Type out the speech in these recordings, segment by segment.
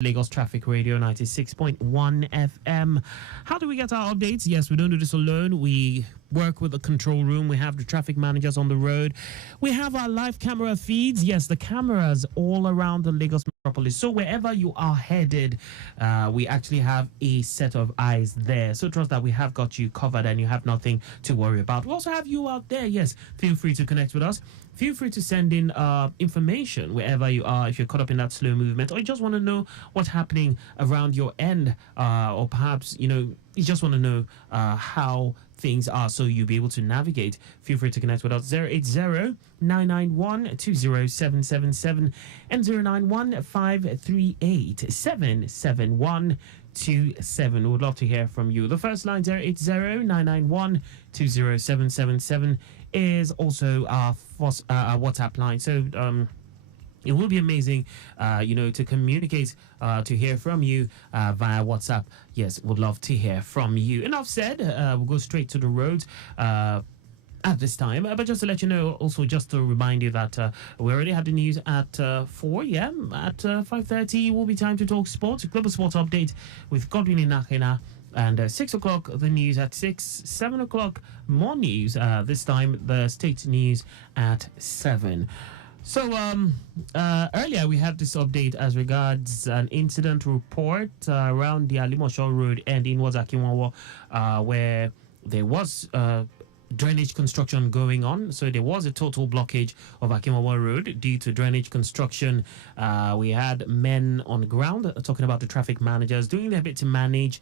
Lagos Traffic Radio 96.1 FM. How do we get our updates? Yes, we don't do this alone. We work with the control room. We have the traffic managers on the road. We have our live camera feeds. Yes, the cameras all around the Lagos metropolis. So wherever you are headed, we actually have a set of eyes there. So trust that we have got you covered and you have nothing to worry about. We also have you out there. Yes, feel free to connect with us. Feel free to send in information wherever you are if you're caught up in that slow movement or you just want to know what's happening around your end, or perhaps you just want to know how things are so you'll be able to navigate. Feel free to connect with us 080-991-20777 and 091-538-77127. We would love to hear from you. The first line 080-991-20777 is also our WhatsApp line. So it will be amazing, to communicate, to hear from you via WhatsApp. Yes, would love to hear from you. Enough said. We'll go straight to the road at this time. But just to let you know, also just to remind you that we already have the news at 4. Yeah, at 5:30 will be time to talk sports, global sports update with Godwin Inakena. And 6 o'clock, the news at 6. 7 o'clock, more news. This time, the state news at 7. So earlier we had this update as regards an incident report around the Alimosho Road and in Akinwawa, where there was drainage construction going on. So there was a total blockage of Akinwawa Road due to drainage construction. We had men on the ground talking about the traffic managers doing their bit to manage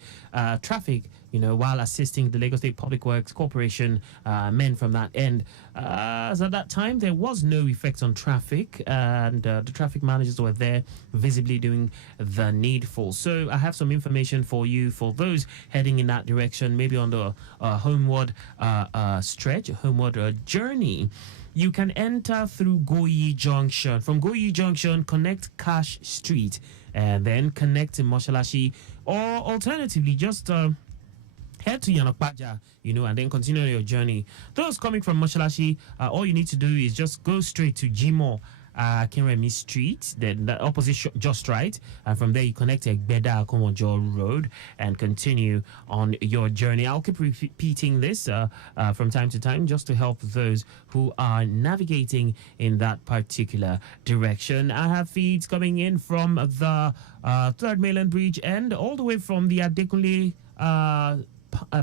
traffic, while assisting the Lagos State Public Works Corporation men from that end. As at that time, there was no effect on traffic, and the traffic managers were there visibly doing the needful. So I have some information for you for those heading in that direction, maybe on the homeward journey. You can enter through Goyi Junction. From Goyi Junction, connect Cash Street and then connect to Moshalashi, or alternatively, just head to Yanokpaja, and then continue your journey. Those coming from Moshalashi, all you need to do is just go straight to Jimo Kinremi Street, then the opposite just right, and from there you connect to Egbeda Akomojo Road and continue on your journey. I'll keep repeating this from time to time just to help those who are navigating in that particular direction. I have feeds coming in from the 3rd Mainland Bridge and all the way from the Adekunle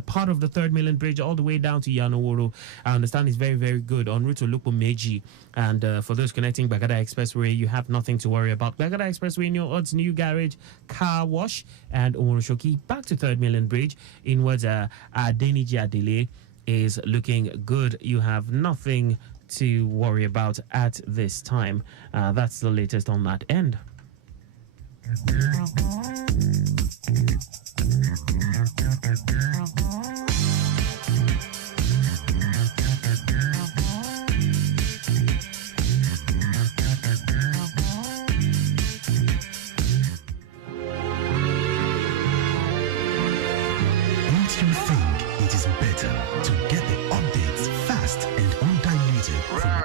part of the 3rd Mainland Bridge all the way down to Yanoworo. I understand it's very, very good on route to Lupomeji. And for those connecting Bagada Expressway, you have nothing to worry about. Bagada Expressway, New Odds, New Garage, Car Wash, and Omoroshoki back to 3rd Mainland Bridge. Inwards, Adeniji Adele is looking good. You have nothing to worry about at this time. That's the latest on that end.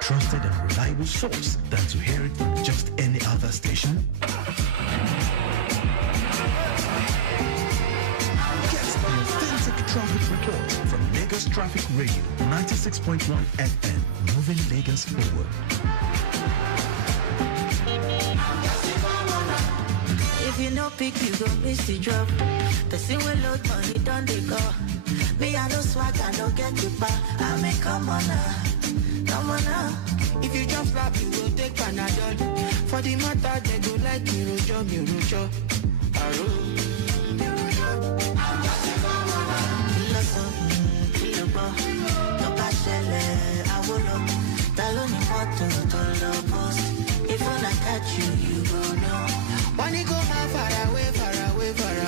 Trusted and reliable source than to hear it from just any other station? Get an authentic traffic report from Lagos Traffic Radio 96.1 FM, moving Lagos forward. If you no pick, you go miss the drop. The same way load money done they go. Me I no swag, I no get the bar. I make come on now. Come on now. If you just rap, you go take Panadol. For the matter, they go like Mirojo. If I catch you, you go know. When you go far away, far away, far away.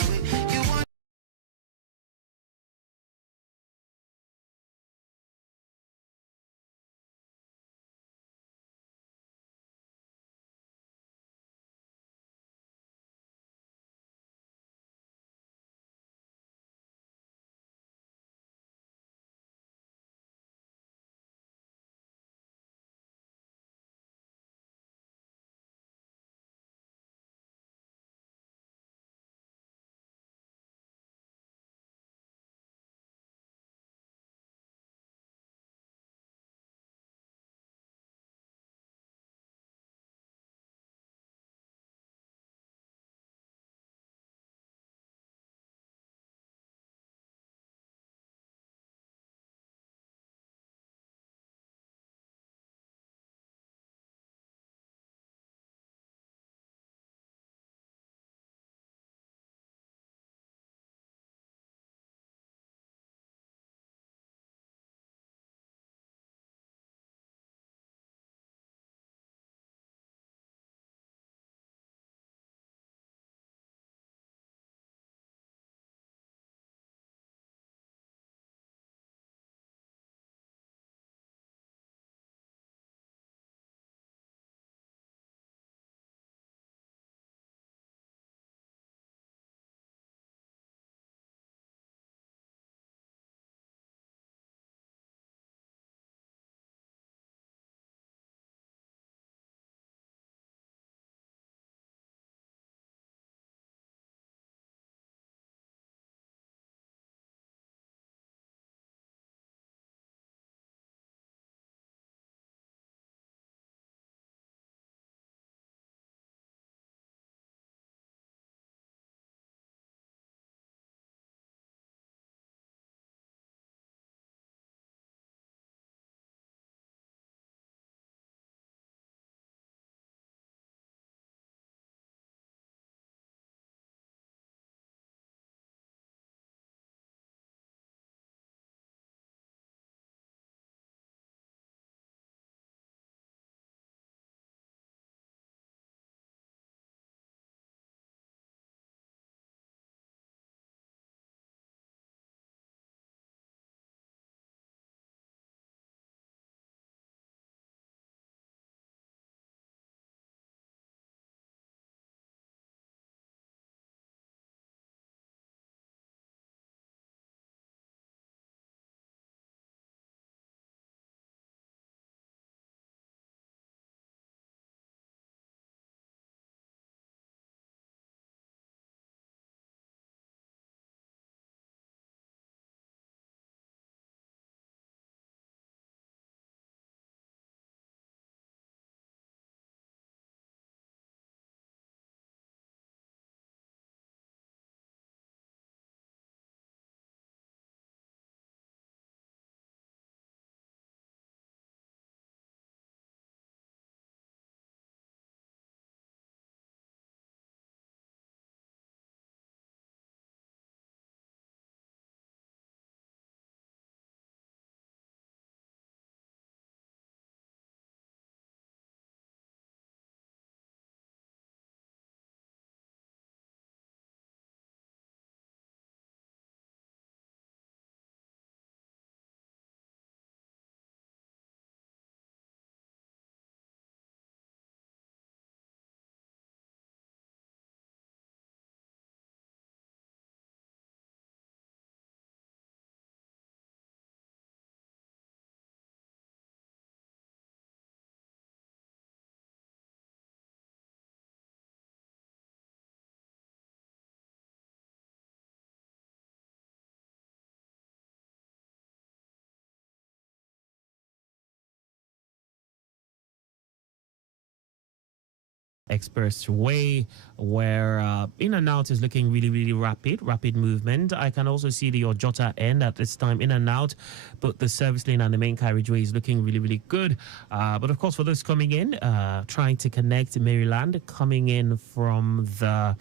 Expressway, where in and out is looking really, really rapid movement. I can also see the Ojota end at this time, in and out, but the service lane and the main carriageway is looking really, really good. But of course, for those coming in, trying to connect Maryland, coming in from the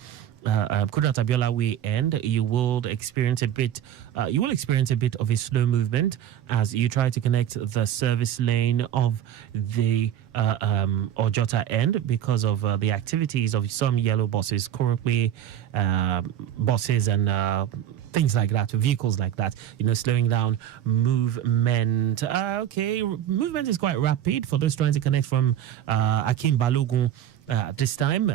Kudat Abiola Way end, you will experience a bit of a slow movement as you try to connect the service lane of the Ojota end because of the activities of some yellow buses, Korokwe buses and things like that, vehicles like that, slowing down movement. Movement is quite rapid for those trying to connect from Akin Balogun this time.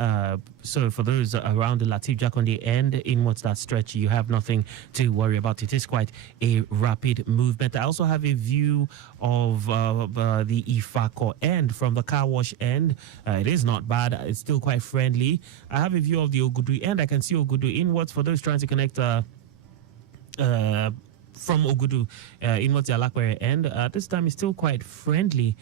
So for those around the Latif Jakonde end, inwards that stretch, you have nothing to worry about. It is quite a rapid movement. I also have a view of the Ifako end from the car wash end. It is not bad. It's still quite friendly. I have a view of the Ogudu end. I can see Ogudu inwards for those trying to connect from Ogudu inwards the Alakwere end. This time it's still quite friendly.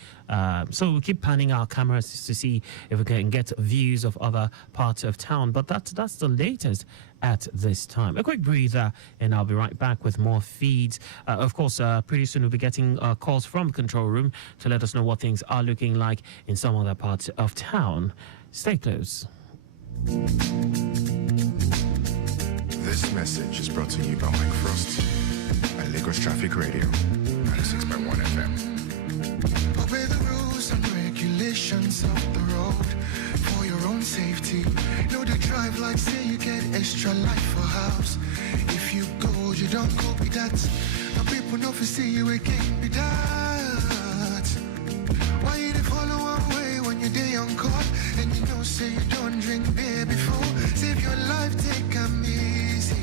So we'll keep panning our cameras to see if we can get views of other parts of town. But that's the latest at this time. A quick breather, and I'll be right back with more feeds. Of course, pretty soon we'll be getting calls from the control room to let us know what things are looking like in some other parts of town. Stay close. This message is brought to you by Mike Frost and Lagos Traffic Radio, 96.1 FM. Obey the rules and regulations of the road for your own safety. Know the drive like say you get extra life for house. If you go, you don't go be that. And people know if see you again be that. Why you dey follow one way when you day on call and you know say you don't drink beer before? Save your life, take them easy.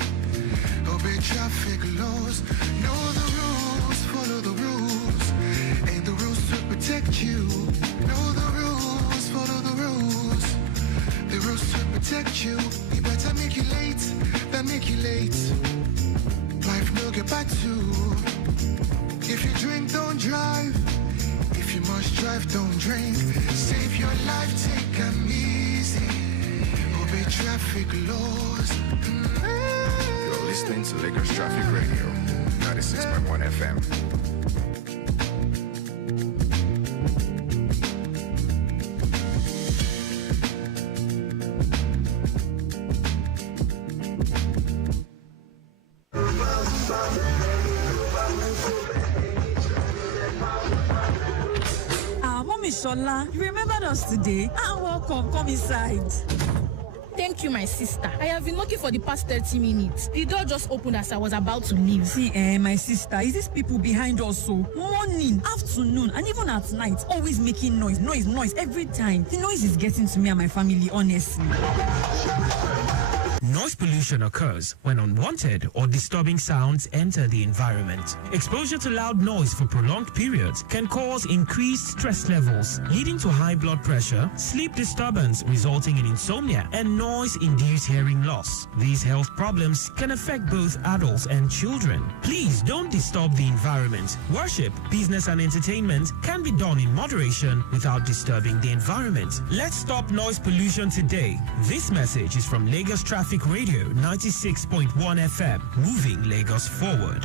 Obey traffic laws, know the rules, follow the rules, and the rules will protect you. Know the rules, follow the rules will protect you. You better make you late, than make you late. Life no get back to. If you drink, don't drive. If you must drive, don't drink. Save your life, take them easy. Obey traffic laws. You're listening to Lagos Traffic Radio, 96.1 FM. Mommy Shola, you remembered us today? Welcome, come inside. Thank you, my sister. I have been looking for the past 30 minutes. The door just opened as I was about to leave. See, my sister, is this people behind us so? Morning, afternoon, and even at night, always making noise every time. The noise is getting to me and my family, honestly. Noise pollution occurs when unwanted or disturbing sounds enter the environment. Exposure to loud noise for prolonged periods can cause increased stress levels, leading to high blood pressure, sleep disturbance resulting in insomnia, and noise-induced hearing loss. These health problems can affect both adults and children. Please don't disturb the environment. Worship, business, and entertainment can be done in moderation without disturbing the environment. Let's stop noise pollution today. This message is from Lagos Traffic Radio 96.1 FM, moving Lagos forward.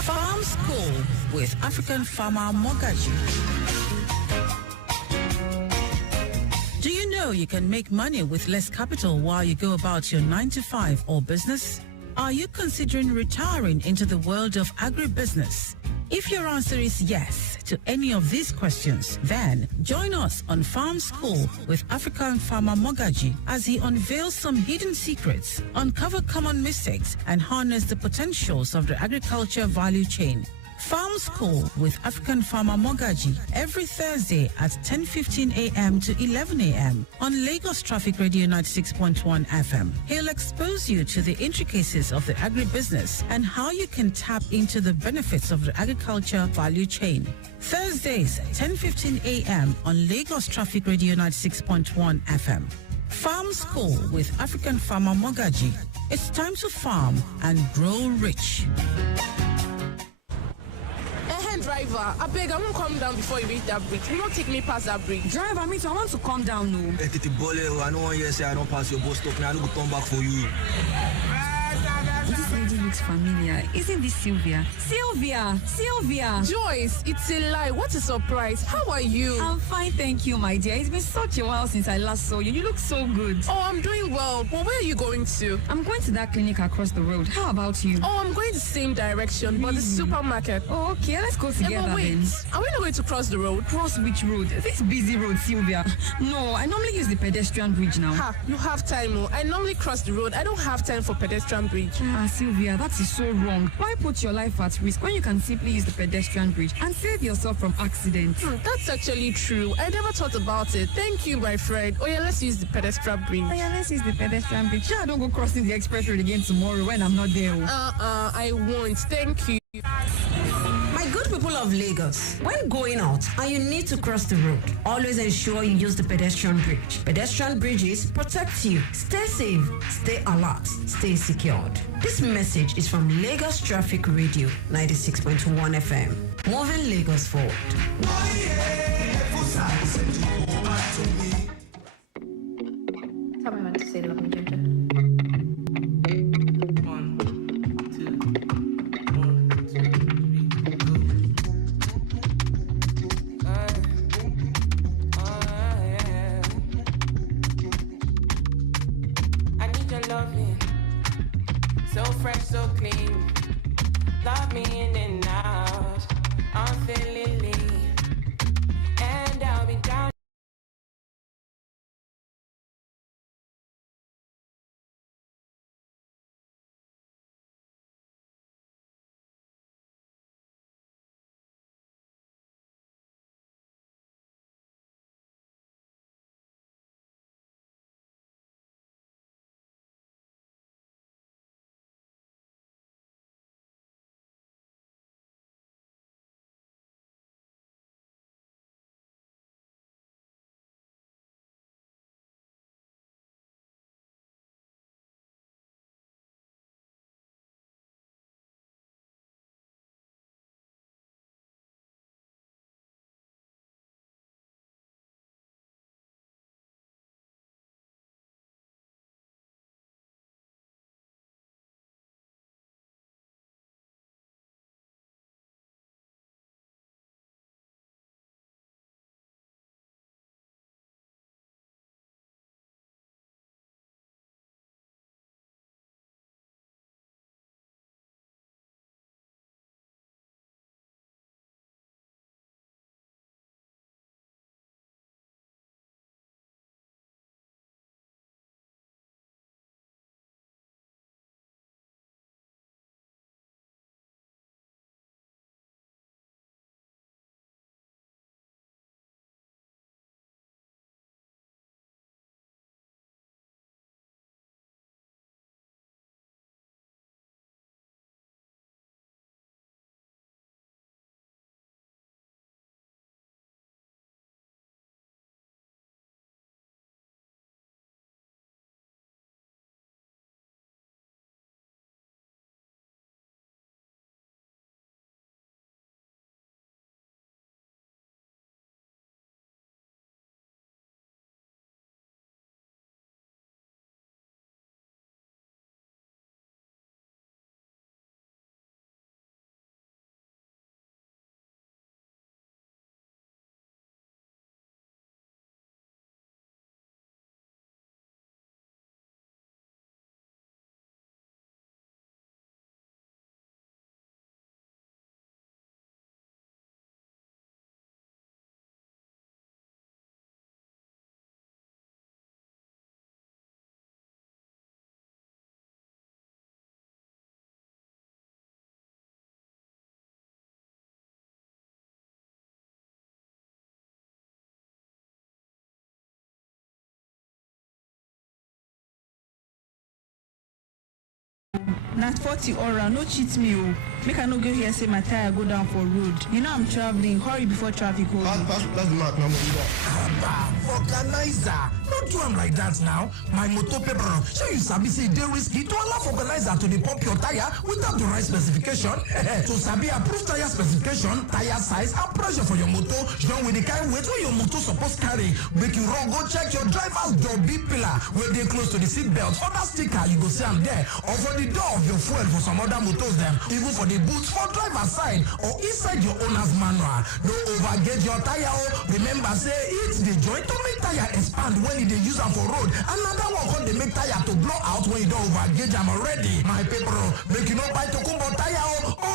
Farm School with African farmer Mogaji. Do you know you can make money with less capital while you go about your 9-to-5 or business? Are you considering retiring into the world of agribusiness? If your answer is yes to any of these questions, then join us on Farm School with African farmer Mogaji as he unveils some hidden secrets, uncover common mistakes, and harness the potentials of the agriculture value chain. Farm School with African farmer Mogaji every Thursday at 10:15 a.m. to 11 a.m. on Lagos Traffic Radio 96.1 FM. He'll expose you to the intricacies of the agribusiness and how you can tap into the benefits of the agriculture value chain. Thursdays, 10:15 a.m. on Lagos Traffic Radio 96.1 FM. Farm School with African farmer Mogaji. It's time to farm and grow rich. driver, I beg, I won't come down before you reach that bridge. You won't take me past that bridge. Driver, me too, I want to come down, no. Hey, Titi Bole, I don't want you say I don't pass your bus stop. Now I don't go come back for you. This lady looks familiar. Isn't this Sylvia? Sylvia! Joyce, it's a lie. What a surprise. How are you? I'm fine, thank you, my dear. It's been such a while since I last saw you. You look so good. Oh, I'm doing well. But where are you going to? I'm going to that clinic across the road. How about you? Oh, I'm going the same direction, but the supermarket. Oh, okay, let's go together but wait, then. are we not going to cross the road? Cross which road? This busy road, Sylvia. No, I normally use the pedestrian bridge now. Ha, you have time, oh. I normally cross the road. I don't have time for pedestrian bridge. Sylvia, that is so wrong. Why put your life at risk when you can simply use the pedestrian bridge and save yourself from accidents? That's actually true. I never thought about it. Thank you, my friend. Oh yeah, let's use the pedestrian bridge. Oh yeah, let's use the pedestrian bridge. Sure, I don't go crossing the express road again tomorrow when I'm not there. I won't. Thank you. My good people of Lagos, when going out and you need to cross the road, always ensure you use the pedestrian bridge. Pedestrian bridges protect you. Stay safe, stay alert, stay secured. This message is from Lagos Traffic Radio 96.1 FM. Moving Lagos forward. Tell me when to say love me, Ginger. So fresh, so clean. Love me in and out. I'm feeling lean. And I'll be down. na 40 aura, no cheat me oh. Make I no go here say my tire go down for road. You know I'm traveling, hurry before traffic hold me. That's the mark, no more. Organizer, don't do am like that now. My motor paper, so you sabi say dey risky to allow organizer to dey pump your tire without the right specification. To sabi approve tire specification, tire size and pressure for your motor, join with the kind weight wey your motor suppose carry. Make you run go check your driver's door big pillar wey dey close to the seat belt. For that sticker, you go see am there, or for the door of your fuel for some other motors them, even for the boot for driver side or inside your owner's manual. No overgauge your tire. Remember say it's the joint to make tire expand when they use them for road. Another one called they make tire to blow out when you don't overgauge them already. My paper, make you no buy Tokumbo tire.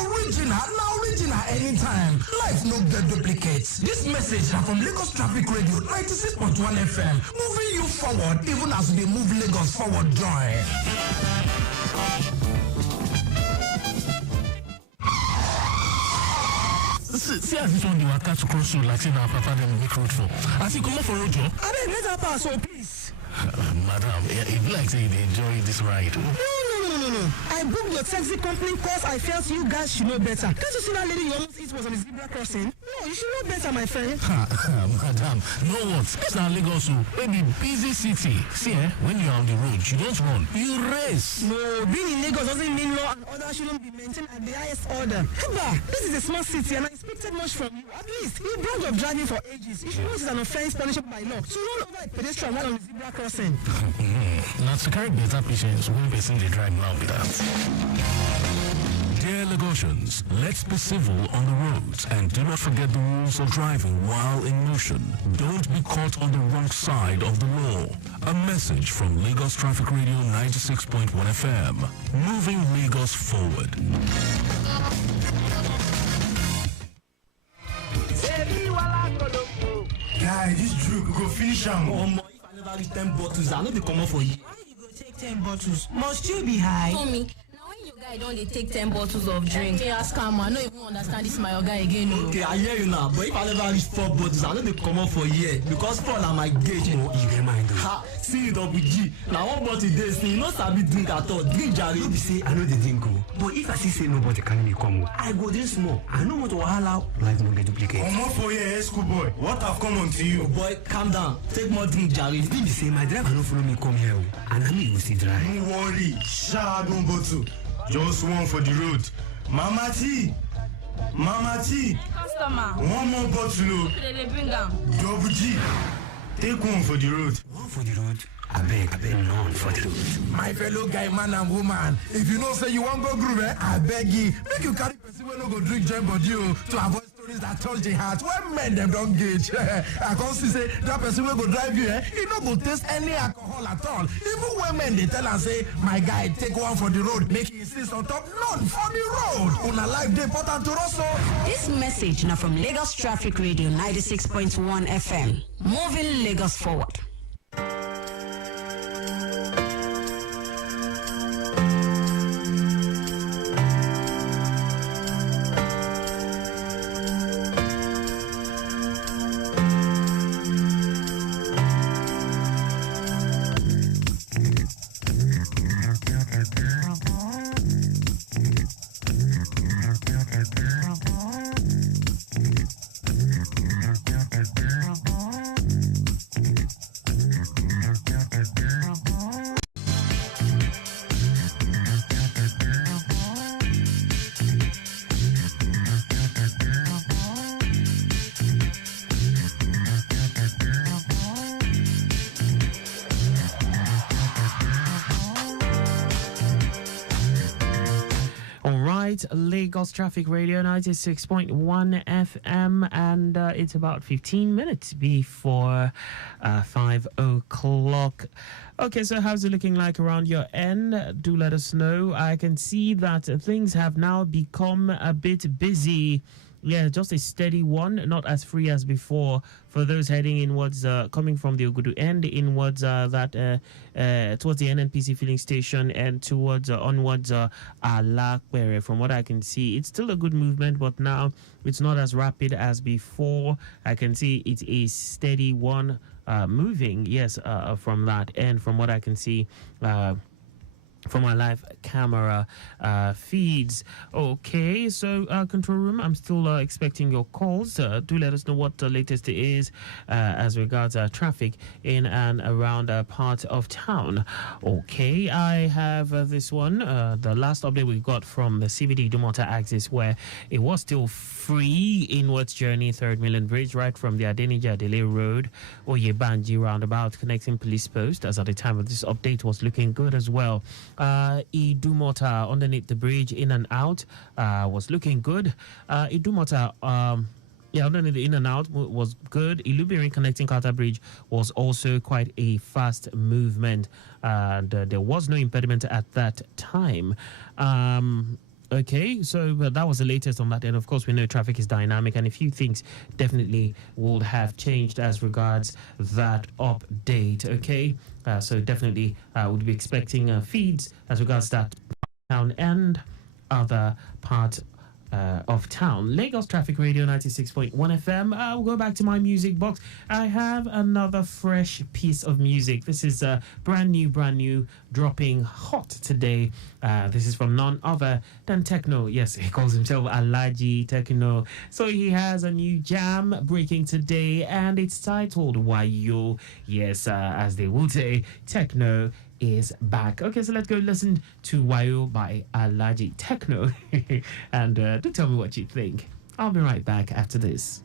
Original, now original anytime. Life no get duplicates. This message is from Lagos Traffic Radio 96.1 FM. Moving you forward even as they move Lagos forward. Joy. See as this one you waka to cross road like say na papa dem make road for. As you come up for road job. Abeg, let her pass, oh please. Madam, it be like say you dey enjoy this ride. No. I booked your taxi company because I felt you guys should know better. Can't you see that lady you almost hit was on the zebra crossing? No, you should know better, my friend. Madam, know what? It's not Lagos, maybe busy city. See, when you're on the road, you don't run, you race. No, being in Lagos doesn't mean law and order shouldn't be maintained at the highest order. Haba, this is a small city and I expected much from you. At least, you brought up driving for ages. You should know it's an offense punishable by law. To run over a pedestrian while on the zebra crossing. Now, to carry better patience, one person they drive now be that. Dear Lagosians, let's be civil on the roads and do not forget the rules of driving while in motion. Don't be caught on the wrong side of the law. A message from Lagos Traffic Radio 96.1 FM. Moving Lagos forward. Guy, this drink go finish am. If I never reach 10 bottles, I know they come up for you. Why you go take 10 bottles? Must you be high? Tommy, now when your guy don't take 10 bottles of drink. Hey, ask him, I don't even understand this my guy again. Okay, I hear you now, but if I never reach 4 bottles, I know they come up for here because 4 are my gauge. Oh, you get mind though. Ha, see it up with G. Now one bottle day, see, you know sabi drink at all. Drink Jerry. You be say I know the drink go, but if I see say nobody carry me come, I go drink small. I know what to wahala. Life no get duplicate. Come on for here, school boy. What have come on to you? Oh boy, calm down. Take more drink, Jerry. You be say my driver no follow me come here, and I me go see drive. Don't worry, shadow bottle. Just one for the road. Mama T. Customer. One more bottle. They bring them. Double G. Take one for the road. One for the road. I beg none for the road. My fellow guy, man and woman, if you know say you want go groove, I beg you, make you carry person when no go drink join body to avoid stories that touch the heart. When men them don't gauge, I can't see say that person will go drive you, he no go taste any alcohol at all. Even when men they tell and say, my guy, take one for the road, make he insist on top none for the road. On a life day important to us. This message now from Lagos Traffic Radio 96.1 FM. Moving Lagos forward. Lagos Traffic Radio 96.1 FM, and it's about 15 minutes before 5 o'clock. Okay, so how's it looking like around your end? Do let us know. I can see that things have now become a bit busy. Yeah, just a steady one, not as free as before. For those heading inwards, coming from the Ogudu end inwards, towards the NNPC filling station and towards onwards Alakwere. From what I can see, it's still a good movement, but now it's not as rapid as before. I can see it's a steady one moving. Yes, from that end, from what I can see. from our live camera feeds. Okay, so control room, I'm still expecting your calls. Do let us know what the latest is as regards traffic in and around part of town. Okay, I have this one. The last update we got from the CBD Dumota axis, where it was still free inwards journey, 3rd Million Bridge, right from the Adenija Delay Road, Oyebanji roundabout, connecting police post, as at the time of this update was looking good as well. Idumota underneath the bridge, in and out, was looking good. Idumota, underneath the in and out was good. Ilubirin connecting Carter Bridge was also quite a fast movement, and there was no impediment at that time. Okay, so that was the latest on that. And of course, we know traffic is dynamic, and a few things definitely would have changed as regards that update. Okay, so definitely would be expecting feeds as regards that town and other part of town. Lagos Traffic Radio 96.1 FM. I'll go back to my music box. I have another fresh piece of music. This is brand new, dropping hot today. This is from none other than Techno. Yes, he calls himself Alaji Techno. So he has a new jam breaking today, and it's titled Wayo. Yes, as they would say, Techno is back. Okay, so let's go listen to Wayo by Alaji Techno and do tell me what you think. I'll be right back after this.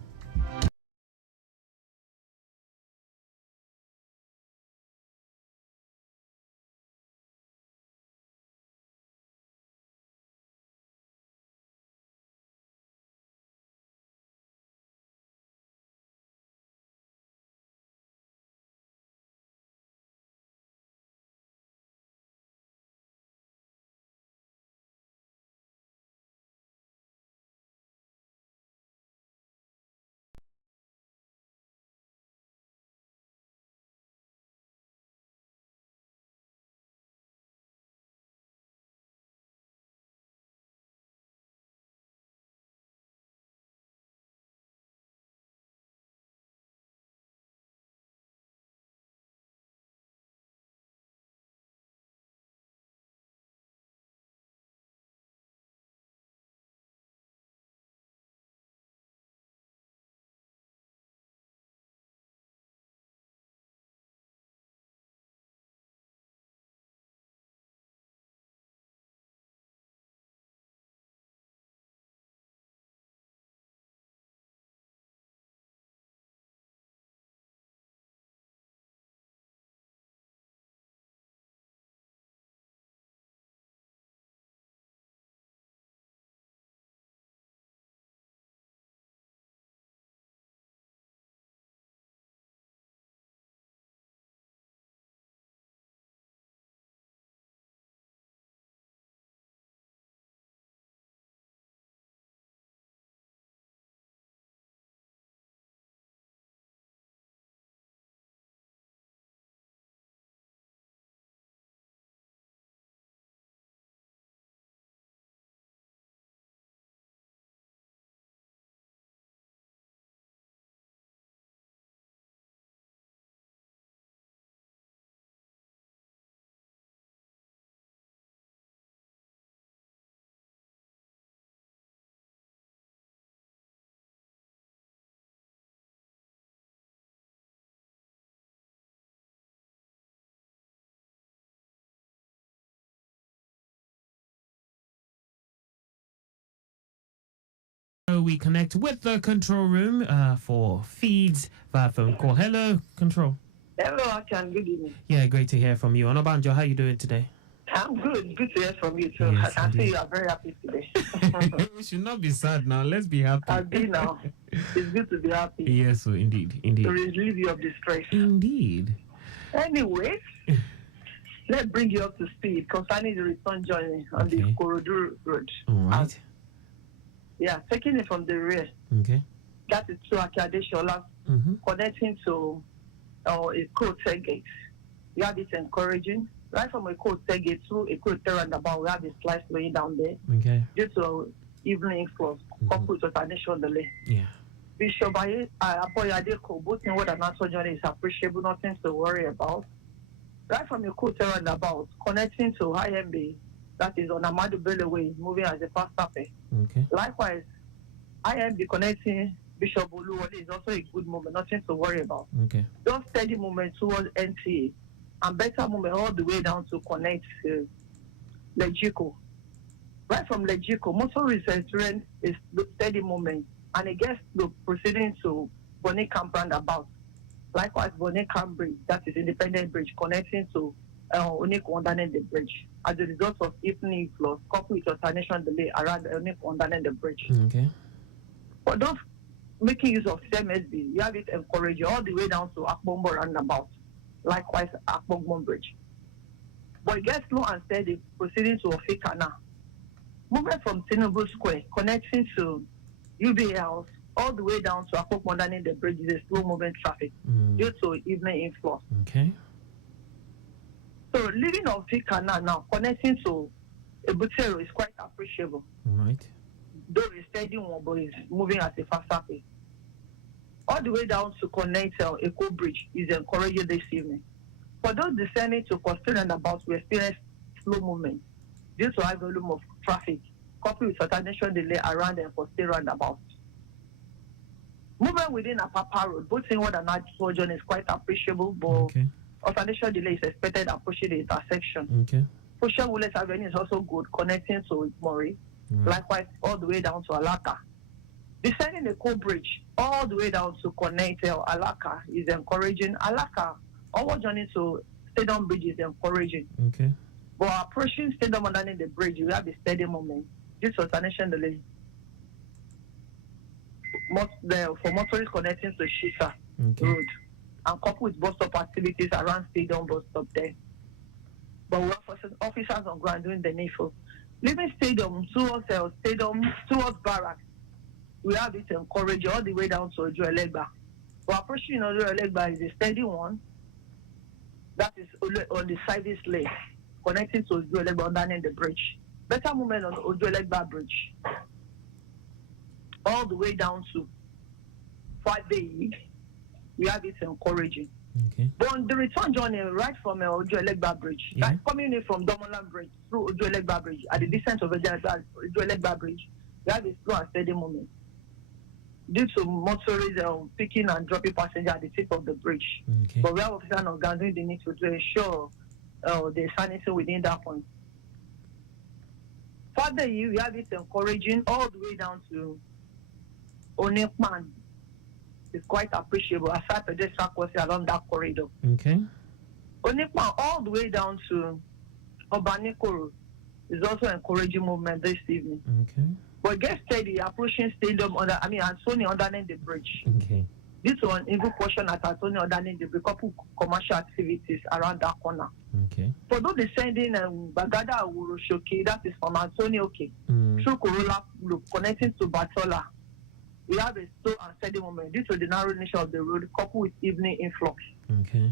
We connect with the control room for feeds via phone call. Hello, control. Hello, Akan. Good evening. Yeah, great to hear from you. Onobanjo, how you doing today? I'm good. Good to hear from you too. Yes, I can see indeed. you are very happy today. We should not be sad now. Let's be happy. I'll be now. It's good to be happy. Yes, so indeed. To relieve you of the stress. Indeed. Anyways, let's bring you up to speed concerning the return journey on the Korodu Road. All right. Yeah, taking it from the rear. Okay. That is to Akade Shola, connecting to a code gate. You have it encouraging. Right from a code gate to a code roundabout, we have a slice laying down there. Okay. Due to evening flows, coupled with additional delay. Yeah. Bishop Apoyade, both in what an answer journey is appreciable, nothing to worry about. Right from your Kote roundabout, connecting to IMB, that is on Amadu Bello Way, moving as a faster pace. Okay. Likewise, IMB connecting Bishop Oluwole is also a good movement, nothing to worry about. Okay. Just steady movement towards NTA and better movement all the way down to connect Legico. Right from Legico, motorist rent is the steady movement and it gets the proceeding to Bonnet Camp roundabout. Likewise, Bonnet Camp Bridge, that is Independent Bridge, connecting to Oniko underneath the bridge. As a result of evening flows, coupled with alternation delay around Oniko underneath the bridge. Okay. For those making use of CMSB, you have it encouraged all the way down to Akbombo roundabout. Likewise, Akbombo Bridge. But it gets slow and steady, proceeding to Ofikana. Movement from Tinubu Square, connecting to UBA House, all the way down to Akbombo underneath the bridge is a slow moving traffic due to evening inflow. Okay. So leaving Ofikana now, connecting to Ebutero is quite appreciable. All right. Though it's steady one, but it's moving at a faster pace. All the way down to connect Eco Bridge is encouraging this evening. For those descending to Coastal Roundabout, we experience slow movement due to high volume of traffic, coupled with alternation delay around the Coastal Roundabout. Movement within Apapa Road, both inward and outward journey is quite appreciable, but alternation delay is expected approaching the intersection. Okay. Social Willis Avenue is also good, connecting to Mori. Likewise, all the way down to Alaka. Descending the Coal Bridge, all the way down to connect Alaka is encouraging. Alaka, our journey to Stadium Bridge is encouraging. Okay. But approaching Stadium underneath the bridge, we have a steady moment due to alternation delay. For motorists connecting to Shisa Road and coupled with bus stop activities around Stadium bus stop there. But we have officers on ground doing the needful. Leaving Stadium towards Barracks, we have it encouraged all the way down to Ojo Elegba. But approaching Ojo Elegba is a steady one. That is on the service lane, connecting to Ojo Elegba underneath the bridge. Better movement on the Ojo Elegba bridge. All the way down to 5 we have it encouraging. Okay. But on the return journey, right from Ojo Elegba Bridge, like coming in from Domoland Bridge through Ojo Elegba Bridge, at the descent of Ojo Elegba Bridge, we have a slow and steady moment due to motorists picking and dropping passengers at the tip of the bridge. Okay. But we have officers on ground doing the need to ensure the sanity within that point. Further, we have it encouraging all the way down to Onekman. It's quite appreciable aside pedestrian crossing along that corridor. Okay. Onekman all the way down to Obaniko is also encouraging movement this evening. Okay. But get steady approaching Stadium Anthony underneath the bridge. Okay. Due to an evil portion at Anthony underneath the bridge, couple commercial activities around that corner. Okay. For those descending Bagada Awuroshoke, that is from Antonio through Corolla Loop, connecting to Batola. We have a slow and steady moment due to the narrow nature of the road, coupled with evening influx. Okay.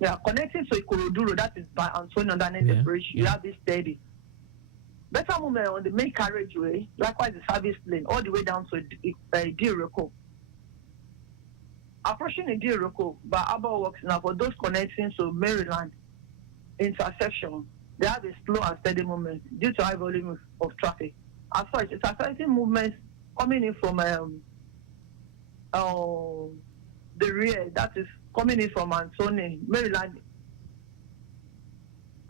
Yeah, connecting to Ikoroduro, that is by Antonio underneath the bridge, you have this steady. Better movement on the main carriageway, likewise the service lane, all the way down to Diroko. Approaching the Diroko by Abba Works now, for those connecting to Maryland intersection, they have a slow and steady movement due to high volume of traffic. As such, it's affecting movements coming in from the rear, that is coming in from Anthony, Maryland,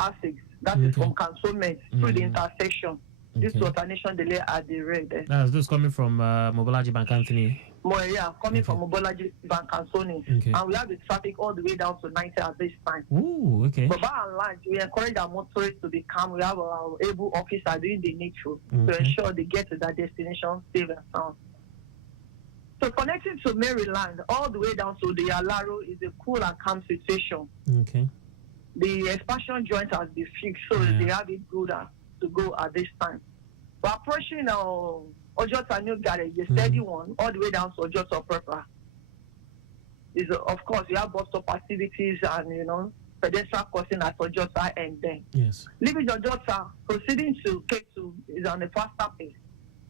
Essex, that is from Cantonment through the intersection due to alternation delay at the rear there. That's those coming from Mobolaji Bank Anthony. Coming from Mobolaji Bank Anthony. And we have the traffic all the way down to 90 at this time. Ooh, okay. But by and large, we encourage our motorists to be calm. We have our able officer doing the needful to ensure they get to their destination safe and sound. So connecting to Maryland all the way down to the Alaro is a cool and calm situation. Okay. The expansion joint has been fixed, so they have it good to go at this time. But approaching Ojota New Garage, the steady one, all the way down to Ojota proper. Is of course you have bus stop activities and pedestrian crossing at Ojota and then. Yes. Leaving Ojota, proceeding to K2 is on a faster pace.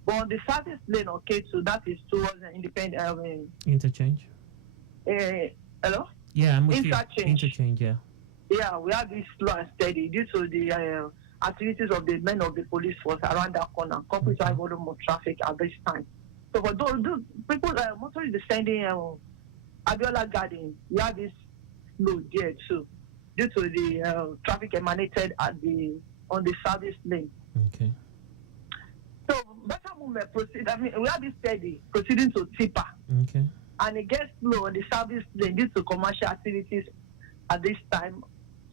But on the service lane of K2, that is towards an independent interchange. Hello? Yeah, I'm with Interchange. you. Interchange, yeah. Yeah, we have this slow and steady due to the activities of the men of the police force around that corner, coupled with high volume of traffic at this time. So for those people, motorists descending Abiola Garden, we have this slow there too, due to the traffic emanated on the service lane. Okay. So better movement proceed. I mean, we have this steady proceeding to Tipa. Okay. And it gets slow on the service lane due to commercial activities at this time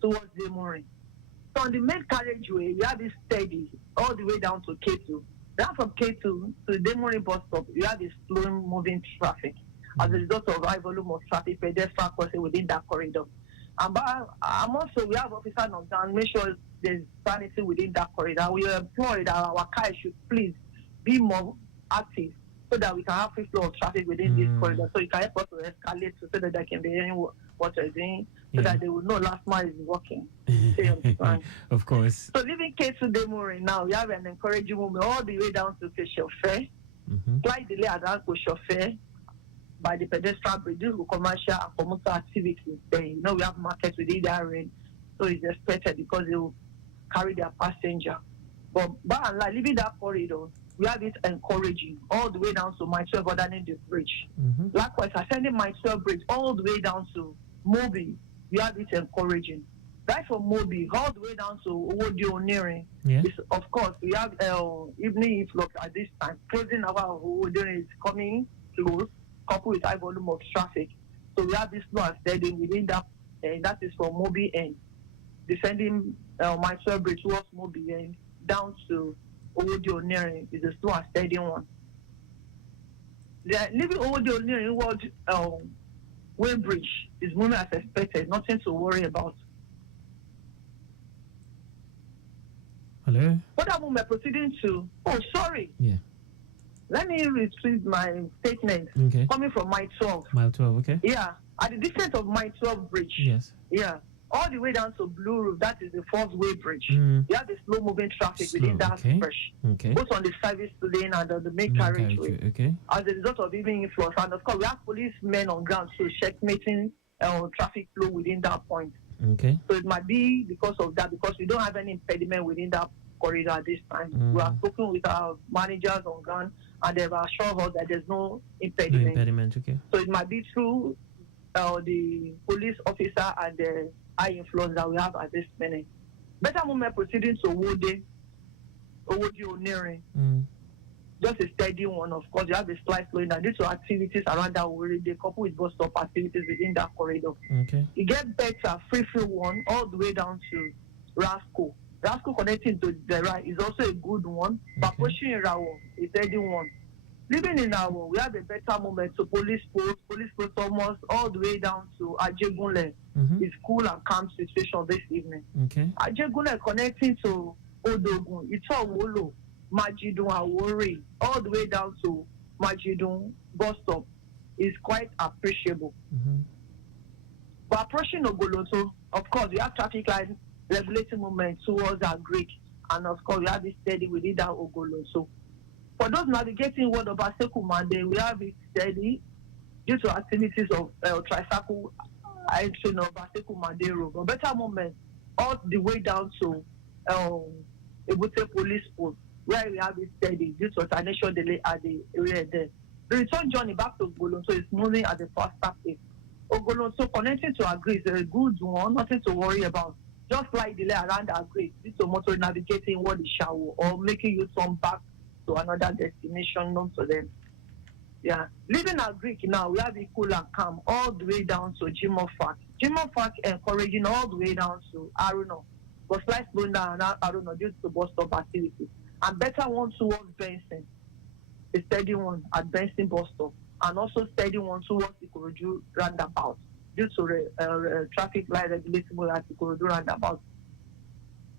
towards the morning. So on the main carriageway, we have this steady all the way down to K2. Then from K2 to the Demorin bus stop, you have this slow moving traffic as a result of high volume of traffic pedestrian crossing within that corridor. And also, we have officers on ground, make sure there's sanity within that corridor. We employ that our cars should please be more active so that we can have free flow of traffic within this corridor. So it can help us to escalate so that there can be any what they're doing, so that they will know last mile is working. Of course. So leaving K2 Demorin now, we have an encouraging movement all the way down to Keshofe. Slight delay at Keshofe by the pedestrian bridge due to commercial and commuter activities. Then, you know, we have markets within that range, so it's expected because they will carry their passenger. But by and large, leaving that corridor, we have it encouraging all the way down to my 12 underneath the bridge. Likewise, ascending my 12 bridge all the way down to Mobi, we have it encouraging. Right from Mobi all the way down to Owodio nearing. Of course, we have evening influx at this time. Closing our Owodio is coming close, coupled with high volume of traffic. So we have this slow and steady within that, that is from Mobi end, descending my 12 bridge towards Mobi end down to Owodio nearing is a slow and steady one. Leaving Owodio nearing Weybridge is moving as expected, nothing to worry about. Hello? What am I proceeding to? Oh, sorry. Yeah. Let me retrieve my statement coming from Mile 12. Mile 12, okay. Yeah, at the distance of Mile 12 bridge. Yes. Yeah, all the way down to Blue Roof, that is the first way bridge. You have the slow moving traffic within that stretch. Both on the service lane and on the main carriageway. Okay. As a result of evening influx. And of course, we have policemen on ground, so checkmating traffic flow within that point. Okay. So it might be because of that, because we don't have any impediment within that corridor at this time. We are spoken with our managers on ground, and they've assured us that there's no impediment. No impediment, okay. So it might be through the police officer and the high influence that we have at this minute. Better movement proceeding to Owodio nearing. Just a steady one, of course. You have a slight slowing down due to activities around that already, coupled with bus stop activities within that corridor. Okay. You get better, free one, all the way down to Rasco. Rasco connecting to the right is also a good one. But pushing in Rawo is a steady one. Living in Rawo, we have a better moment to police post almost all the way down to Ajegunle. It's cool and calm situation this evening. Okay. Ajegunle connecting to Odogun, Itowolo, Majidun, Awori, all the way down to Majidun bus stop is quite appreciable. But approaching Ogoloto, of course, we have traffic lights regulating movement towards our Greek, and of course, we have it steady within that Ogoloto. For those navigating word of Aseku Mande, we have it steady due to activities of tricycle entering of Aseku Mande road. But better moment all the way down to Ebute police post, where we have it steady due to financial delay at the area there. The return journey back to Ogolonso is moving at the faster pace. Ogolonso connecting to Agri is a good one, nothing to worry about. Just like delay around Agri due to motor navigating what is shower or making you turn back to another destination known to them. Yeah. Leaving Agri now, we have it cool and calm all the way down to Jimofak. Jimofak encouraging all the way down to Aruno. But slight slowing down Aruno due to bus stop activity. And better one towards Benson. A steady one at Benson bus stop. And also steady one towards the Ikorodu roundabout due to traffic light regulating at the Ikorodu roundabout.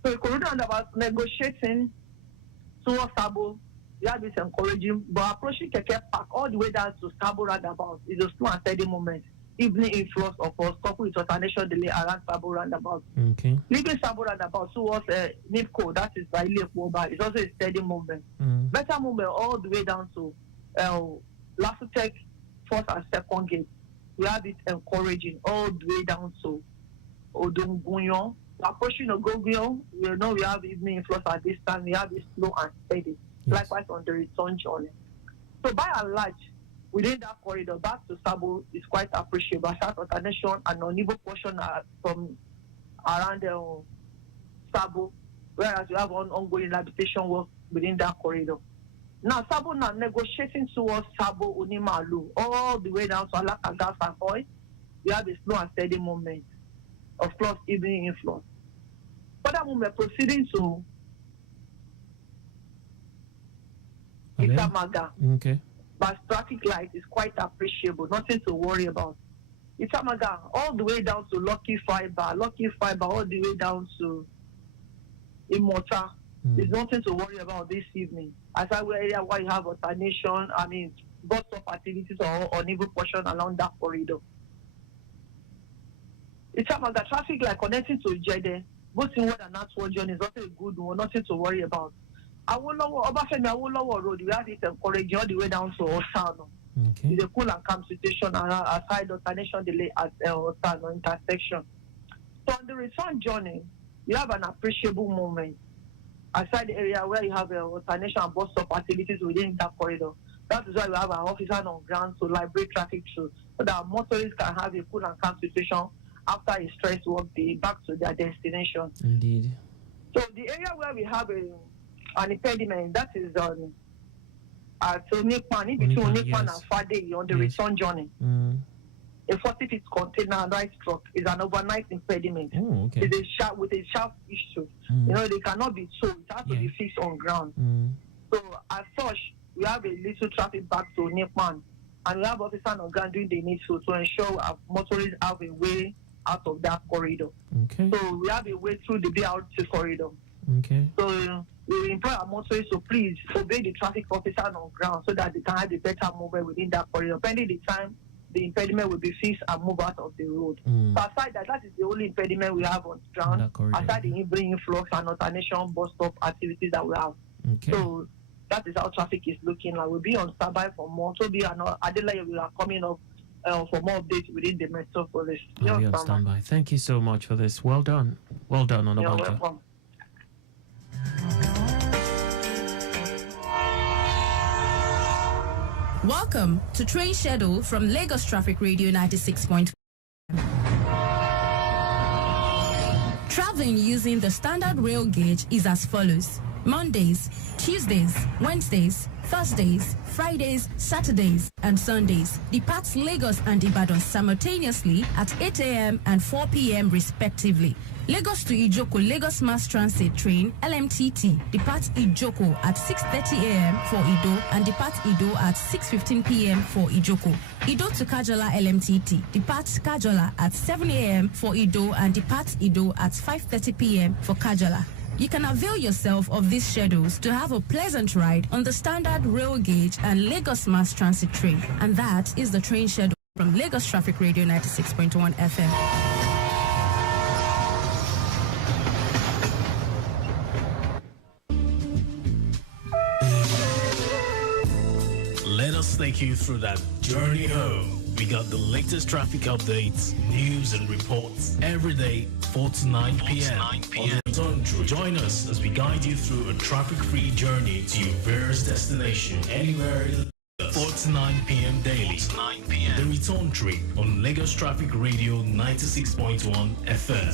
So Ikorodu roundabout negotiating towards Sabo. We have this encouraging, but approaching Keke Park all the way down to Sabo roundabout is a slow and steady moment. Evening influx of us, coupled with alternation delay around Sabo roundabout. Okay. Leaving Sabo roundabout towards NIPCO, that is by Leopoba, it's also a steady movement. Better movement all the way down to Lasutech first and second gate. We have it encouraging all the way down to Odungunyon. Approaching Ogungunyon, we know we have evening influence at this time. We have it slow and steady. Yes. Likewise on the return journey. So by and large, within that corridor, back to Sabo is quite appreciable. Aside alternation and uneven portion from around Sabo, whereas you have ongoing rehabilitation work within that corridor. Now, Sabo now negotiating towards Sabo Unimalu, all the way down to Alakagas and Oil. We have a slow and steady movement of plus evening influence. Further movement proceeding to Itamaga. Okay. But traffic light is quite appreciable, nothing to worry about. Itamaga, all the way down to Lucky Fiber, all the way down to Immortal. There's nothing to worry about this evening. Aside area where you have alternation, bus stop activities or uneven portion along that corridor. Itamaga traffic light connecting to Jede, both in word and outward journey is not a good one, nothing to worry about. Obafemi Awolowo Road, we have it encouraging all the way down to Osano. Okay. It's a cool and calm situation aside alternation delay at Osano intersection. So on the return journey, you have an appreciable moment aside the area where you have alternation and bus stop activities within that corridor. That is why we have our officers on ground to liberate traffic through so that motorists can have a cool and calm situation after a stress work day back to their destination. Indeed. So the area where we have an impediment, that is at Onikpan, in between Onikpan and Fade on the return journey. A 40-feet container right truck is an overnight impediment. Oh, okay. It's with a sharp issue. They cannot be towed. It has to be fixed on ground. So as such, we have a little traffic back to Onikpan, and we have officers on ground doing the needful to ensure our motorists have a way out of that corridor. Okay. So we have a way through the BRT corridor. Okay. So we employ our motorists to please obey the traffic officer on ground so that they can have a better movement within that corridor. Pending the time, the impediment will be fixed and move out of the road. So aside that is the only impediment we have on ground. Aside the evening influx and alternation bus stop activities that we have. Okay. So that is how traffic is looking like. We'll be on standby for more. So Adelaide, we are coming up for more updates within the metropolis. I'll be on standby. Thank you so much for this. Well done. Well done on the You're bunker. welcome. Welcome to Train Schedule from Lagos Traffic Radio 96.1. Traveling using the standard rail gauge is as follows. Mondays, Tuesdays, Wednesdays, Thursdays, Fridays, Saturdays, and Sundays. Depart Lagos and Ibadan simultaneously at 8 a.m. and 4 p.m. respectively. Lagos to Ijoko Lagos Mass Transit Train LMTT departs Ijoko at 6:30 a.m. for Ido and departs Ido at 6:15 p.m. for Ijoko. Ido to Kajola LMTT departs Kajola at 7 a.m. for Ido and departs Ido at 5:30 p.m. for Kajola. You can avail yourself of these schedules to have a pleasant ride on the standard rail gauge and Lagos Mass Transit train. And that is the train schedule from Lagos Traffic Radio 96.1 FM. Let us take you through that journey home. We got the latest traffic updates, news and reports every day, 4 to 9 p.m. On the return trip. Join us as we guide you through a traffic-free journey to your various destination anywhere in Lagos. 4 to 9 p.m. daily. The return trip on Lagos Traffic Radio 96.1 FM.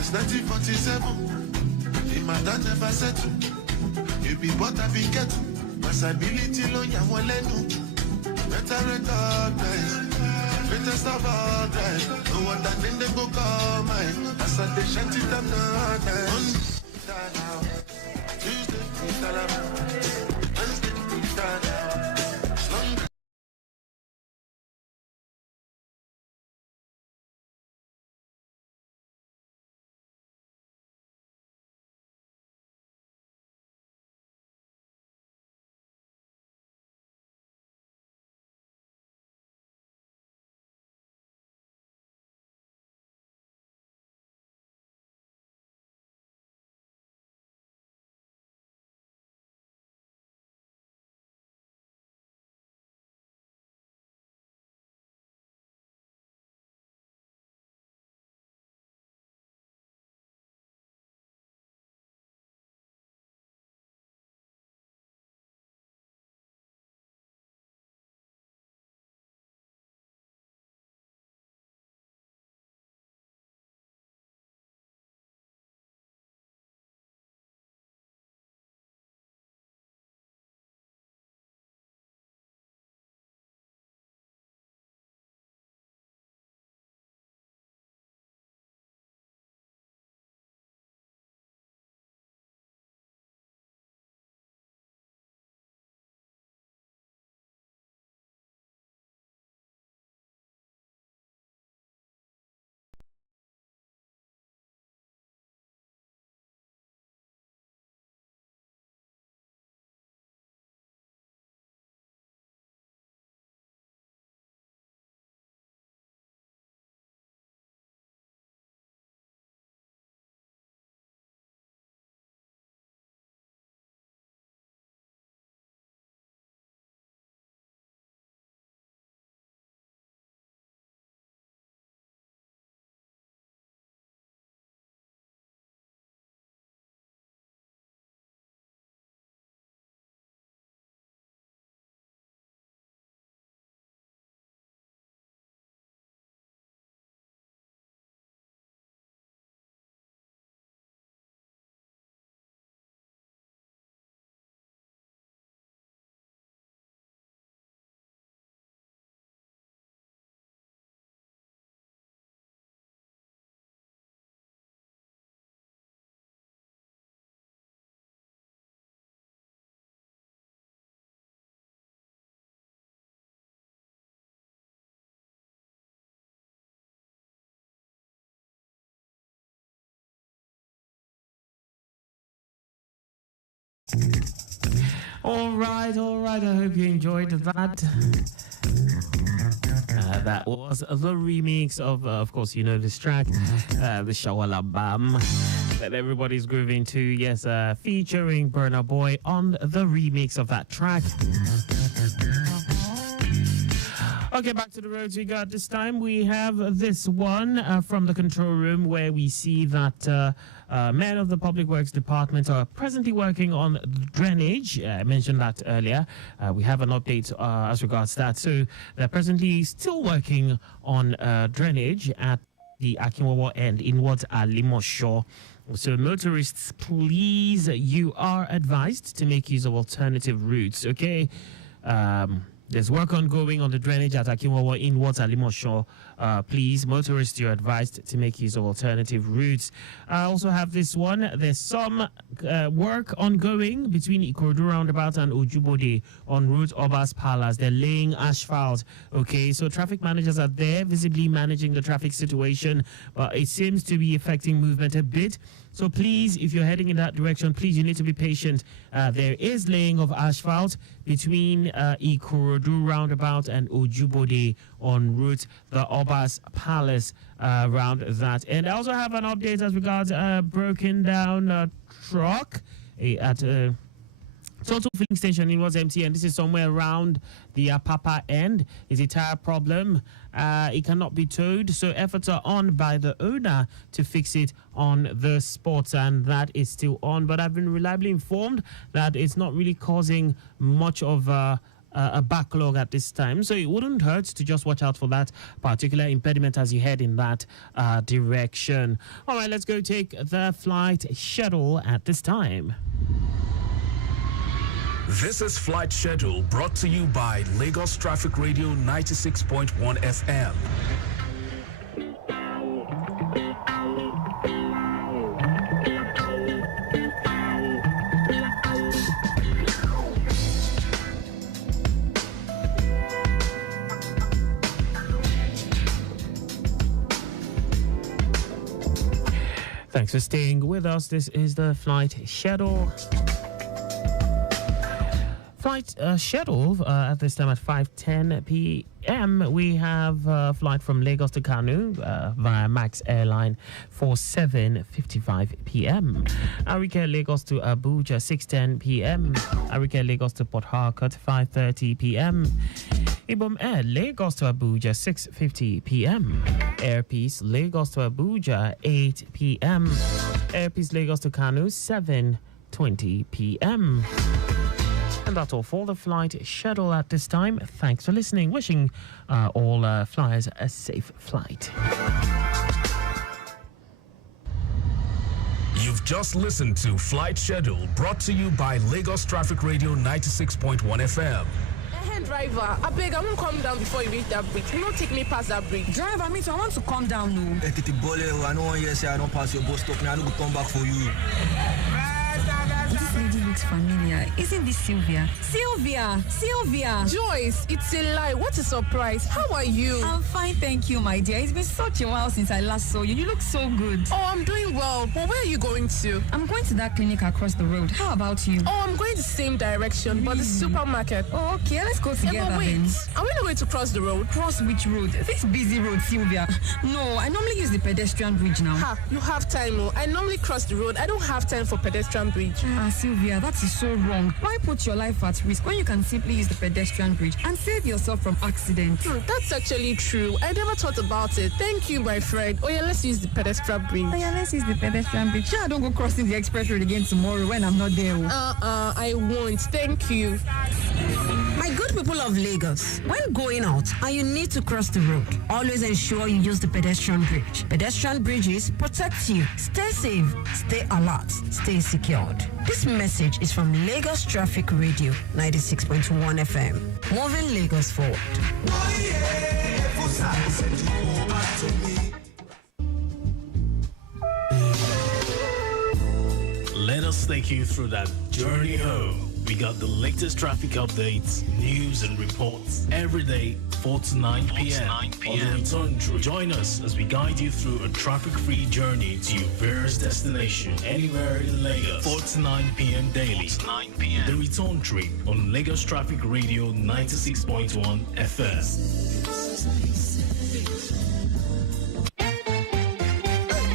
Since 1947, the matter never settle. You be what I be get. Possibility lo ya walenu. Better recognize. Greatest of all time. No one that in the go call mine. As I they shanty them now. Tuesday, All right. I hope you enjoyed that. That was the remix of course, you know this track, the Shawala Bam, that everybody's grooving to. Yes, featuring Burna Boy on the remix of that track. Okay, back to the roads we got. This time we have this one from the control room where we see that men of the Public Works Department are presently working on drainage. I mentioned that earlier. We have an update as regards that. So they're presently still working on drainage at the Akinwawa end inwards Alimosho. So motorists, please, you are advised to make use of alternative routes, okay? There's work ongoing on the drainage at Akinwawa inwards Alimosho. Please, motorists, you're advised to make use of alternative routes. I also have this one. There's some work ongoing between Ikorodu roundabout and Ojubode on route Obas Palace. They're laying asphalt. Okay, so traffic managers are there visibly managing the traffic situation, but it seems to be affecting movement a bit. So please, if you're heading in that direction, please, you need to be patient. There is laying of asphalt between Ikorodu roundabout and Ojubode on route the Obas Palace around that. And I also have an update as regards broken down truck at Total filling station. It was empty, and this is somewhere around the Apapa end. It's a tire problem. It cannot be towed, so efforts are on by the owner to fix it on the spot, and that is still on. But I've been reliably informed that it's not really causing much of a backlog at this time, so it wouldn't hurt to just watch out for that particular impediment as you head in that direction. All right, let's go take the flight schedule at this time. This is Flight Schedule brought to you by Lagos Traffic Radio 96.1 FM. Thanks for staying with us. This is the flight schedule. Flight schedule at this time at 5:10 p.m. We have a flight from Lagos to Kano via Max Airline for 7:55 p.m. Arike Lagos to Abuja 6:10 p.m. Arike Lagos to Port Harcourt 5:30 p.m. Ibom Air Lagos to Abuja 6:50 p.m. Air Peace Lagos to Abuja 8 p.m. Air Peace Lagos to Kano 7:20 p.m. And that's all for the flight schedule at this time. Thanks for listening. Wishing all flyers a safe flight. You've just listened to Flight Schedule brought to you by Lagos Traffic Radio 96.1 FM. Hey driver, I beg, I won't come down before you reach that bridge. You don't take me past that bridge. Driver, me too, I want to come down now. I don't want you to say I don't pass your bus stop. I don't go come back for you. This lady looks familiar. Isn't this Sylvia? Sylvia! Joyce, it's a lie. What a surprise. How are you? I'm fine, thank you, my dear. It's been such a while since I last saw you. You look so good. Oh, I'm doing well. But where are you going to? I'm going to that clinic across the road. How about you? Oh, I'm going the same direction, but the supermarket. Oh, okay, let's go together but wait, then. Are we not going to cross the road? Cross which road? This busy road, Sylvia. No, I normally use the pedestrian bridge now. Ha, you have time. Oh. I normally cross the road. I don't have time for pedestrian bridge. Sylvia, that is so wrong. Why put your life at risk when you can simply use the pedestrian bridge and save yourself from accidents? That's actually true. I never thought about it. Thank you, my friend. Oh yeah, let's use the pedestrian bridge. Oh yeah, let's use the pedestrian bridge. Sure, I don't go crossing the express road again tomorrow when I'm not there. I won't. Thank you. My good people of Lagos, when going out and you need to cross the road, always ensure you use the pedestrian bridge. Pedestrian bridges protect you. Stay safe, stay alert, stay secured. This message is from Lagos Traffic Radio 96.1 FM. Moving Lagos forward. Let us take you through that journey home we got the latest traffic updates, news and reports every day, 4 to 9 p.m. On the return trip. Join us as we guide you through a traffic-free journey to your various destination anywhere in Lagos. 4 to 9 p.m. daily. 4 to 9 p.m. The return trip on Lagos Traffic Radio 96.1 FM.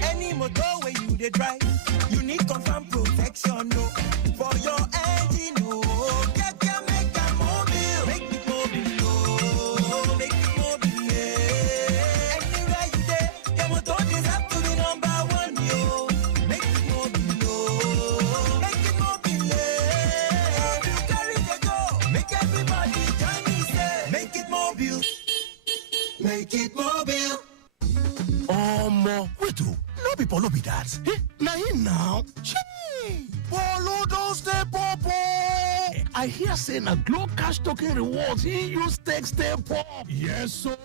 Any motor where you dey drive, you need confirm protection, no. For your engine, no. Make it mobile, no. Make it mobile, yeah. Anywhere you dey, your motor deserve to be number one, yo. Make it mobile, no. Make it mobile, yeah. You carry the go, make everybody join me, say. Make it mobile, make it mobile. Wait, no people no be that. Now him now. Polo don't stay popo. I hear say na Glow Cash Token Rewards he use take step up. Yes, so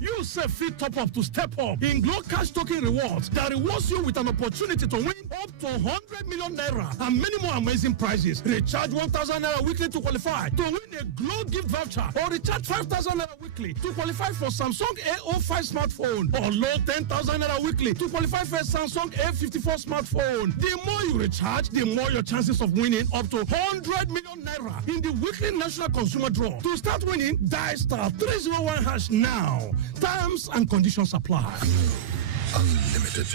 you say fit top up to step up in Glow Cash Token Rewards that rewards you with an opportunity to win up to 100 million naira and many more amazing prizes. Recharge 1,000 naira weekly to qualify to win a Glow gift voucher, or recharge 5,000 naira weekly to qualify for Samsung A05 smartphone, or load 10,000 naira weekly to qualify for a Samsung A54 smartphone. The more you recharge, the more your chances of winning up to 100 million naira in the weekly national consumer draw. To start winning, dial star 301 hash now. Terms and conditions apply. Unlimited.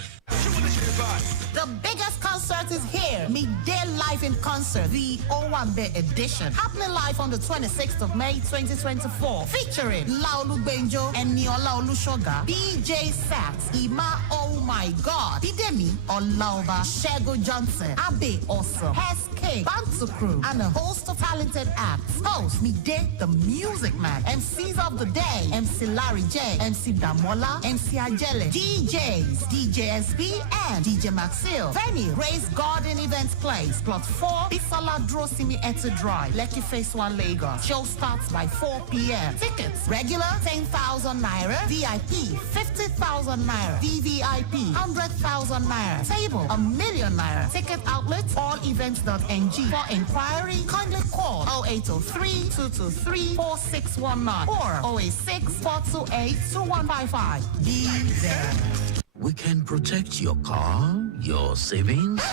The biggest concert is here. Midday Live in Concert, the Owambe edition. Happening live on the 26th of May 2024. Featuring Laolu Benjo and Niola Olushoga, DJ Sax, Ima Oh My God, Bidemi Olaoba, Shego Johnson, Abe Awesome, SK, Bantu Crew, and a host of talented acts. Host Midday the Music Man. MCs of the day, MC Larry J, MC Damola, MC Ajele, DJs, DJ SB, and DJ Maxil. Venue, Grace Garden Events Place, Plot 4, Bisola Drosimi Ete Drive, Lekki Phase 1 Lagos. Show starts by 4 p.m. Tickets, regular 10,000 naira, VIP 50,000 naira, VVIP 100,000 naira, table 1 million naira. Ticket outlets, allevents.ng. For inquiry, kindly call 0803-223-4619 or 086-428-2155. Be there. We can protect your car, your savings.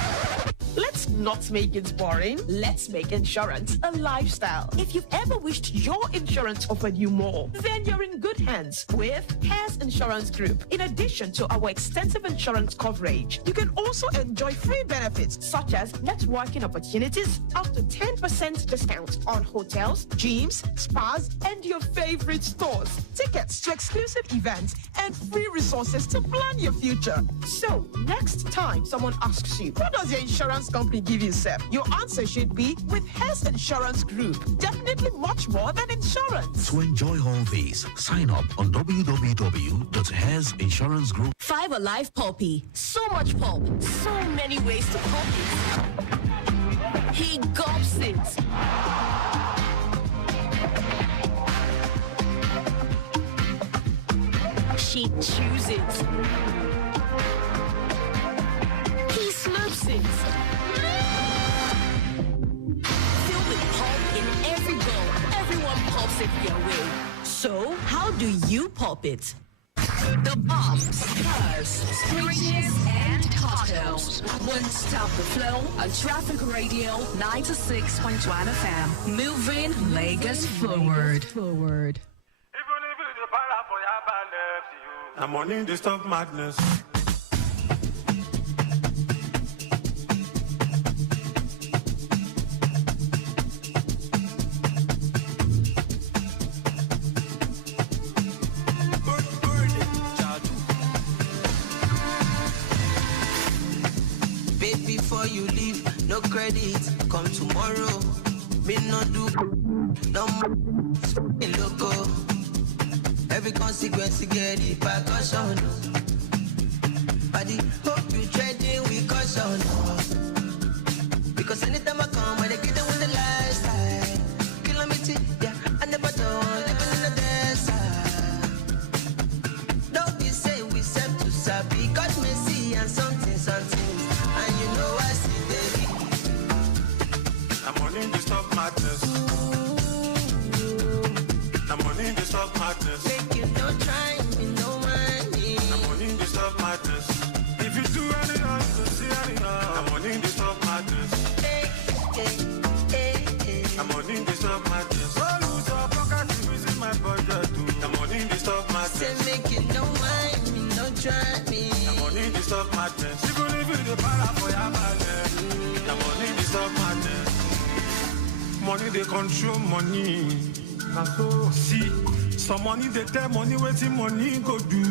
Let's not make it boring. Let's make insurance a lifestyle. If you've ever wished your insurance offered you more, then you're in good hands with Hairs Insurance Group. In addition to our extensive insurance coverage, you can also enjoy free benefits such as networking opportunities, up to 10% discount on hotels, gyms, spas, and your favorite stores, tickets to exclusive events, and free resources to plan your future. So, next time someone asks you, what does your insurance company give you, sir? Your answer should be with Hairs Insurance Group. Definitely much more than insurance. To enjoy all these, sign up on www.hairsinsurancegroup. 5 Alive Poppy. So much pulp. So many ways to pulp it. He gulps it. She chews it. He slurps it. Filled with pulp in every bowl. Everyone pulps it their way. So, how do you pulp it? The bombs, curves, screeches, and totals won't stop the flow on Traffic Radio 96.1 FM. Moving Lagos forward. I'm on this stuff madness. Baby, before you leave, no credit. Come tomorrow. Me no do no more. Loco. Every consequence you get it by caution. Buddy, hope you treading with caution. Because anytime I come, I get them with the lifestyle. Kilometer, yeah, I never done living in the desert. Don't be say we serve to sabi. God may see and something. And you know I see, baby. I'm on this stuff madness. stop madness. Oh, lose your pocket, you visit my budget. The money they stop madness. Say make it no mind me, no try me. The money they stop madness. Even if you the para for your madness. The money they stop madness. Money they control money. Now so see, some money they tell money waiting money go do.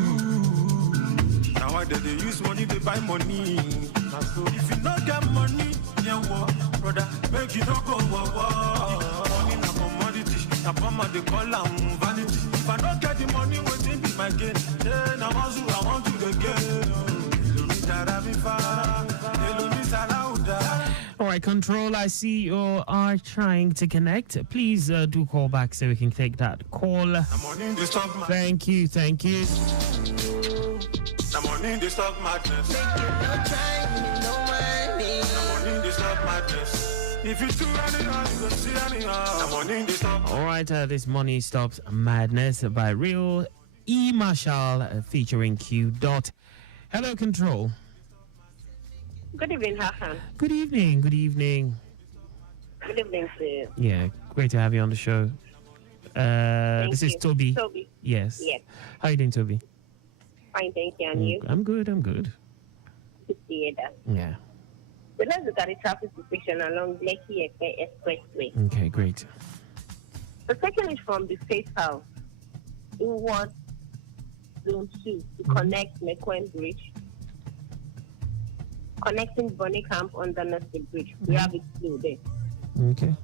Now why they use money they buy money. Now so if you not get money, yeah what, brother, make you not go Money na commodity, na farmer they call am vanity. If I don't get the money, waiting be my gain. Then I want to the game. All right, Control, I see you are trying to connect. Please do call back so we can take that call. Thank you. The money they stop madness. Make it no try me, no mind me. The money they stop madness. If you do anyhow, you go see anyhow. The money they stop. All right, this Money Stops Madness by Real E. Marshall featuring Q. Dot. Hello, Control. Good evening, Hakan. Good evening. Good evening. Good evening, sir. Yeah, great to have you on the show. This is Toby. Toby. Yes. Yes. How you doing, Toby? Fine, thank you. And you? I'm good. Good to hear that. Yeah. So let's look at the traffic situation along Lekki Expressway. Okay, great. The second is from the State House inward Zone 2 to connect Mequem Bridge, connecting Bonnie Camp under Nestle Bridge. We have it slow there. Okay.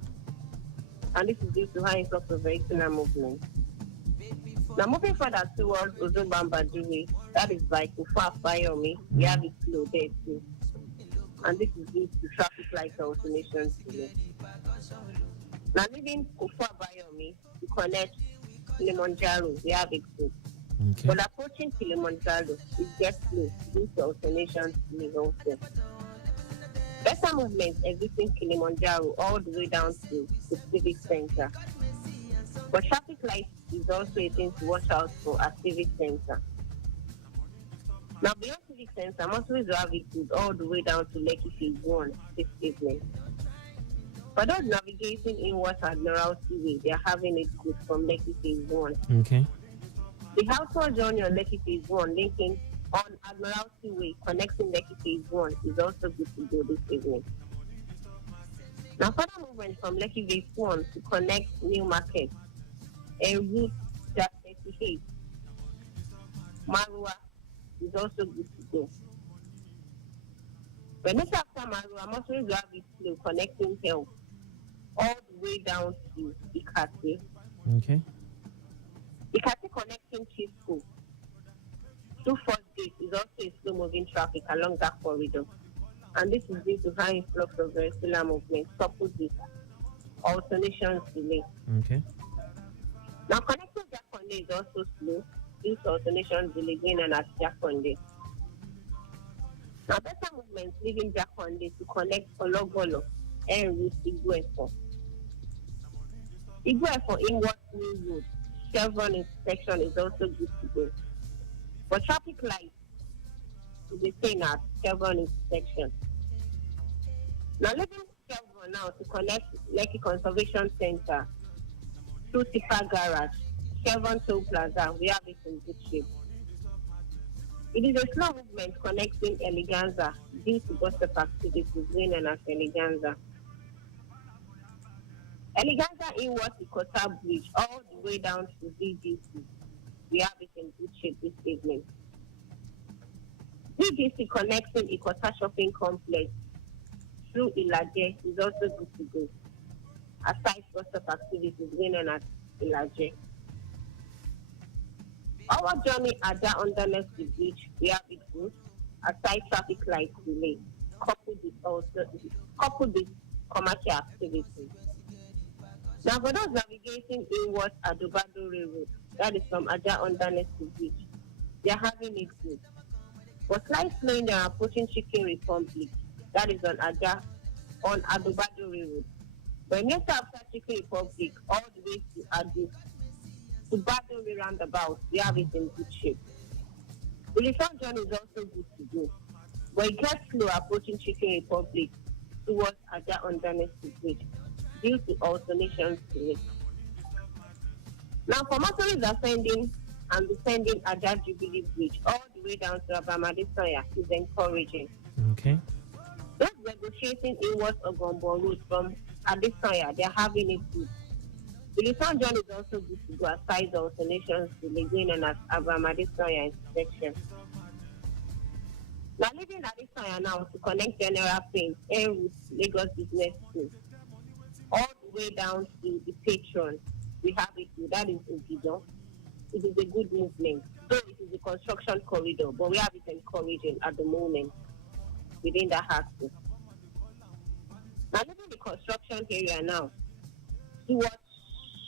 And this is due to high influx of vehicular movement. Now moving further towards Ozobamba Dewey, that is by Kufa Bayomi, we have it slow there too. And this is due to traffic light alternations delay. Now leaving Kufa Bayomi to connect Kilimanjaro, we have it slow. Okay. But approaching Kilimanjaro, it gets slow due to alternations delay also. Better movement exiting Kilimanjaro all the way down to the Civic Center. But traffic light is also a thing to watch out for at Civic Center. Now beyond Civic Center, motorists will have it good all the way down to Lekki Phase 1 this evening. For those navigating inwards Admiral Seaway, they are having it good from Lekki Phase 1. Okay. The household journey on Lekki Phase 1 linking on Admiral Seaway connecting Lekki Phase 1 is also good to go this evening. Now further movement from Lekki Phase 1 to connect New Market and route 38 Marua is also good to go. When it's after Marua, motorists will have it slow connecting Hill all the way down to Ikate. Okay. Ikate connecting Chisco through First Gate is also a slow moving traffic along that corridor. And this is due to high influx of vehicular movement coupled with alternations delay. Okay. Now connecting Jakonde is also slow due to alternations delay in and at Jakonde. Now better movement leaving Jakonde to connect Ologolo and route Iguefo. Iguefo inward New Road, Chevron inspection is also good to go. For traffic lights, is the same as Chevron inspection. Now leaving Chevron now to connect Lekki Conservation Center through Tifa Garage, Chevron Toll Plaza, we have it in good shape. It is a slow movement connecting Eleganza due to bus stop activities in and at Eleganza. Eleganza inward to Kota Bridge all the way down to VGC. We have it in good shape this evening. VGC connecting Ikota Shopping Complex through Ilaje is also good to go. Aside bus stop activities in and at Ilaje. Our journey at that under Nestle Bridge, we have it good. Aside traffic light delay, coupled with commercial activities. Now for those navigating inwards at Adobado Railroad, that is from Aja under Nestle Bridge, they are having it good. For slight slowing down approaching Chicken Republic, that is on Adobado Railroad. But next after Chicken Republic, all the way to Ado, to Battle roundabout, we have it in good shape. The return journey is also good to go, but it gets slow approaching Chicken Republic towards Aja under Nestle Bridge. due to alternations to it. Now, for motorists ascending and descending Ajah Jubilee Bridge all the way down to Abamade Soya is encouraging. Okay. Those negotiating inwards Ogombo Road from Adesanya, they're having it good. The return journey is also good to go aside the alternations to Lagos and as Abamade Soya intersection. Now, leaving Adesanya now to connect General Paint, Air Route, Lagos Business School, all the way down to the Patron. We have it, that is Ogido. It is a good movement. Though it is a construction corridor, but we have it encouraging at the moment within the hospital. Now, leaving the construction area now, towards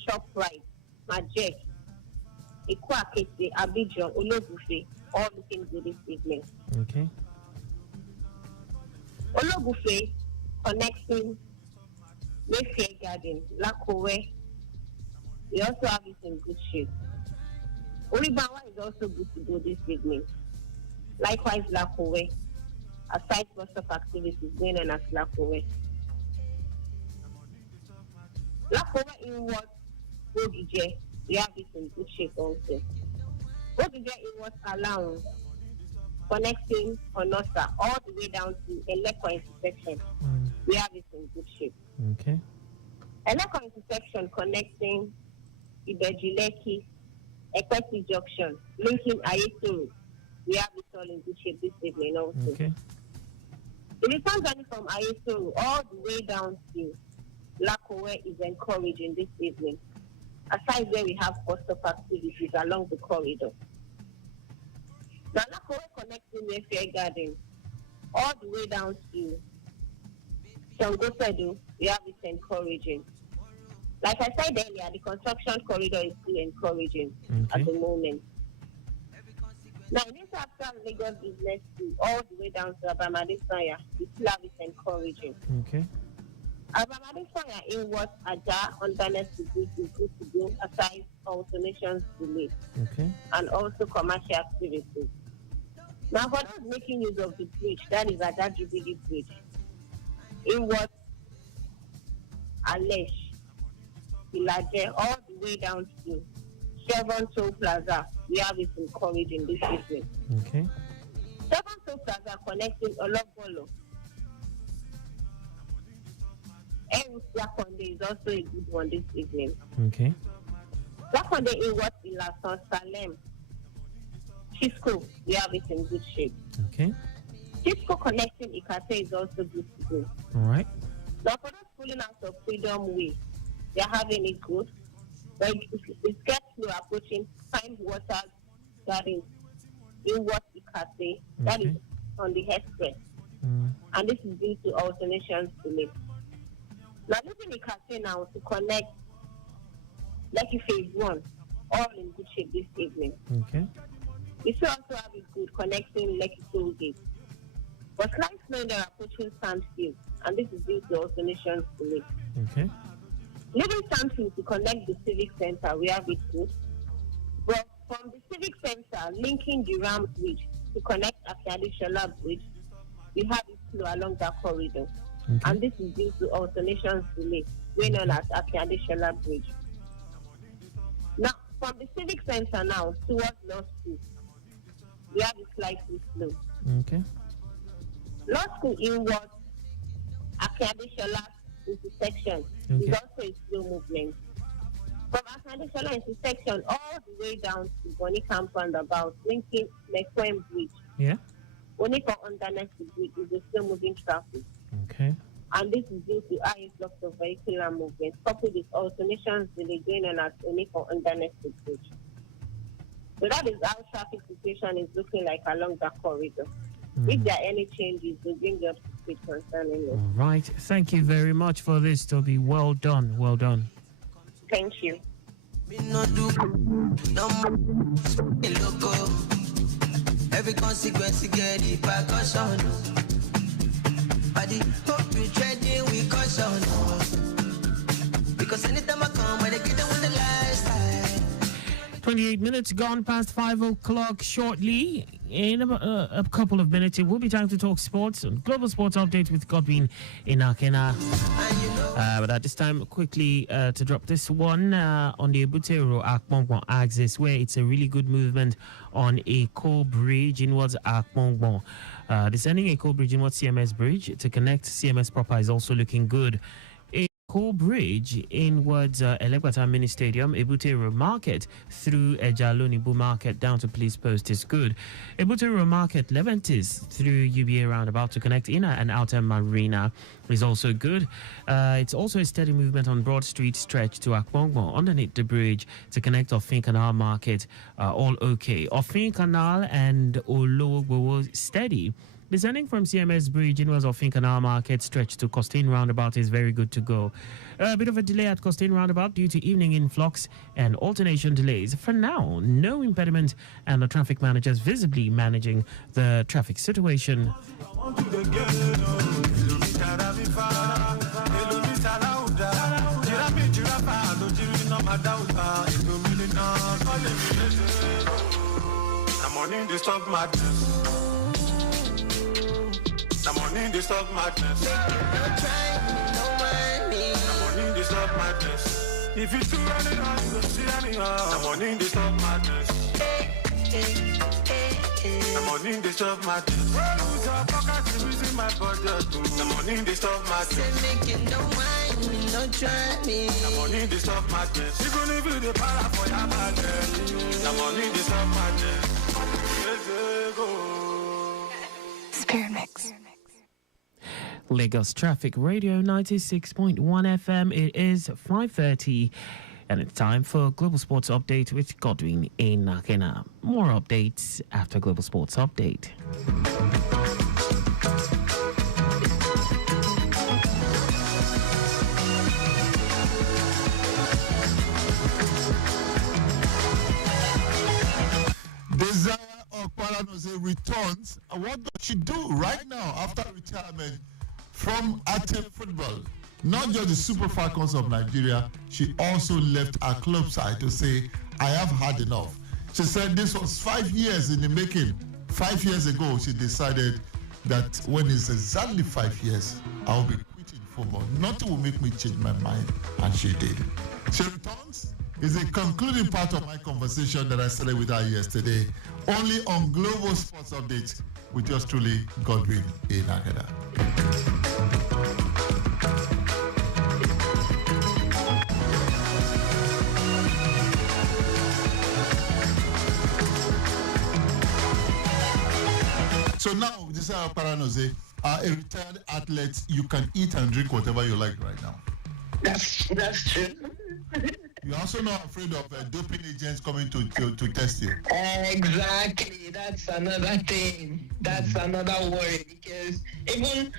ShopRite, Majek, Ikwakete, Abidjan, Ologufe, all looking good this evening. Okay. Ologufe connecting Mayfair Garden, Lakowe. We also have it in good shape. Oribawa is also good to go this evening. Likewise, Lakowe, aside bus of activities going on at Lakowe. Lakowe inwards, Ogije, we have it in good shape also. Ogije inwards allowance, connecting Onosa all the way down to Eleko intersection. We have it in good shape. Okay. Eleko intersection connecting Ibejileki, Ekwesi Junction, linking Ayesuru. We have it all in good shape this evening also. Okay. The return journey from Ayesuru all the way down to Lakowe is encouraging this evening. Aside where we have post-op activities along the corridor. Now Lakowe connecting Mayfair Garden all the way down to Songosedu, we have it encouraging. Like I said earlier, the construction corridor is still encouraging at the moment. Now, in this after Lagos Business School, all the way down to Abamade Soya, we still have it encouraging. Okay. Abamade Soya in what Ajah underneath the bridge is good to go, aside alternations delay, and also commercial activities. Now, for those making use of the bridge, that is Ajah Jubilee Bridge, in what Alesh, Ilaje, all the way down to Chevron Toll Plaza, we have it encouraging this evening. Okay. Chevron Toll Plaza connecting Ologbolo. And Lakonde is also a good one this evening. Okay. Lakonde in what Ilasan Salem. Chisco, we have it in good shape. Okay. Chisco connecting Ikate is also good to go. All right. Now, for those pulling out of Freedom Way, they are having it good. But it gets to approaching Time Water Garden in what Ikate, that is on the express. And this is due to alternations delay. Now, looking Ikate now to connect Lekki Phase 1, all in good shape this evening. Okay. We still also have it good connecting Lekki Toll Gate. But slight slowing down approaching Sandfield, and this is due to alternations delay. Okay. Leaving Sandfield to connect the Civic Center, we have it good. But from the Civic Center, linking the Ram Bridge to connect Akiade Shola Bridge, we have it slow along that corridor. And this is due to alternations delay, going on at Akiade Shola Bridge. Now, from the Civic Center now towards Law School, we have it slightly slow. Okay. Law School inward, Akiade Shola intersection is also a slow movement. From Akiade Shola intersection all the way down to Bonny Camp roundabout, linking Mekwem Bridge. Yeah. Only for underneath the bridge is a slow moving traffic. Okay. And this is due to high influx of vehicular movement, coupled with alternations delay going on at only for underneath the bridge. So that is how traffic situation is looking like along that corridor. If there are any changes, we'll bring you up to speed concerning it. All right. Thank you very much for this, Toby. Well done. Well done. Thank you. Every consequence you get the percussion. But the hope you treading with caution. Because anytime I come, when they get them with the lifestyle. 28 minutes gone past 5 o'clock shortly. in a couple of minutes, it will be time to talk sports and global sports update with Godwin in Akena. But at this time, quickly to drop this one on the Ebutero Akpongbon axis, where it's a really good movement on Eko Bridge inwards Akpongbon. Descending Eko Bridge inwards CMS Bridge to connect CMS proper is also looking good. Eko Bridge inwards Elegbata Mini Stadium, Ebutero Market through Ejalonibu Market down to Police Post is good. Ebutero Market Leventis through UBA roundabout to connect inner and outer Marina is also good. It's also a steady movement on Broad Street stretch to Akpongbon underneath the bridge to connect Offin Canal Market, all okay. Offin Canal and Olowo steady. Descending from CMS Bridge inwards of Canal Market stretch to Costain Roundabout is very good to go. A bit of a delay at Costain Roundabout due to evening influx and alternation delays. For now, no impediment, and the traffic managers visibly managing the traffic situation. The money in the stock madness. Don't try me, don't mind me. The money in the stock madness. If you do anyhow, you don't see anyhow. The money in the stock madness. The money in the stock madness. Lose your pocket, you losing my budget too. The money in the stock madness. Say make you don't mind me, don't try me. The money in the stock madness. Even if you the para for your madness. The money in the stock madness. Let's go. Spirit Mix. Lagos Traffic Radio 96.1 FM. It is 5:30 and it's time for Global Sports Update with Godwin in Nakena. More updates after Global Sports Update. Desire Okparanos returns. What does she do right now after retirement from active football? Not just the Super Falcons of Nigeria, she also left her club side to say, I have had enough. She said this was 5 years in the making. 5 years ago, she decided that when it's exactly 5 years, I'll be quitting football. Nothing will make me change my mind, and she did. She returns. Is a concluding part of my conversation that I started with her yesterday, only on Global Sports Update with yours truly, Godwin in Akeda. So now, this is our Paranoze, a retired athlete. You can eat and drink whatever you like right now. That's true. You're also not afraid of doping agents coming to test you. Exactly. That's another thing. That's another worry, because even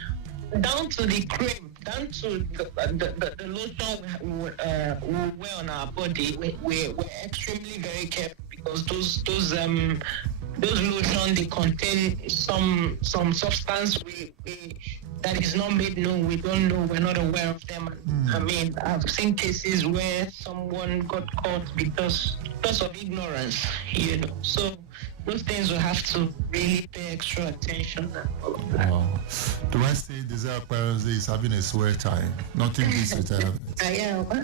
down to the cream, down to the lotion we wear on our body, we're extremely very careful, because those lotion, they contain some substance that is not made known. We don't know. We're not aware of them. I mean, I've seen cases where someone got caught because of ignorance, So those things will have to really pay extra attention. Wow. Do I say Desire Parents is having a swear time? Nothing beats retirement. I am. Well,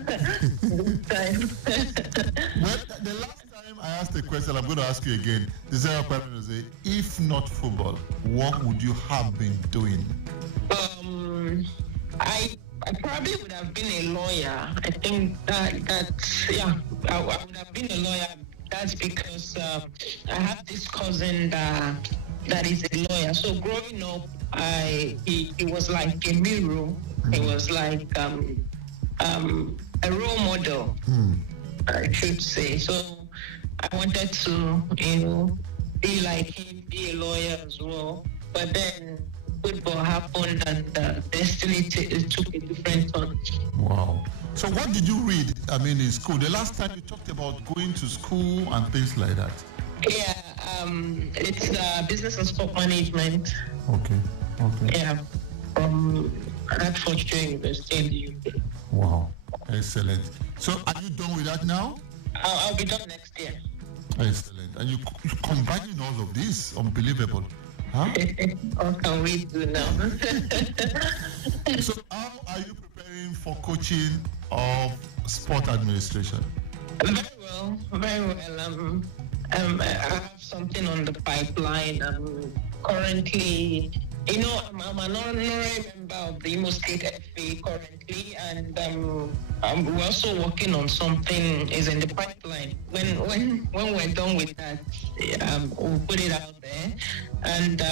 the last time I asked the question, I'm going to ask you again. Desire Parents, if not football, what would you have been doing? I probably would have been a lawyer. I think I would have been a lawyer. That's because I have this cousin that is a lawyer. So growing up, he was like a mirror. He was like a role model, I should say. So I wanted to, be like him, be a lawyer as well. But then football happened, and destiny took a different turn. Wow. So what did you read, in school? The last time you talked about going to school and things like that. Yeah, it's business and sport management. Okay. Yeah, from Hertfordshire University in the UK. Wow. Excellent. So are you done with that now? I'll be done next year. Excellent. And you combining all of this, unbelievable. Huh? What can we do now? So how are you preparing for coaching of sport administration? Very well, very well. I have something on the pipeline. Currently, I'm an honorary member of the Imo State FA currently, and I'm also working on something is in the pipeline. When we're done with that, we'll put it out there. And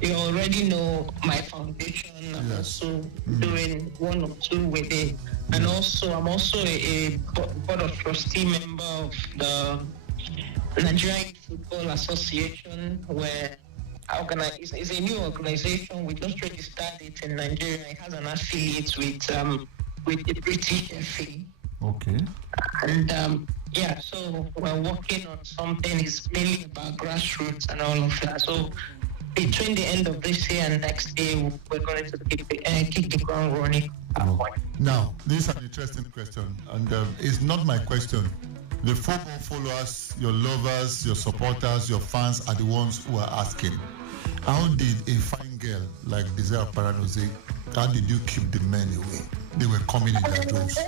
you already know my foundation. I'm also doing one or two with it. And also, I'm also a board of trustee member of the Nigerian Football Association, where it's a new organization. We just registered it in Nigeria. It has an affiliate with the British FA. Okay. And so we're working on something. It's mainly about grassroots and all of that. So between the end of this year and next year, we're going to kick the ground running. Now, this is an interesting question, and it's not my question. The football followers, your lovers, your supporters, your fans are the ones who are asking, how did a fine girl like Desire Paranose, how did you keep the men away? They were coming in their droves.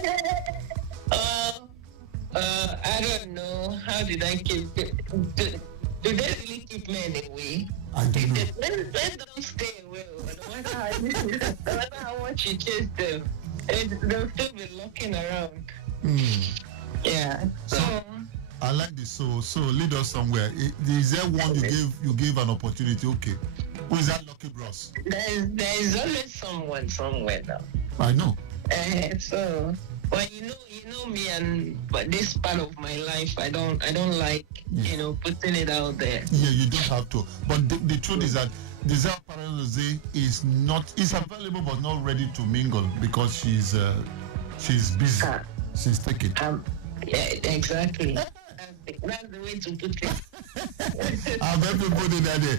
I don't know. How did I keep it? Do they really keep men away? I don't know. Men don't stay away. No matter how much you chase them, they'll still be looking around. Yeah. So I like this. So lead us somewhere. Is there one you gave an opportunity? Okay. Who is that lucky bros? There is always someone somewhere now. I know. But you know me, but this part of my life, I don't like putting it out there. Yeah, you don't have to. But the truth is that Desire Paranose is available but not ready to mingle because she's busy. She's taken. Yeah, exactly. That's the way to put it. I've everybody that day.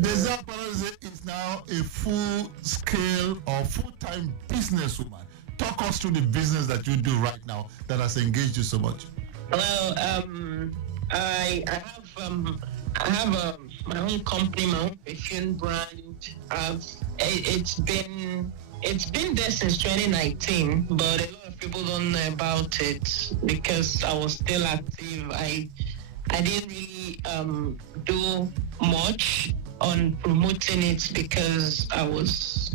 Desire Paranose is now a full-scale or full-time businesswoman. Talk us through the business that you do right now that has engaged you so much. Well, I have my own company, my own perfume brand. It's been there since 2019, but a lot of people don't know about it because I was still active. I didn't really do much on promoting it because I was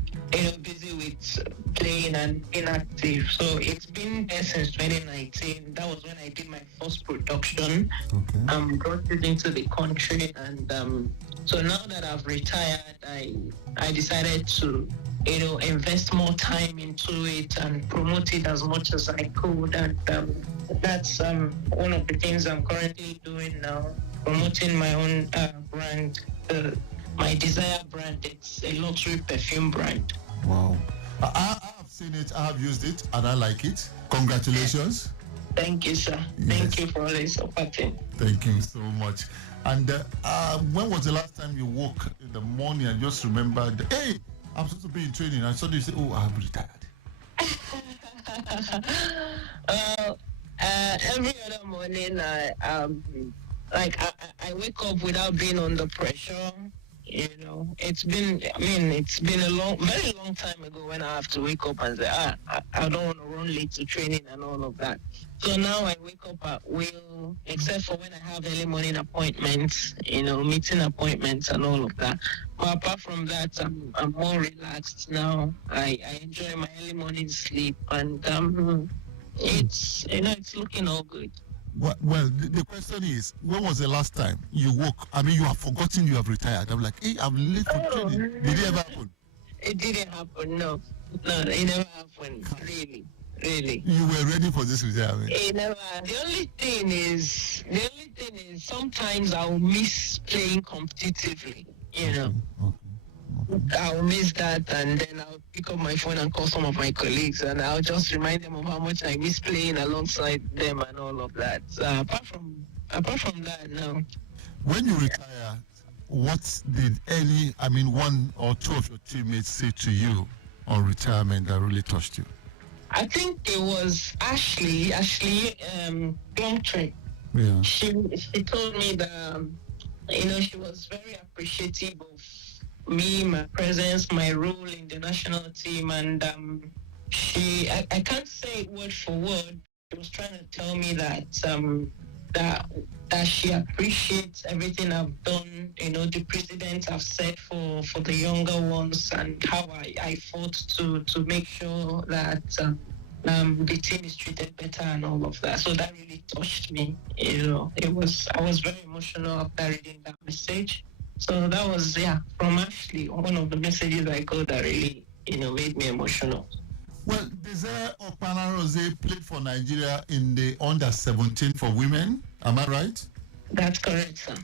busy with playing and inactive. So it's been there since 2019. That was when I did my first production. Okay. Brought it into the country, and so now that I've retired, I decided to invest more time into it and promote it as much as I could. And that's one of the things I'm currently doing now, promoting my own brand. My Desire brand, it's a luxury perfume brand. Wow. I have seen it, I have used it, and I like it. Congratulations. Thank you, sir. Yes. Thank you for all this supporting. Thank you so much. And when was the last time you woke in the morning and just remembered, hey, I'm supposed to be in training, and suddenly you say, oh, I'm retired? Every other morning, I wake up without being under pressure. It's been a very long time ago when I have to wake up and say, I don't want to run late to training and all of that. So now I wake up at will, except for when I have early morning appointments, meeting appointments and all of that. But apart from that, I'm more relaxed now. I enjoy my early morning sleep, and it's looking all good. Well, the question is, when was the last time you woke? I mean, you have forgotten you have retired. I'm like, hey, I'm late for training. Did it ever happen? It didn't happen, no. No, it never happened, really. You were ready for this retirement? It never. The only thing is sometimes I'll miss playing competitively, Okay. I'll miss that, and then I'll pick up my phone and call some of my colleagues, and I'll just remind them of how much I miss playing alongside them and all of that. So apart from that, no. When you retire, what did one or two of your teammates say to you on retirement that really touched you? I think it was Ashley Plumtree. Yeah. She told me that she was very appreciative of me, my presence, my role in the national team, and I can't say it word for word. She was trying to tell me that that she appreciates everything I've done, the president have said for the younger ones, and how I fought to make sure that the team is treated better and all of that. So that really touched me. I was very emotional after reading that message. So that was from Ashley, one of the messages I got that really made me emotional. Well, Desire Okpara-Rose played for Nigeria in the under-17 for women. Am I right? That's correct, sir.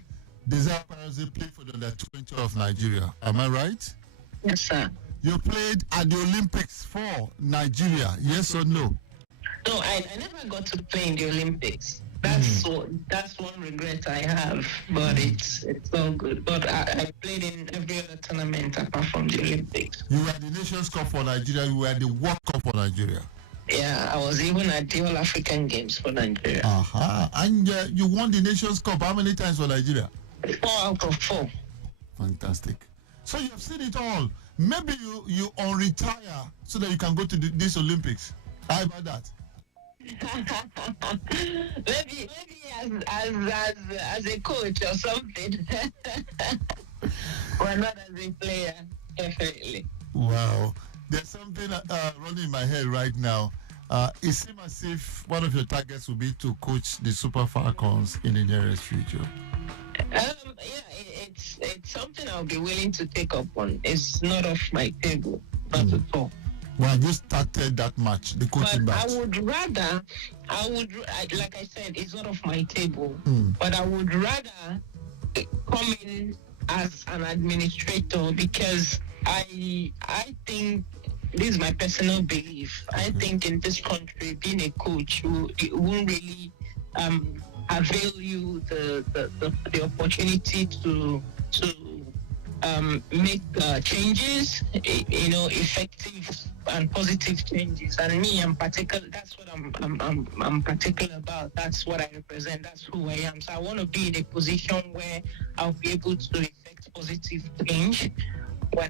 Desire Okpara-Rose played for the under-20 of Nigeria. Am I right? Yes, sir. You played at the Olympics for Nigeria, yes or no? No, I never got to play in the Olympics. That's one regret I have, but it's all good. But I played in every other tournament apart from the Olympics. You were at the Nations Cup for Nigeria, you were at the World Cup for Nigeria. Yeah, I was even at the All African Games for Nigeria. And you won the Nations Cup how many times for Nigeria? 4 out of 4. Fantastic. So you've seen it all. Maybe you unretire so that you can go to this Olympics. How about that? maybe as a coach or something. Or not as a player, definitely. Wow. There's something running in my head right now. It seems as if one of your targets will be to coach the Super Falcons in the nearest future. It's something I'll be willing to take up on. It's not off my table, not at all. Well, you started that match, the coaching match. I would rather, like I said, it's not off my table, but I would rather come in as an administrator, because I think, this is my personal belief, I think in this country, being a coach, it won't really avail you the opportunity to make changes, effective and positive changes. And me, I'm particular. That's what I'm particular about. That's what I represent. That's who I am. So I want to be in a position where I'll be able to effect positive change when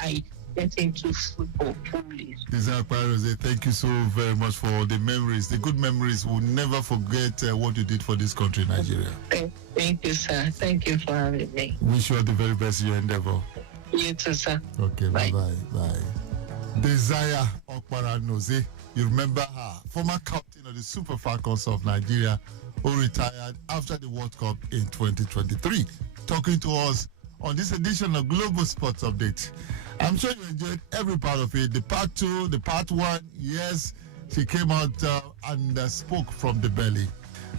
I get into football fully. Desire Okpara-Rose, thank you so very much for the memories, the good memories. We'll never forget what you did for this country, Nigeria. Thank you, sir. Thank you for having me. Wish you all the very best in your endeavor. You too, sir. Okay, bye-bye. Desire Okpara-Rose, you remember her, former captain of the Super Falcons of Nigeria, who retired after the World Cup in 2023, talking to us on this edition of Global Sports Update. I'm sure you enjoyed every part of it. The part 2, the part 1, yes, she came out and spoke from the belly.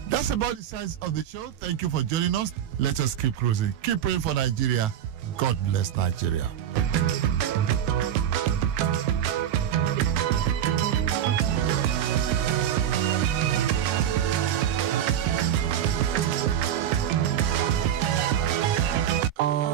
That's about the size of the show. Thank you for joining us. Let us keep cruising. Keep praying for Nigeria. God bless Nigeria. Oh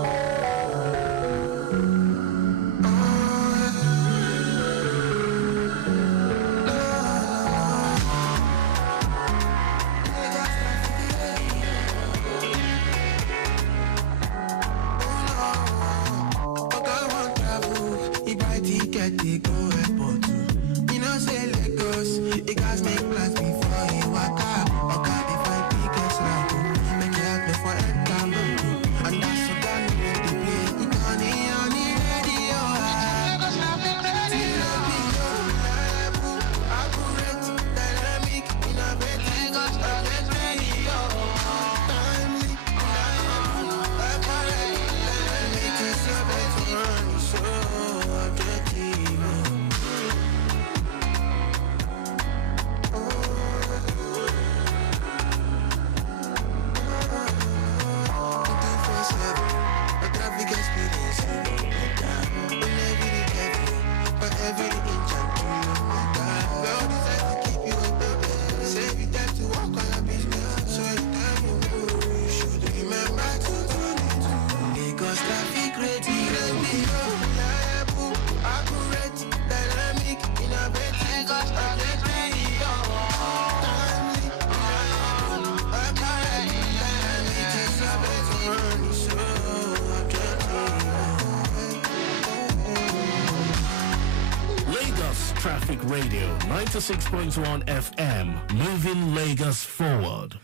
Lagos Traffic Radio 96.1 FM, moving Lagos forward.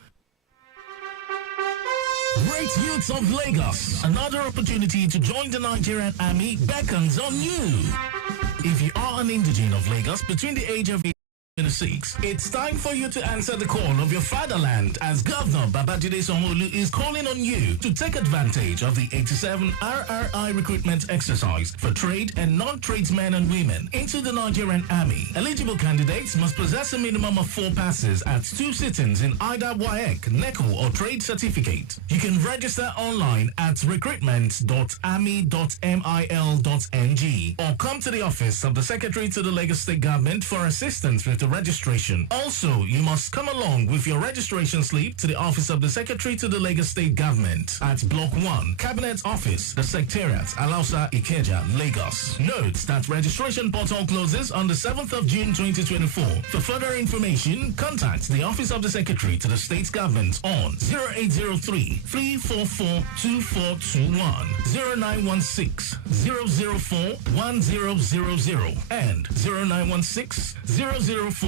Great youths of Lagos, another opportunity to join the Nigerian Army beckons on you. If you are an indigene of Lagos between the age of 26, it's time for you to answer the call of your fatherland as Governor Babajide Sanwo-Olu is calling on you to take advantage of the 87 RRI recruitment exercise for trade and non-tradesmen and women into the Nigerian Army. Eligible candidates must possess a minimum of 4 passes at 2 sittings in either WAEC, NECO or trade certificate. You can register online at recruitment.army.mil.ng or come to the office of the Secretary to the Lagos State Government for assistance with the registration. Also, you must come along with your registration slip to the office of the Secretary to the Lagos State Government at Block 1, Cabinet Office, the Secretariat, Alausa, Ikeja, Lagos. Note that registration portal closes on the 7th of June 2024. For further information, contact the office of the Secretary to the State Government on 0803-344-2421, 0916-004-1000, and 0916-004-2000. The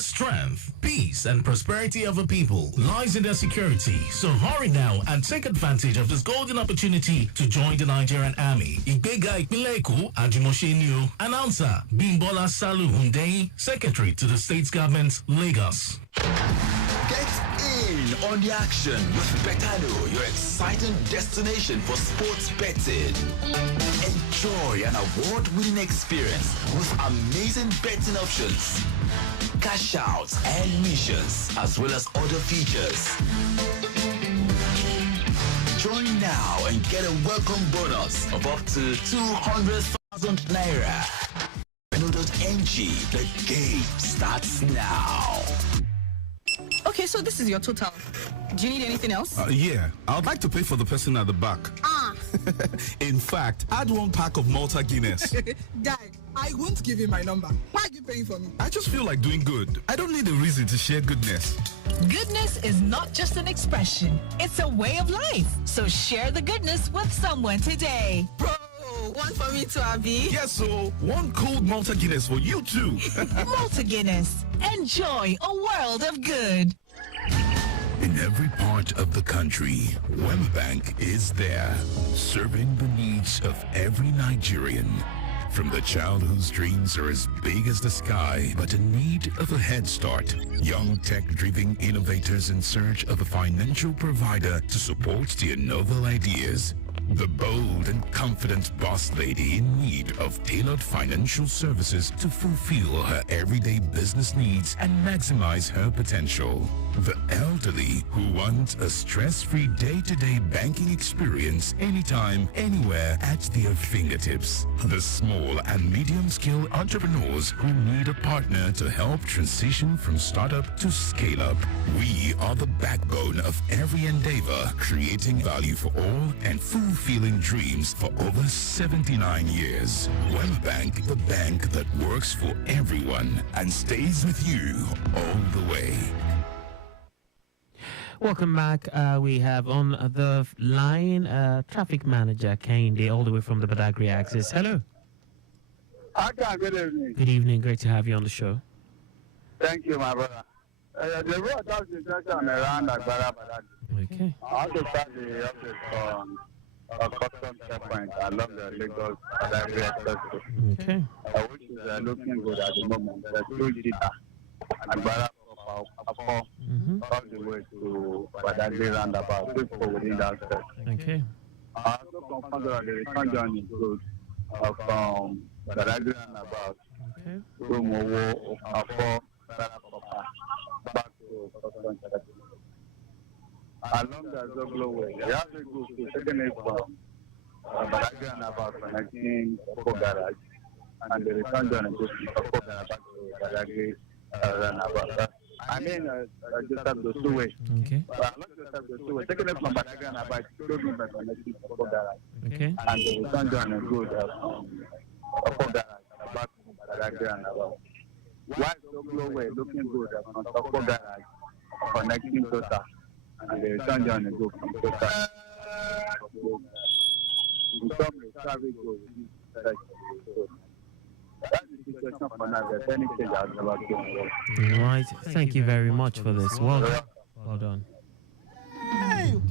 strength, peace, and prosperity of a people lies in their security. So hurry now and take advantage of this golden opportunity to join the Nigerian Army. Ìgbéga Ìpínlẹ̀ Èkó, Àjùmọ̀ṣe ni o. Announcer Bimbola Salu Hundeyin, Secretary to the State Government, Lagos. Get in on the action with Betano, your exciting destination for sports betting. Enjoy an award-winning experience with amazing betting options, cash outs and missions, as well as other features. Join now and get a welcome bonus of up to 200,000 Naira. Betano.ng, the game starts now. Okay, so this is your total. Do you need anything else? Yeah, I'd like to pay for the person at the back. In fact, add 1 pack of Malta Guinness. Guy, I won't give you my number. Why are you paying for me? I just feel like doing good. I don't need a reason to share goodness. Goodness is not just an expression, it's a way of life. So share the goodness with someone today. Bro, one for me too, Abby. Yes, so 1 cold Malta Guinness for you too. Malta Guinness. Enjoy a world of good. In every part of the country, Wembank is there, serving the needs of every Nigerian. From the child whose dreams are as big as the sky, but in need of a head start. Young tech-driven innovators in search of a financial provider to support their novel ideas. The bold and confident boss lady in need of tailored financial services to fulfill her everyday business needs and maximize her potential. The elderly who want a stress-free day-to-day banking experience anytime, anywhere at their fingertips. The small and medium-scale entrepreneurs who need a partner to help transition from startup to scale-up. We are the backbone of every endeavor, creating value for all and fulfilling dreams for over 79 years. Wembank, the bank that works for everyone and stays with you all the way. Welcome back. We have on the line traffic manager Kehinde, all the way from the Badagry axis. Hello. Akan, good evening. Good evening. Great to have you on the show. Thank you, my brother. The road has been junction around Agbara Badagry. Okay. I want to start the update on a custom checkpoint along the Lagos Badagry Expressway. Okay. Which is looking good at the moment. There's 2 Jita, Agbara all the way to Badagry roundabout, people within that stretch. Okay. I also confirmed that the return journey goes from Badagry roundabout to Mowo, Okafo, Sarakopa, back to Custom Checkpoint. Along the Zoglo way, you have to go to taking it from Badagry roundabout connecting Oko Garage, and the return journey goes from Oko Garage back to Badagry roundabout. I mean, just have the 2 way. Okay. But I'm not just have the 2 way. Taking it from Badagry roundabout, don't be by connecting Oko Garage. Okay. And the return journey goes from Oko Garage back to Badagry roundabout. Why Zoglo way looking good from Oko Garage connecting Tota, and the return journey goes from Tota. In some traffic goes question for now. If any change, I'll never do. All right. Thank you very much for this. Well done. Well done.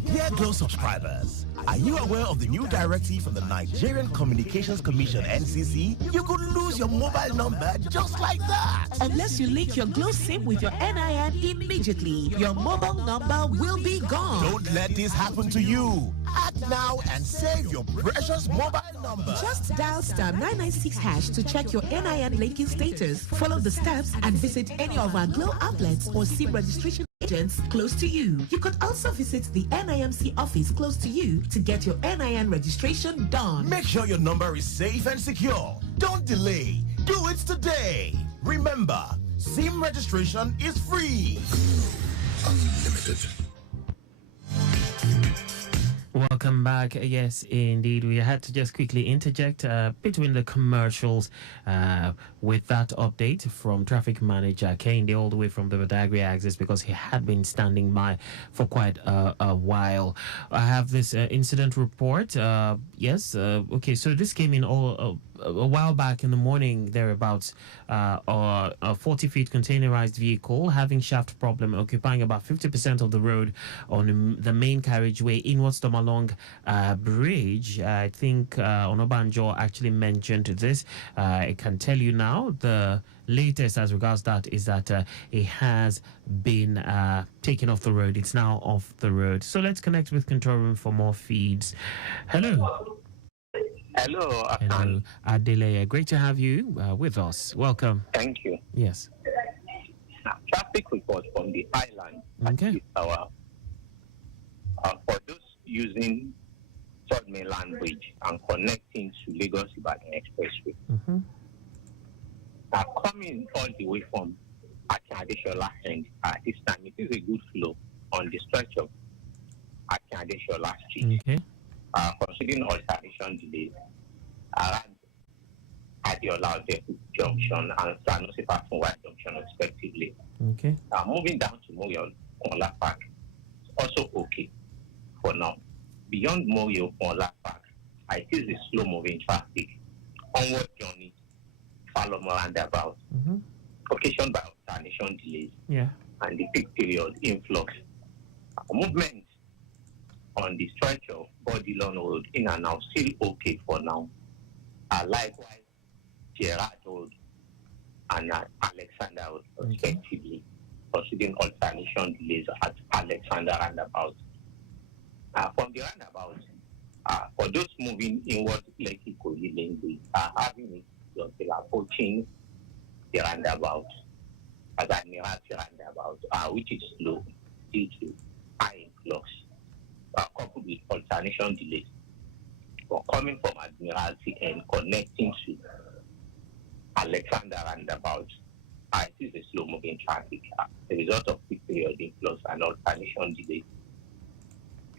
Dear Glow subscribers, are you aware of the new directive from the Nigerian Communications Commission (NCC)? You could lose your mobile number just like that. Unless you link your Glow SIM with your NIN immediately, your mobile number will be gone. Don't let this happen to you. Act now and save your precious mobile number. Just dial *996# to check your NIN linking status. Follow the steps and visit any of our Glow outlets or SIM registration agents close to you. You could also visit the NIMC office close to you to get your NIN registration done. Make sure your number is safe and secure. Don't delay. Do it today. Remember, SIM registration is free. Unlimited. Welcome back. Yes, indeed. We had to just quickly interject between the commercials with that update from traffic manager Kende all the way from the Badagry axis because he had been standing by for quite a while. I have this incident report. Yes. Okay. So this came in a while back in the morning thereabouts. A 40-feet containerized vehicle having shaft problem occupying about 50% of the road on the main carriageway inwards to Malong Bridge. I think Onobanjo actually mentioned this. I can tell you now the latest as regards that is that it has been taken off the road. It's now off the road. So let's connect with control room for more feeds. Hello. Hello. Hello, Adeleye. Great to have you with us. Welcome. Thank you. Yes. Traffic report from the island Okay. at this hour. For those using Third Mainland Bridge and connecting to Lagos-Ibadan Expressway, are coming all the way from Akan end. At this time, it is a good flow on the stretch of Akan Street. Okay. Considering alternation delays around Adiola Junction and Sanusi Patunwa Junction, respectively. Okay. Moving down to Moyo Konla Park, also okay for now. Beyond Moyo Konla Park, it is a slow-moving traffic. Onward journey, follow more roundabout, occasioned by alternation delays, and the peak period influx. Movement on the stretch of Bodilon Road in and out still okay for now. Likewise, Gerard Road and Alexander Road, respectively, considering alternation delays at Alexander roundabout. From the roundabout, for those moving inward Lekki Kogi Lane, are having it until approaching the roundabout, as Admiralty roundabout, which is slow due to high influx. Coupled with alternation delays. But coming from Admiralty and connecting to Alexander roundabout, it is a slow-moving traffic. The result of peak period influx and alternation delays.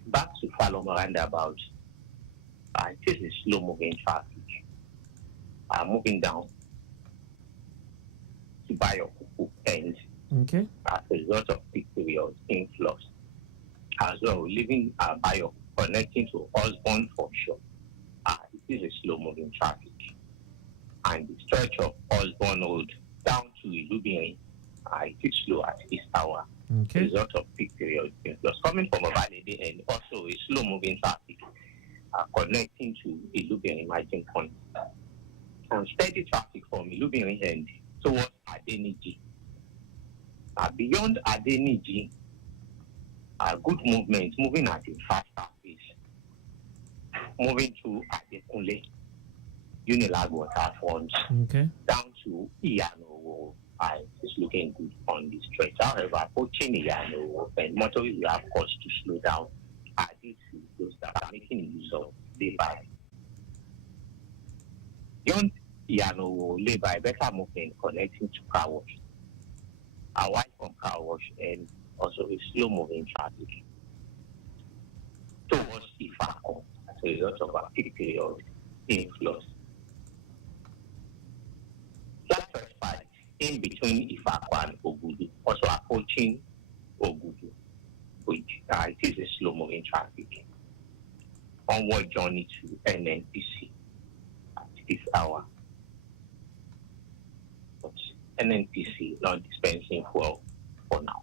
Back to Faloma roundabout, it is a slow-moving traffic. Moving down to Bayokuku end. Okay. As a result of peak period influx. As well, leaving Bayo connecting to Osborne Foreshore. It is a slow-moving traffic. And the stretch of Osborne Road down to Ilubiri, it is slow at this hour. Okay. Result of peak period. Plus coming from Obalede and also a slow-moving traffic connecting to Ilubiri margin point. And steady traffic from Ilubiri end towards Adeniji. Beyond Adeniji, good movement, moving at a faster pace. Moving to Adekunle, Unilag Waterfront, down to Iyano, it's looking good on the stretch. However, approaching Iyano, and motorists will have cause to slow down due to those that are making use of lay-by. Beyond Iyano, lay-by, better movement connecting to car wash. Away from car wash and also a slow-moving traffic towards Ifako as a result of a peak period influx. Flat fight in between Ifako and Ogudu, also approaching Ogudu, which it is a slow-moving traffic. Onward journey to NNPC at this hour. NNPC not dispensing fuel for now.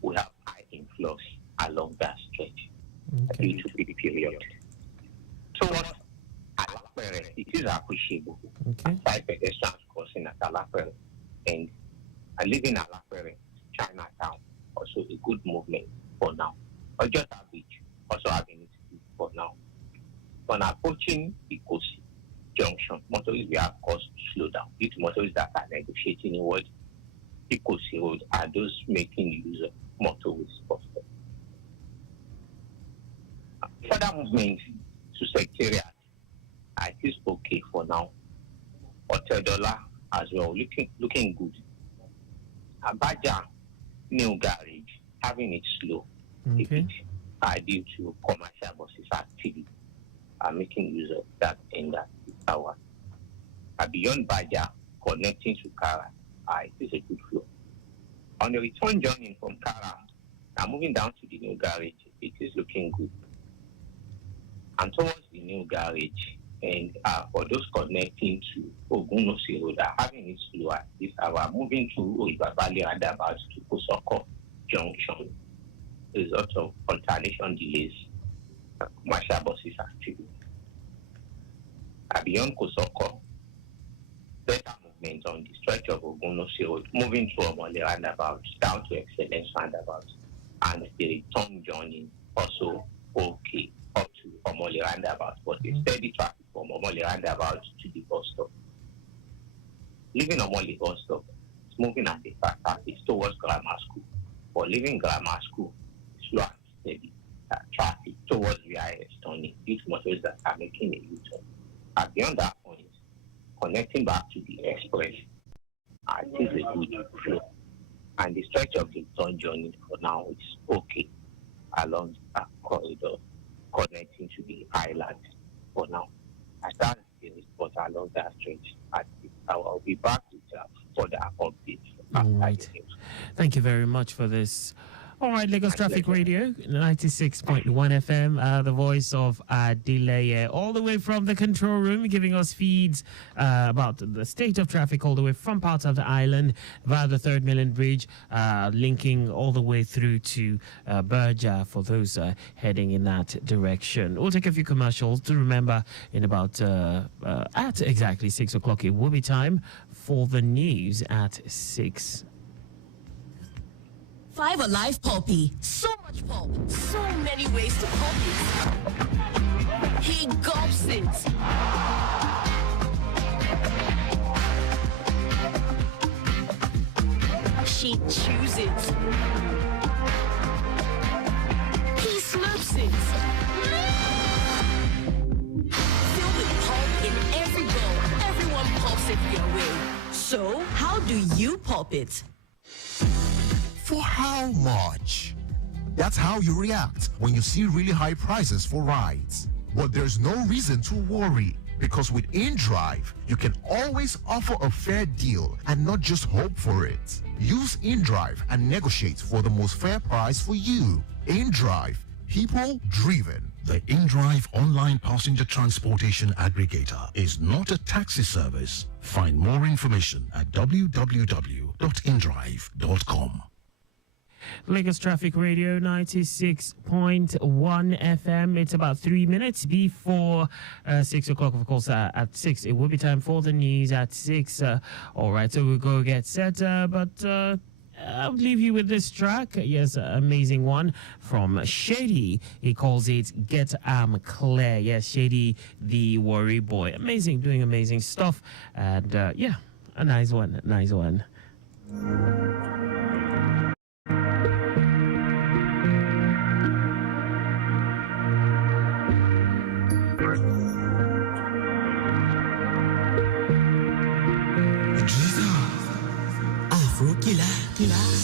We have high influx along that stretch due to the period. So what Alapere, it is appreciable. Aside pedestrians crossing at Alapere and living Alapere, Chinatown, also a good movement for now. Or just Beach, also having it for now. When approaching Ikosi Junction, motorists will of course slow down due to motorists that are negotiating in what Ikosi Road are those making use of motorways first. Further movement to Secretariat, it is okay for now. Hotel Dollar as well, looking good. Abaja new garage having it slow due to commercial buses activity are making use of that in that hour. Beyond Baja connecting to Kara, it is a good flow. On the return journey from Kara, now moving down to the new garage, it is looking good. And towards the new garage, and for those connecting to Ogunosi Road, having it slow at this hour, moving to Oibabali and about to Kosoko Junction, result of alternation delays, commercial buses activity. Beyond Kosoko, better movement on the stretch of Ogunosi Road, moving to Omole roundabout, down to Excellence roundabout, and the return journey also okay up to Omole roundabout, but a steady traffic from Omole roundabout to the bus stop. Leaving Omole bus stop, it's moving at a faster pace towards Grammar School. For leaving Grammar School, slow and steady traffic towards VIS turning due to motorists that are making a U-turn. Beyond that point, connecting back to the express, it is a good flow. And the stretch of the return journey for now is okay along that corridor connecting to the island for now. As that is report along that stretch, I'll be back with further updates. All right. Thank you very much for this. All right, Lagos Traffic Radio, 96.1 FM, the voice of Adeleye, all the way from the control room, giving us feeds about the state of traffic all the way from parts of the island via the Third Mainland Bridge, linking all the way through to Berja for those heading in that direction. We'll take a few commercials to remember in about at exactly 6 o'clock. It will be time for the news at 6. 5 Alive Poppy. So much pulp. So many ways to pulp it. He gulps it. She chews it. He slurps it. Filled with pulp in every bowl. Everyone pulps it your way. So, how do you pulp it? For how much? That's how you react when you see really high prices for rides. But there's no reason to worry, because with InDrive, you can always offer a fair deal and not just hope for it. Use InDrive and negotiate for the most fair price for you. InDrive, people driven. The InDrive online passenger transportation aggregator is not a taxi service. Find more information at www.indrive.com. Lagos Traffic Radio 96.1 FM. It's about 3 minutes before 6 o'clock. Of course, at 6, it will be time for the news at 6. All right, so we'll go get set. But I'll leave you with this track. Yes, amazing one from Shady. He calls it Get Clear. Yes, Shady, the worry boy. Amazing, doing amazing stuff. And yeah, a nice one, nice one.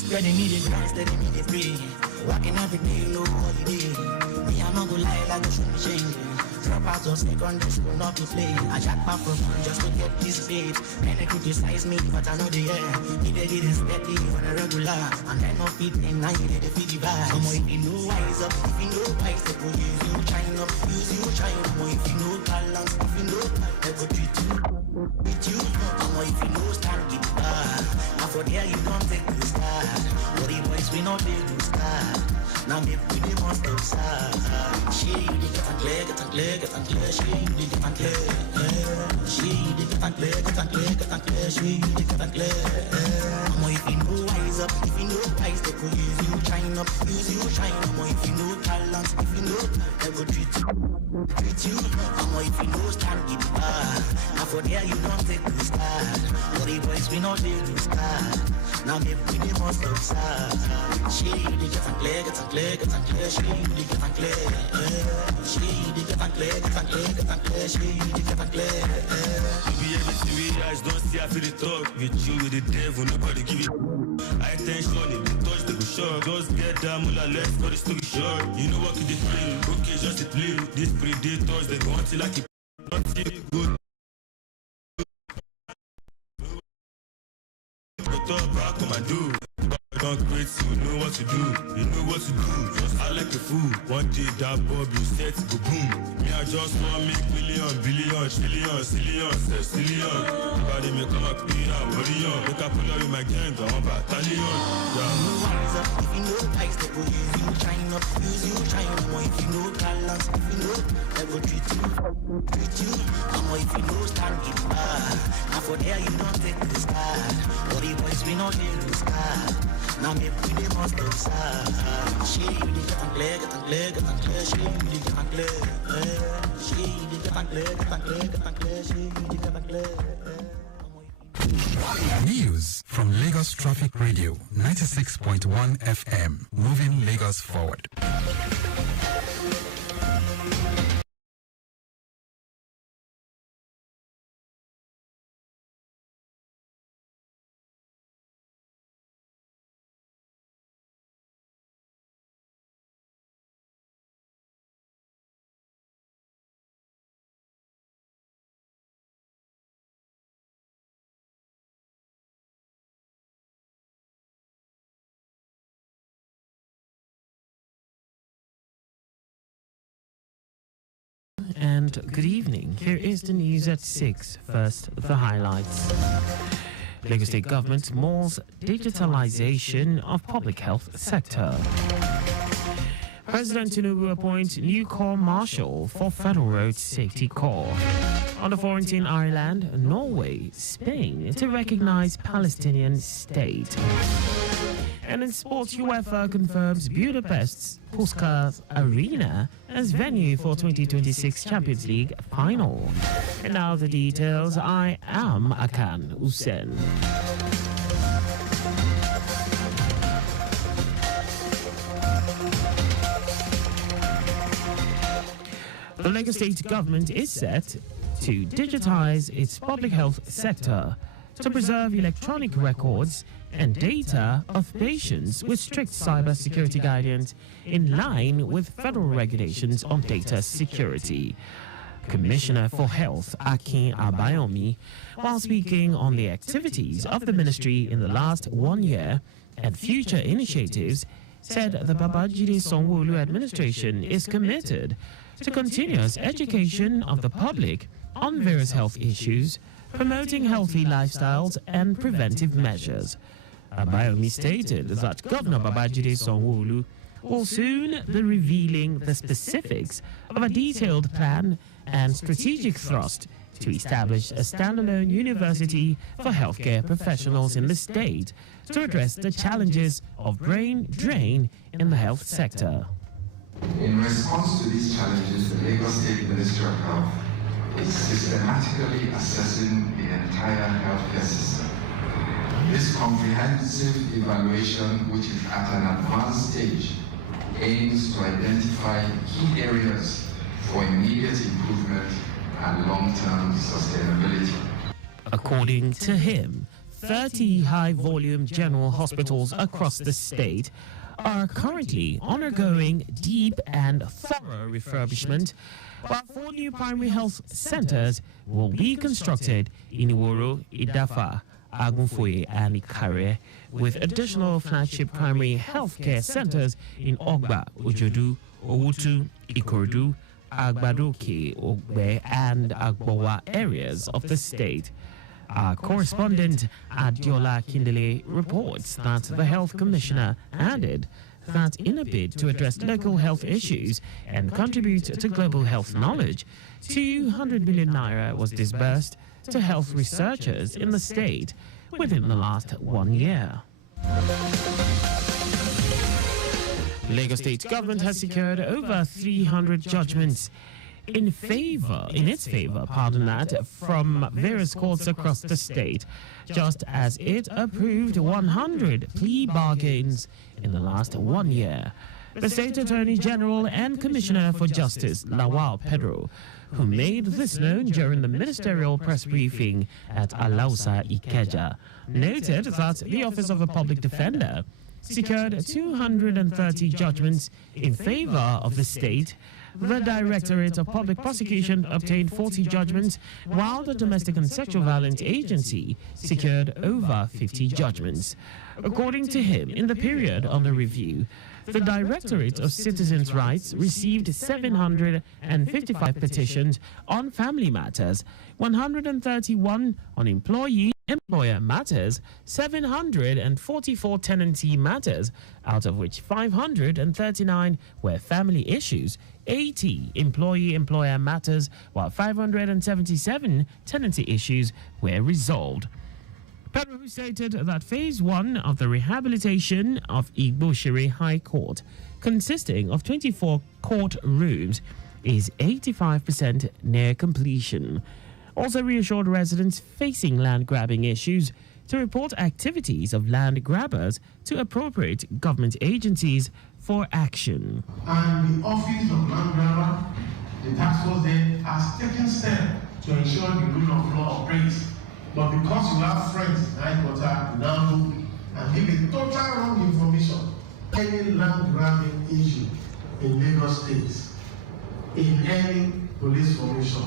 Steady me the grind, steady me the pray. Working every day, no holiday. Me, I'm not gonna lie, like I should be changing. Drop out of second, this will not be playing. I jack back for fun just to get this paid. Many criticize me, but I know the air. He did it steady on a regular. And I know fit and now you did the feed vibe. Come on, if you know wise up, if you know wise up, go use you China, use you China. Come on, if you know balance, if you know talent, they go treat you. Come on, if you know stand, give it back. for there you don't take the start. But the boys we not they do start. Now maybe they must have start. She you did get and clear, get and clear, get and clear. She you did get and clear. She you did get and clear, get and clear, get and clear. She you did get and clear. More if you know wise up, if you know wise, they could use you shine up, use you shine. More if you know talent, if you know, they go treat you. More if you know stand it back. Now for there you don't take the start. But the boys we not they do start. Now maybe they must have start. She you get and clear, get and clear, get and clear. She you get and clear. She you get and clear, get and clear, get and clear. She you get and clear. Be everything we eyes don't see, I feel the talk. With you with the devil, nobody give you. I tension it, the touch the go short. Just get down, mula left, got the story short. You know what to play, okay, just to play. These predators, they go until like it good. Talk back on my dude. Don't quit, you know what to do. You know what to do. Just I like a fool. One day that bob you set go boom. Me I just want make million, billion, trillion, zillion, sextillion. Everybody make come up here, body on. Make up pull up with my gang, I want battalion. Wise up, if you know guys, they go use you shine up, use you shine. More if you know talents, if you know, they go treat you. More if you know stand it back. Now for there you don't take the start. But the boys we not in the start. Now maybe they must have start. She you did get and clear, get and clear, get and clear. She you did get and clear. She you did get and clear, get and clear, get and clear. She you did get and clear. News from Lagos Traffic Radio 96.1 FM, moving Lagos forward. And good evening. Here is the news at 6. First, the highlights. Lagos State Government mulls digitalization of public health sector. President Tinubu appoints new Corps Marshal for Federal Road Safety Corps. On the foreign in Ireland, Norway, Spain to recognize Palestinian state. And in sports, UEFA confirms Budapest's Puskás Arena as venue for 2026 Champions League final. And now the details. I am Akan Usen. The Lagos State government is set to digitize its public health sector to preserve electronic records and data of patients with strict cybersecurity guidance in line with federal regulations on data security. Commissioner for Health Akan Usen, while speaking on the activities of the ministry in the last 1 year and future initiatives, said the Babajide Sanwo-Olu administration is committed to continuous education of the public on various health issues, promoting healthy lifestyles and preventive measures. Abayomi stated that Governor Babajide Sanwo-Olu will soon be revealing the specifics of a detailed plan and strategic thrust to establish a standalone university for healthcare professionals in the state to address the challenges of brain drain in the health sector. In response to these challenges, the Lagos State Ministry of Health is systematically assessing the entire healthcare system. This comprehensive evaluation, which is at an advanced stage, aims to identify key areas for immediate improvement and long-term sustainability. According to him, 30 high-volume general hospitals across the state are currently undergoing deep and thorough refurbishment, while 4 new primary health centers will be constructed in Iworo, Idafa, Agunfoye, and Ikare, with additional flagship primary healthcare centers in Ogba, Ojodu, Owutu, Ikorodu, Agbadoke, Ogbe, and Agbowa areas of the state. Our correspondent Adiola Kindele reports that the health commissioner added that in a bid to address local health issues and contribute to global health knowledge, 200 million naira was disbursed to health researchers in the state within the last 1 year. Lagos State government has secured over 300 judgments in its favor, from various courts across the state, just as it approved 100 plea bargains in the last 1 year. The State Attorney General and Commissioner for Justice, Lawal Pedro, who made this known during the ministerial press briefing at Alausa Ikeja, noted that the Office of a Public Defender secured 230 judgments in favor of the state. The Directorate of Public Prosecution obtained 40 judgments, while the Domestic and Sexual Violence Agency secured over 50 judgments. According to him, in the period under review, the Directorate of Citizens' Rights received 755 petitions on family matters, 131 on employer matters, 744 tenancy matters, out of which 539 were family issues, 80 employee-employer matters, while 577 tenancy issues were resolved. Pedro stated that Phase 1 of the rehabilitation of Igboshire High Court, consisting of 24 court rooms, is 85% near completion. Also reassured residents facing land grabbing issues to report activities of land grabbers to appropriate government agencies for action. And the Office of Land Grabber, the task force there, has taken steps to ensure the rule of law operates. But because you have friends in high court, you now look and give a total wrong information. Any land grabbing issue in Lagos State, in any police formation,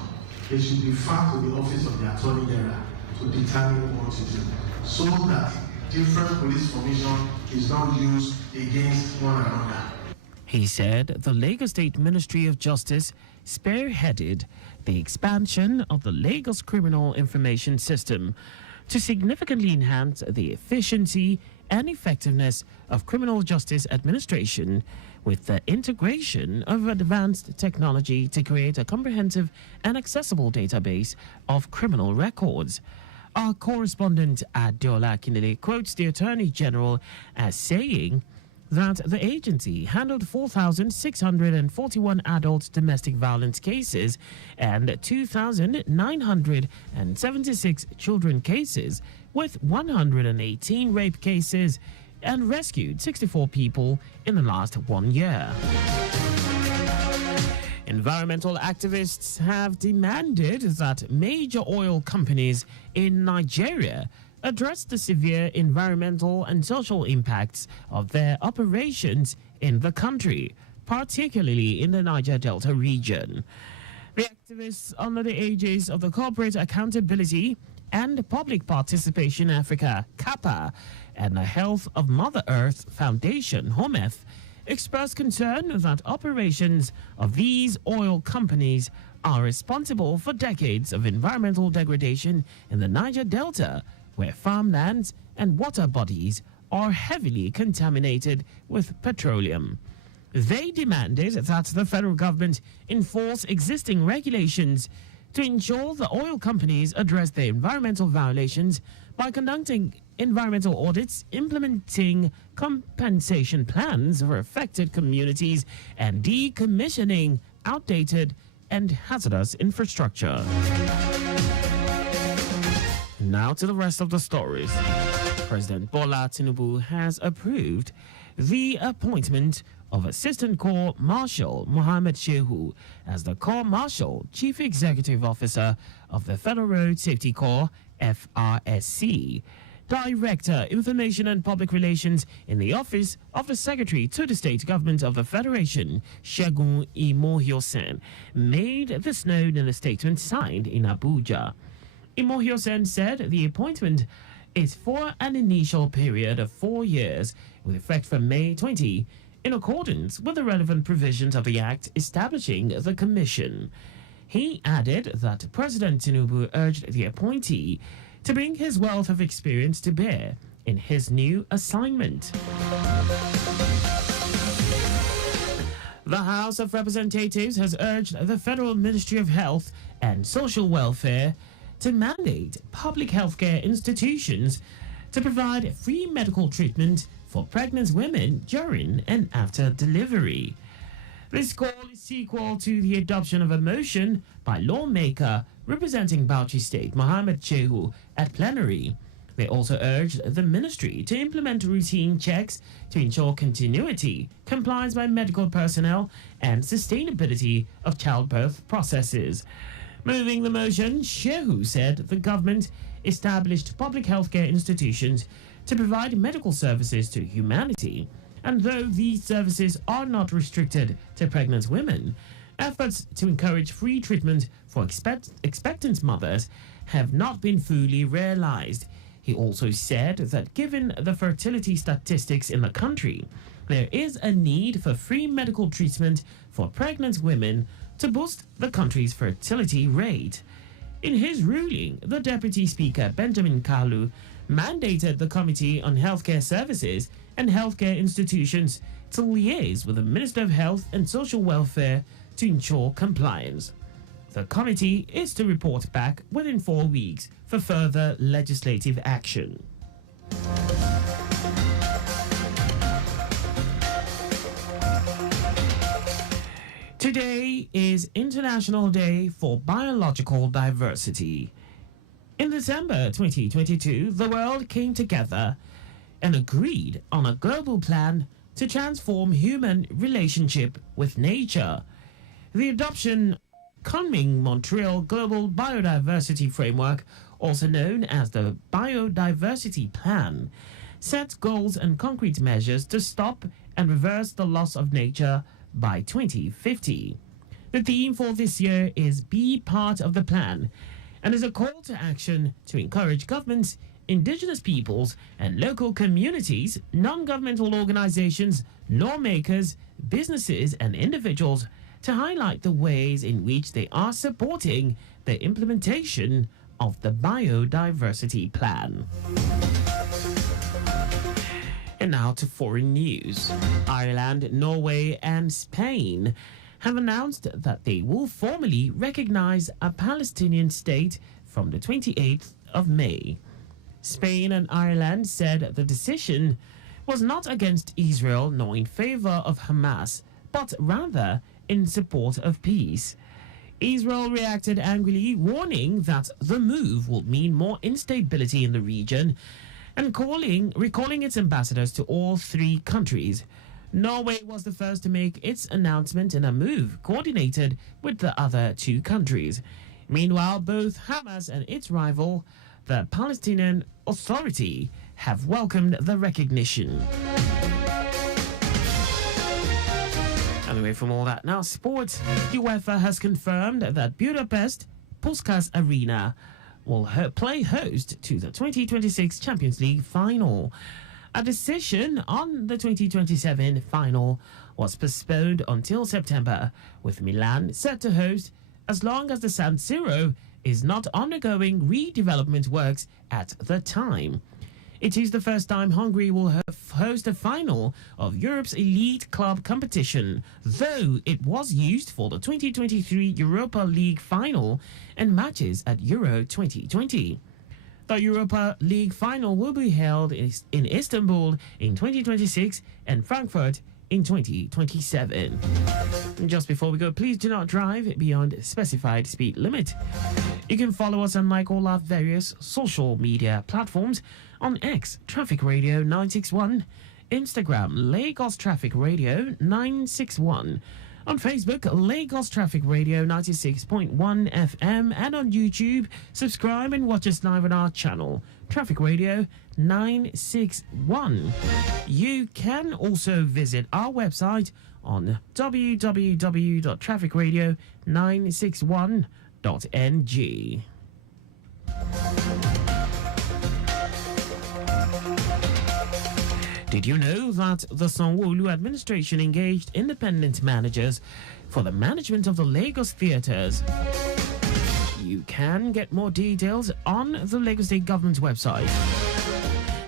they should be referred to the Office of the Attorney General to determine what to do, so that different police formation is not used against one another. He said the Lagos State Ministry of Justice spearheaded the expansion of the Lagos Criminal Information System to significantly enhance the efficiency and effectiveness of criminal justice administration, with the integration of advanced technology to create a comprehensive and accessible database of criminal records. Our correspondent Adeola Kindele quotes the Attorney General as saying that the agency handled 4,641 adult domestic violence cases and 2,976 children cases, with 118 rape cases, and rescued 64 people in the last 1 year. Environmental activists have demanded that major oil companies in Nigeria address the severe environmental and social impacts of their operations in the country, particularly in the Niger Delta region. The activists, under the aegis of the Corporate Accountability and Public Participation Africa, CAPA, and the Health of Mother Earth Foundation, HOMEF, expressed concern that operations of these oil companies are responsible for decades of environmental degradation in the Niger Delta, where farmlands and water bodies are heavily contaminated with petroleum. They demanded that the federal government enforce existing regulations to ensure the oil companies address their environmental violations by conducting environmental audits, implementing compensation plans for affected communities, and decommissioning outdated and hazardous infrastructure. Now to the rest of the stories. President Bola Tinubu has approved the appointment of Assistant Corps Marshal Mohammed Shehu as the Corps Marshal Chief Executive Officer of the Federal Road Safety Corps, FRSC, Director, Information and Public Relations in the Office of the Secretary to the State Government of the Federation, Segun Imohiosen, made this known in a statement signed in Abuja. Imohiosen said the appointment is for an initial period of 4 years, with effect from May 20, in accordance with the relevant provisions of the Act establishing the Commission. He added that President Tinubu urged the appointee to bring his wealth of experience to bear in his new assignment. The House of Representatives has urged the Federal Ministry of Health and Social Welfare to mandate public healthcare institutions to provide free medical treatment for pregnant women during and after delivery. This call is sequel to the adoption of a motion by lawmaker representing Bauchi State, Mohammed Chehu, at plenary. They also urged the ministry to implement routine checks to ensure continuity, compliance by medical personnel, and sustainability of childbirth processes. Moving the motion, Shehu said the government established public healthcare institutions to provide medical services to humanity, and though these services are not restricted to pregnant women, efforts to encourage free treatment for expectant mothers have not been fully realized. He also said that given the fertility statistics in the country, there is a need for free medical treatment for pregnant women to boost the country's fertility rate. In his ruling, the Deputy Speaker, Benjamin Kalu, mandated the Committee on Healthcare Services and Healthcare Institutions to liaise with the Minister of Health and Social Welfare to ensure compliance. The committee is to report back within 4 weeks for further legislative action. Today is International Day for Biological Diversity. In December 2022, the world came together and agreed on a global plan to transform human relationship with nature. The adoption Kunming-Montreal Global Biodiversity Framework, also known as the Biodiversity Plan, sets goals and concrete measures to stop and reverse the loss of nature by 2050. The theme for this year is Be Part of the Plan and is a call to action to encourage governments, indigenous peoples, and local communities, non-governmental organizations, lawmakers, businesses, and individuals to highlight the ways in which they are supporting the implementation of the Biodiversity Plan. And now to foreign news. Ireland, Norway, and Spain have announced that they will formally recognize a Palestinian state from the 28th of May. Spain and Ireland said the decision was not against Israel nor in favor of Hamas, but rather in support of peace. Israel reacted angrily, warning that the move will mean more instability in the region and recalling its ambassadors to all three countries. Norway was the first to make its announcement in a move coordinated with the other two countries. Meanwhile, both Hamas and its rival, the Palestinian Authority, have welcomed the recognition. And away from all that, now sports. UEFA has confirmed that Budapest Puskás Arena will play host to the 2026 Champions League final. A decision on the 2027 final was postponed until September, with Milan set to host as long as the San Siro is not undergoing redevelopment works at the time. It is the first time Hungary will host a final of Europe's elite club competition, though it was used for the 2023 Europa League final and matches at Euro 2020. The Europa League final will be held in Istanbul in 2026 and Frankfurt in 2027. Just before we go, please do not drive beyond specified speed limit. You can follow us on like all our various social media platforms on X, Traffic Radio 961, Instagram, Lagos Traffic Radio 961, on Facebook, Lagos Traffic Radio 96.1 FM, and on YouTube, subscribe and watch us live on our channel, Traffic Radio 961. You can also visit our website on www.trafficradio961.ng. Did you know that the Sanwo-Olu administration engaged independent managers for the management of the Lagos theatres? You can get more details on the Lagos State Government's website.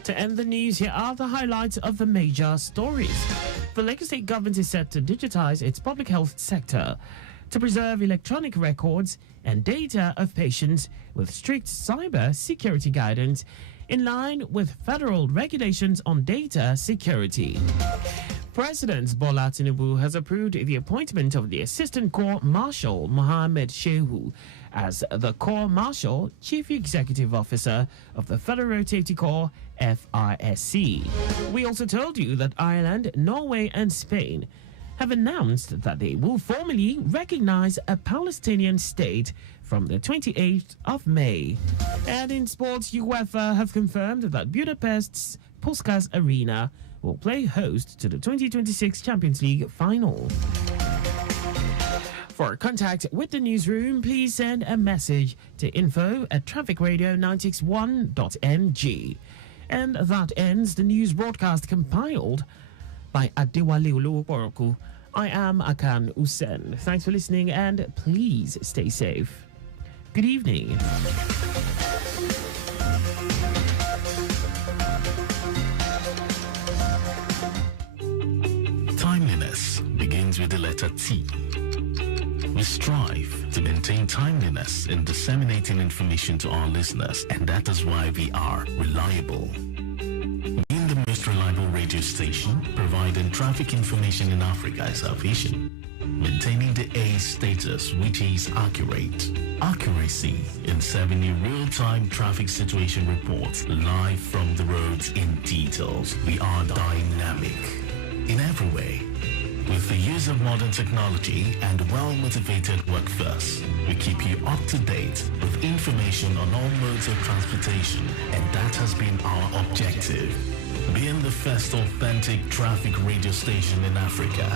To end the news, here are the highlights of the major stories. The Lagos State Government is set to digitize its public health sector to preserve electronic records and data of patients with strict cyber security guidance in line with federal regulations on data security. President Bola Tinubu has approved the appointment of the Assistant Corps Marshal Mohammed Shehu as the Corps Marshal Chief Executive Officer of the Federal Road Safety Corps, FRSC. We also told you that Ireland, Norway and Spain have announced that they will formally recognize a Palestinian state from the 28th of May. And in sports, UEFA have confirmed that Budapest's Puskás Arena will play host to the 2026 Champions League final. For contact with the newsroom, please send a message to info@trafficradio961.ng. And that ends the news broadcast compiled by Adewale Olowoporoku. I am Akan Usen. Thanks for listening and please stay safe. Good evening. Timeliness begins with the letter T. We strive to maintain timeliness in disseminating information to our listeners, and that is why we are reliable. Being the most reliable radio station providing traffic information in Africa is our vision. Maintaining the A status, which is accurate. Accuracy in serving you real-time traffic situation reports live from the roads in details. We are dynamic in every way. With the use of modern technology and well-motivated workforce, we keep you up to date with information on all modes of transportation, and that has been our objective. Being the first authentic traffic radio station in Africa.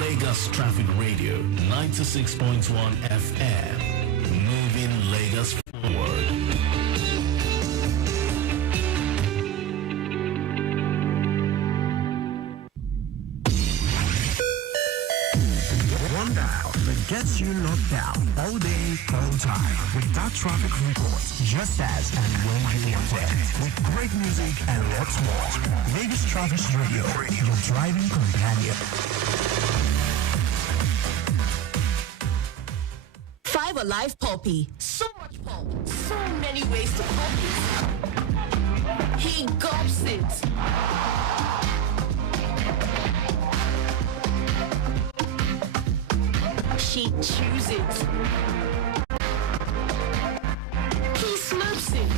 Lagos Traffic Radio 96.1 FM. Moving Lagos forward. Gets you locked down all day, all time. With that traffic report, just as and when you want it. With great music and lots more. Lagos Traffic Radio, your driving companion. 5 Alive Poppy. So much pop. So many ways to pop it. He gobs it. She chews it. He slurps it.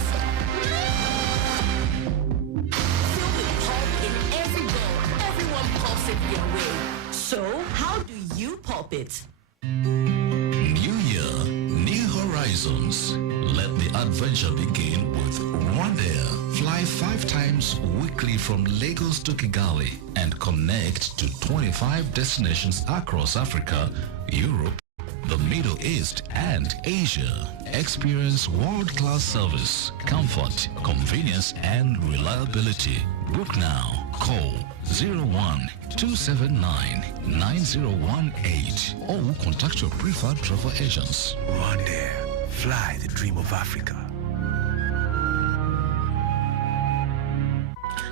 Filled with pulp in every bowl. Everyone pops it your way. So, how do you pop it? New year, new horizons. Let the adventure begin with Rwandair. Fly 5 times weekly from Lagos to Kigali and connect to 25 destinations across Africa, Europe, the Middle East, and Asia. Experience world-class service, comfort, convenience, and reliability. Book now. Call 01-279-9018 or contact your preferred travel agents. Rwandair, fly the dream of Africa.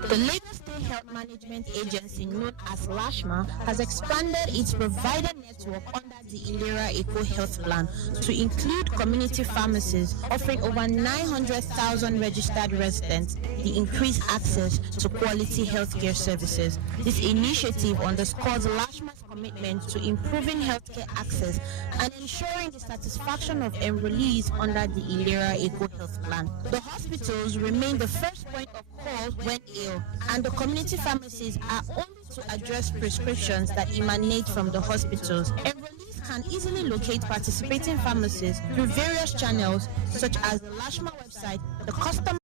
The Lagos State Health Management Agency, known as LASHMA, has expanded its provider network under the Ilera Eco Health Plan to include community pharmacies, offering over 900,000 registered residents the increased access to quality healthcare services. This initiative underscores LASHMA's commitment to improving healthcare access and ensuring the satisfaction of enrollees under the Ilera Eco Health Plan. The hospitals remain the first point of call when ill, and the community pharmacies are only to address prescriptions that emanate from the hospitals. Enrollees can easily locate participating pharmacies through various channels such as the LASHMA website, the customer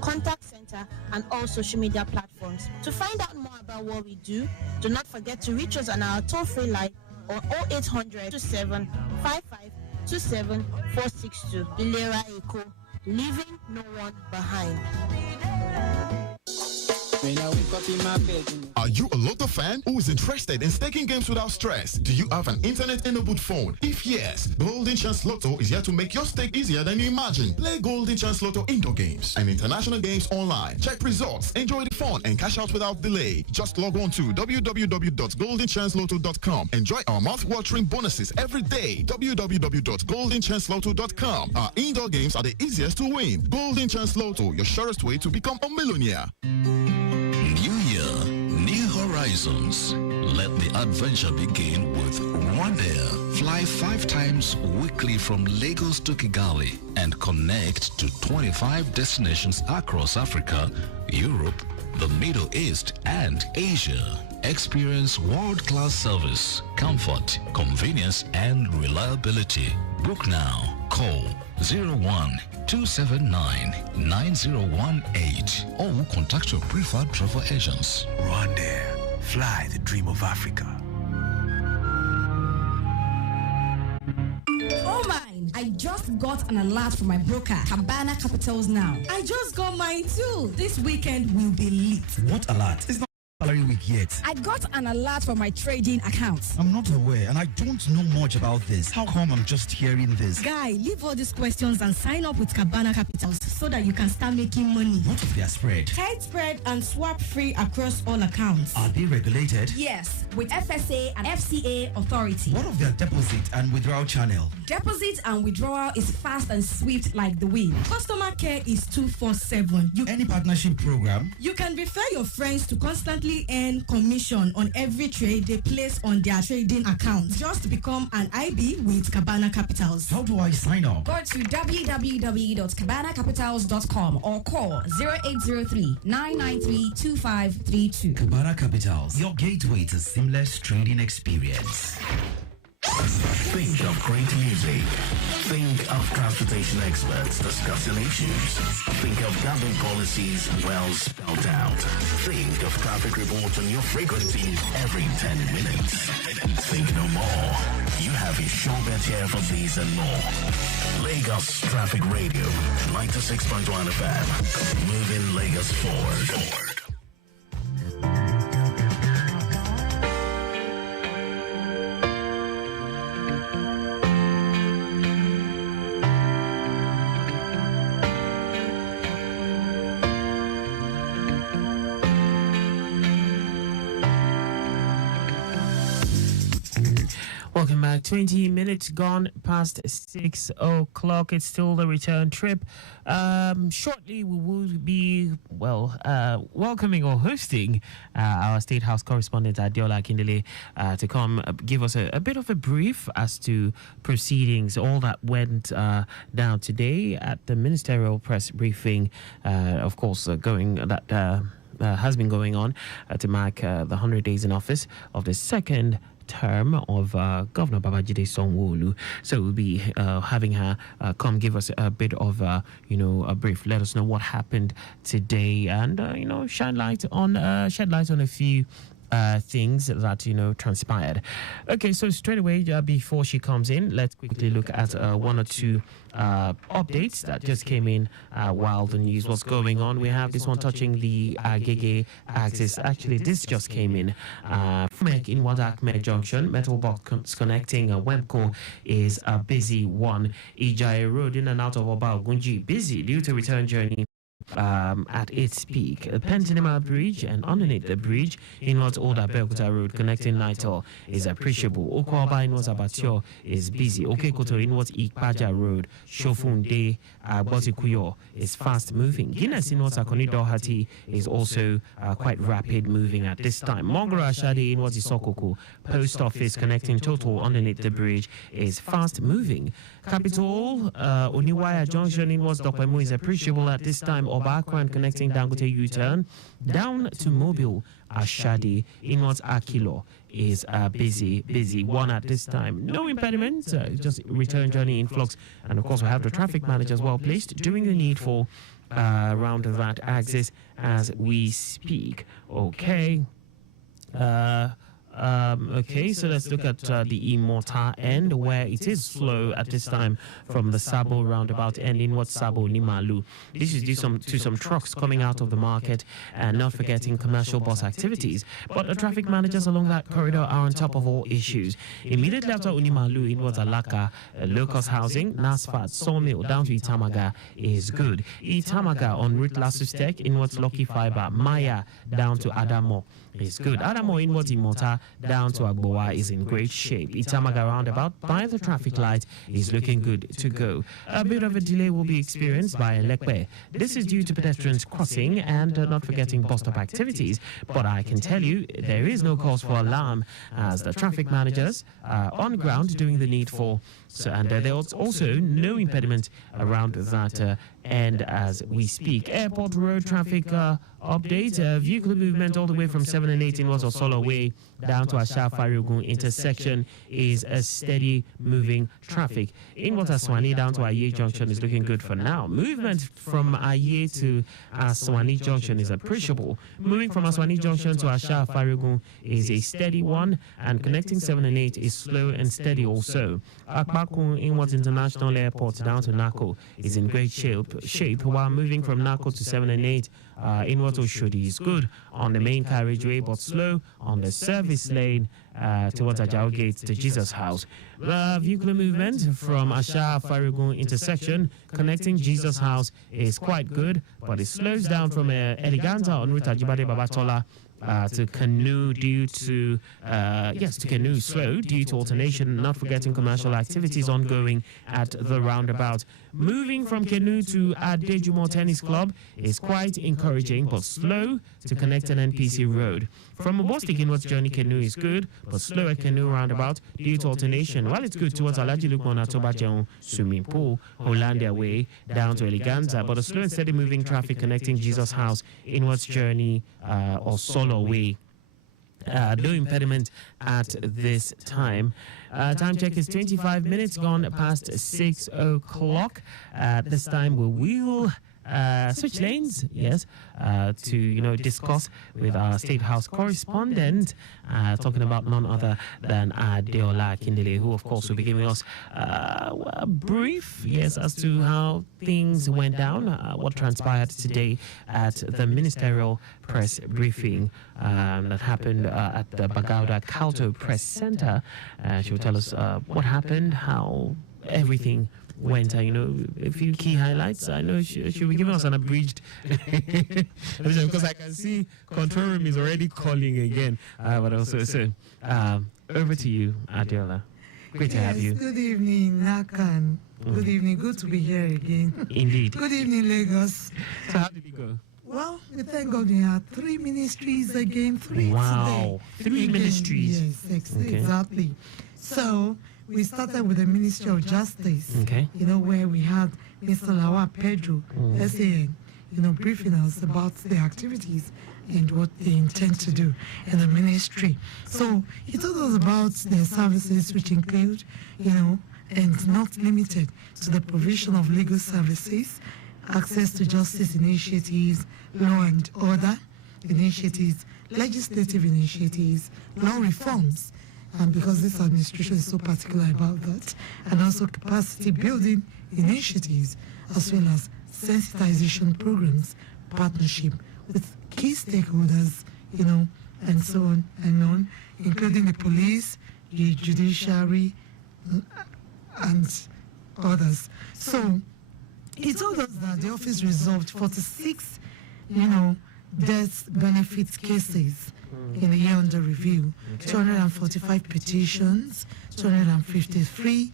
contact center, and all social media platforms. To find out more about what we do not forget to reach us on our toll-free line or 0800 27 55 27 462. Ilera Eco, leaving no one behind. When I wake up in my bed. Are you a Lotto fan who is interested in staking games without stress? Do you have an internet-enabled phone? If yes, Golden Chance Lotto is here to make your stake easier than you imagine. Play Golden Chance Lotto indoor games and international games online. Check results, enjoy the fun, and cash out without delay. Just log on to www.goldenchancelotto.com. Enjoy our mouth-watering bonuses every day. www.goldenchancelotto.com. Our indoor games are the easiest to win. Golden Chance Lotto, your surest way to become a millionaire. New Year, new horizons. Let the adventure begin with Rwandair. Fly 5 times weekly from Lagos to Kigali and connect to 25 destinations across Africa, Europe, the Middle East, and Asia. Experience world-class service, comfort, convenience, and reliability. Book now. Call 01-279-9018 or contact your preferred travel agents. Rwandair. Fly the dream of Africa. Oh mine! I just got an alert from my broker, Cabana Capitals Now. I just got mine too. This weekend will be lit. What alert? It's not salary week yet. I got an alert for my trading account. I'm not aware and I don't know much about this. How come I'm just hearing this? Guy, leave all these questions and sign up with Cabana Capitals so that you can start making money. What if they are spread? Tight spread and swap free across all accounts. Are they regulated? Yes, with FSA and FCA authority. What of their deposit and withdrawal channel? Deposit and withdrawal is fast and swift like the wind. Customer care is 24/7. Any partnership program? You can refer your friends to constantly earn commission on every trade they place on their trading account. Just become an IB with Cabana Capitals. How do I sign up? Go to www.cabanacapitals.com or call 0803-993-2532. Cabana Capitals, your gateway to seamless trading experience. Think of great music. Think of transportation experts discussing issues. Think of government policies well spelled out. Think of traffic reports on your frequency every 10 minutes. Think no more. You have a sure bet here for these and more. Lagos Traffic Radio, 96.1 FM. Moving Lagos forward. Welcome back. 20 minutes gone past 6 o'clock. It's still the return trip. Shortly, we will be, welcoming or hosting our State House correspondent, Adiola Kindele, to come give us a bit of a brief as to proceedings, all that went down today at the ministerial press briefing, of course, has been going on to mark the 100 days in office of the second term of Governor Babajide Sanwo-Olu. So we'll be having her come give us a bit of a brief. Let us know what happened today, and shed light on a few things that transpired. Okay, so straight away before she comes in, let's quickly look at one or two updates that just came in while the news was going on. We have this one touching the Agege axis. Actually, this just came in from in Wadakme Junction. Metal box connecting Wemco is a busy one. Ijai Road in and out of Obagunji busy due to return journey at its peak. The Pentinema Bridge and underneath the bridge in what's Old Abeokuta Road connecting Naito is appreciable. Okwaba in what's Abatio is busy. Okekoto in what's Ikpaja Road, Shofunde, Botikuyo is fast moving. Guinness in what's Akonido Hati is also quite rapid moving at this time. Mongora Shadi in what's Isokoko Post Office connecting Total underneath the bridge is fast moving. Capital Oniwaya Junction in what's Dokwemo is appreciable at this time. Obakwan connecting Dangote U-turn down to Mobile Ashadi in what's Akilo is busy one at this time. No impediments, just return journey influx, and of course we have the traffic managers well placed doing the needful around that axis as we speak. Okay. Okay, so let's look at the Imota end, where it is slow at this time from the Sabo roundabout and inward Sabo Nimalu. This is due to some trucks coming out of the market, and not forgetting commercial bus activities. But the traffic managers along that corridor are on top of all issues. Immediately after Unimalu, inward Alaka, low-cost housing, Nasfat, Sawmill down to Itamaga is good. Itamaga on route Lasustek, inwards Lucky Fiber, Maya down to Adamo is good. Adamo inwards Imota down to Agboa is in great shape. Itamaga roundabout by the traffic light is looking good to go. A bit of a delay will be experienced by Lekwe. This is due to pedestrians crossing and not forgetting bus stop activities. But I can tell you there is no cause for alarm, as the traffic managers are on ground doing the needful. So, and there's also no impediment around that end as we speak. Airport road traffic update. Vehicle movement all the way from 7 and 8 in was Osolo Way down to Asha Farugun intersection is a steady moving traffic. In Aswani down to Aye Junction is looking good for now. Movement from Aye to Aswani Junction is appreciable. Moving from Aswani Junction to Asha Farugun is a steady one, and connecting 7 and 8 is slow and steady also. Akbakun Inwards International Airport down to Nako is in great shape, while moving from Nako to 7 and 8 inwards Oshodi is good on the main carriageway, but slow on the service lane towards Ajao Gate to Jesus House. Vehicular movement from Asha Farugun intersection connecting Jesus House is quite good, but it slows down from Eleganta en route Ajibade Babatola to Canoe due to to Canoe slow due to alternation, not forgetting commercial activities ongoing at the roundabout. Moving from Canoe to Adejumo Tennis Club is quite encouraging, but slow to connect an NPC road. From Obostik inwards journey, Canoe is good, but slow at Canoe roundabout due to alternation. While it's good towards Alaji Lukmon Atobajeon swimming pool, Hollandia Way down to Eleganza, but a slow and steady moving traffic connecting Jesus House inwards journey or Solo Way. No impediment at this time. Time check is 25 minutes gone past 6 o'clock. This time we will switch lanes, yes, to discuss with our State House correspondent, talking about none other than Adeola Kindele, who of course will be giving us a brief, yes, as to how things went down, what transpired today at the ministerial press briefing that happened at the Bagauda Kalto Press Center. She will tell us what happened, how everything went, a few key highlights. I know she will be giving us an abridged because I can see control room is already calling again. But also, so over to you, Adela. Great to have you. Good evening, Akan. Good evening. Good to be here again. Indeed. Good evening, Lagos. So how did it go? Well, we thank God we had 3 ministries again. 3 wow. today. 3 again, ministries. Yes, exactly. So we started with the Ministry of Justice, where we had Mr. Lawa Pedro, SAN, briefing us about the activities and what they intend to do in the ministry. So he told us about their services, which include, and not limited to the provision of legal services, access to justice initiatives, law and order initiatives, legislative initiatives, law reforms, and because this administration is so particular about that, and also capacity building initiatives, as well as sensitization programs, partnership with key stakeholders, and so on and on, including the police, the judiciary, and others. So he told us that the office resolved 46, death benefit cases in the year under review, 245 petitions, 253,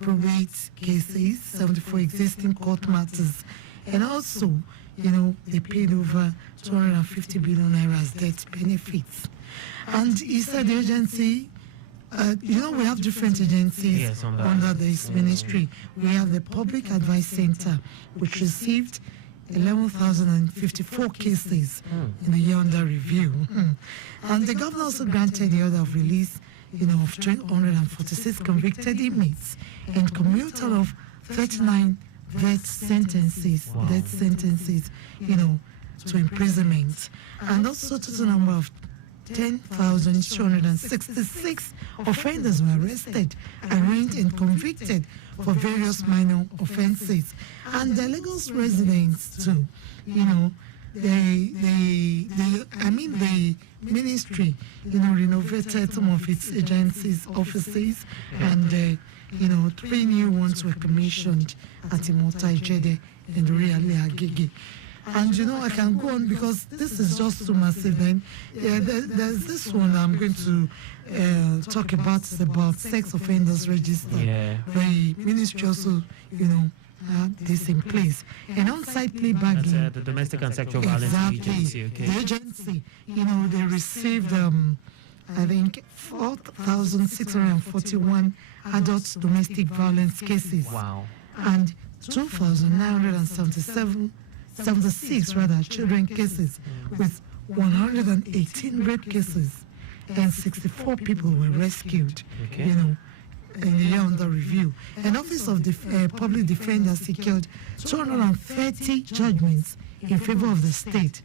probate cases, 74 existing court matters, and also, they paid over 250 billion naira as death benefits. And he said the agency, we have different agencies under this ministry. We have the Public Advice Center, which received 11,054 cases in the year under review. And the governor also granted the order of release, of 246 convicted inmates and commutal of 39 death sentences, to imprisonment. And also total number of 10,266 offenders were arrested, arraigned, and convicted for various minor offenses. And the Lagos residents too, the ministry, renovated some of its agencies, offices, and 3 new ones were commissioned at Imota Ijede and Really Agege. And I can go on because this is just too massive. Then there's this one I'm going to talk about sex offenders register. Yeah. The ministry also, this in place. And on-site plea bagging. That's the Domestic and Sexual Violence Agency. Okay. The agency, they received, I think, 4,641 adult domestic violence cases. Wow. And 2,976 children cases, with 118 rape cases, and 64 people were rescued. Okay. In the year under review. An Office of the Public Defender secured 230 judgments in favor of the state,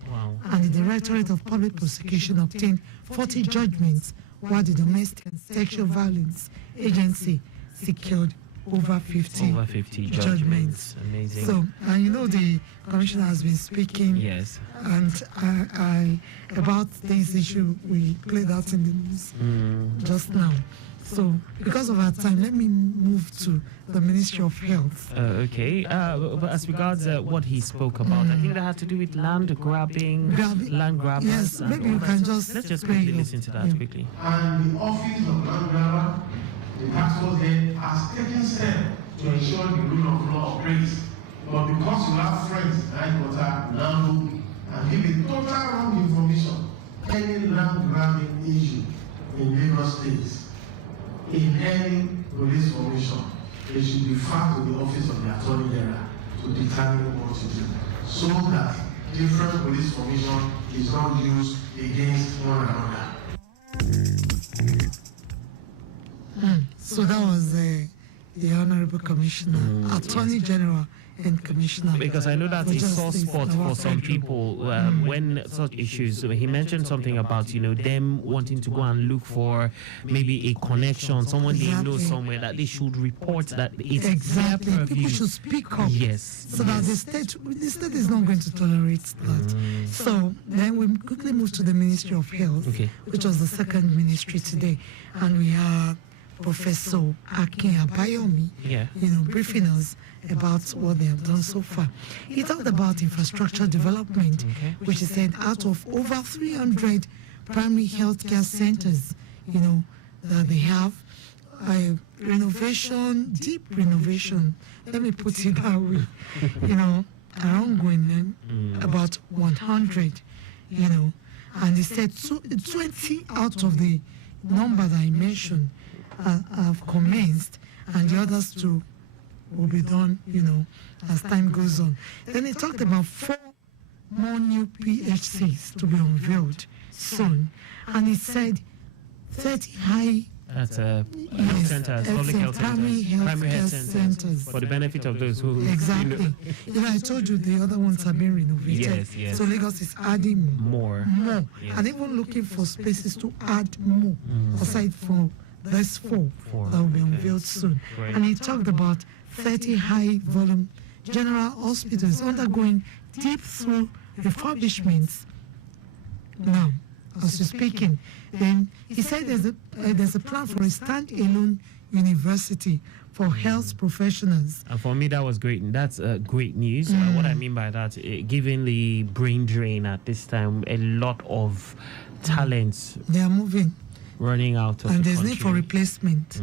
and the Directorate of Public Prosecution obtained 40 judgments, while the Domestic and Sexual Violence Agency secured over 50 judgments. Amazing. So, the commissioner has been speaking. Yes. And about this issue, we played that in the news just now. So, because of our time, let me move to the Ministry of Health. Okay. But as regards what he spoke about, I think that had to do with land grabbing, land grabbers. Yes, maybe you can just... Let's just quickly listen to that quickly. And the Office of Land Grabber, the task force there, has taken steps to ensure the rule of law operates. But because you have friends in headquarters now looking and giving total wrong information, any land grabbing issue in Lagos State, in any police formation, they should be referred to the Office of the Attorney General to determine what to do, so that different police formation is not used against one another. So that was the Honorable Commissioner, Attorney General, and Commissioner. Because I know that's a sore spot for some people when such issues. He mentioned something about them wanting to go and look for maybe a connection, someone they know somewhere, that they should report that it's exactly. their purview. People should speak up. Yes. So that the state is not going to tolerate that. So then we quickly move to the Ministry of Health, which was the second ministry today, and we have Professor Akan Usen, briefing us about what they have done so far. He talked about infrastructure development, which he said out of over 300 primary healthcare centers, that they have, renovation, deep renovation, let me put it that way, around going about 100, and he said 20 out of the number that I mentioned have commenced, and the others too will be done, as time goes on. Then he talked about 4 more new PHCs to be unveiled soon, and he said 30 high That's health centers, public health centers, primary health centers, for the benefit of those who... Exactly. I told you the other ones have been renovated. Yes. So Lagos is adding more. Yes. And even looking for spaces to add more, aside from these 4 that will be unveiled soon. Great. And he talked about 30 high-volume general hospitals undergoing deep through refurbishments now, as we're speaking. Then he said there's a plan for a stand-alone university for health professionals. And for me, that was great. That's great news. What I mean by that, given the brain drain at this time, a lot of talents they are moving, running out of and the there's country. need for replacement.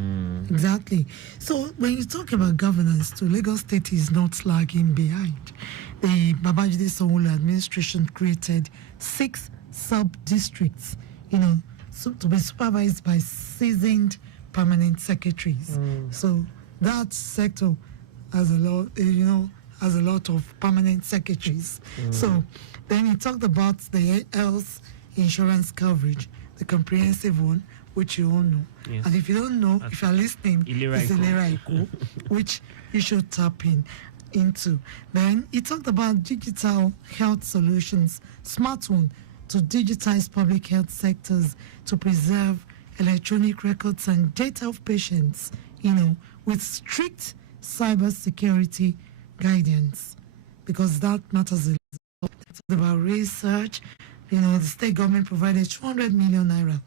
Exactly. So when you talk about governance, too, Lagos State is not lagging behind. The Babajide Sanwo-Olu administration created 6 sub-districts, to be supervised by seasoned permanent secretaries. So that sector has a lot, has a lot of permanent secretaries. So then he talked about the health insurance coverage, the comprehensive one, which you all know. Yes. And if you don't know, if you're listening, it's Ilera Iko, which you should tap into. Then he talked about digital health solutions, smart one, to digitize public health sectors to preserve electronic records and data of patients, with strict cybersecurity guidance, because that matters a lot. It's about research. The state government provided 200 million naira,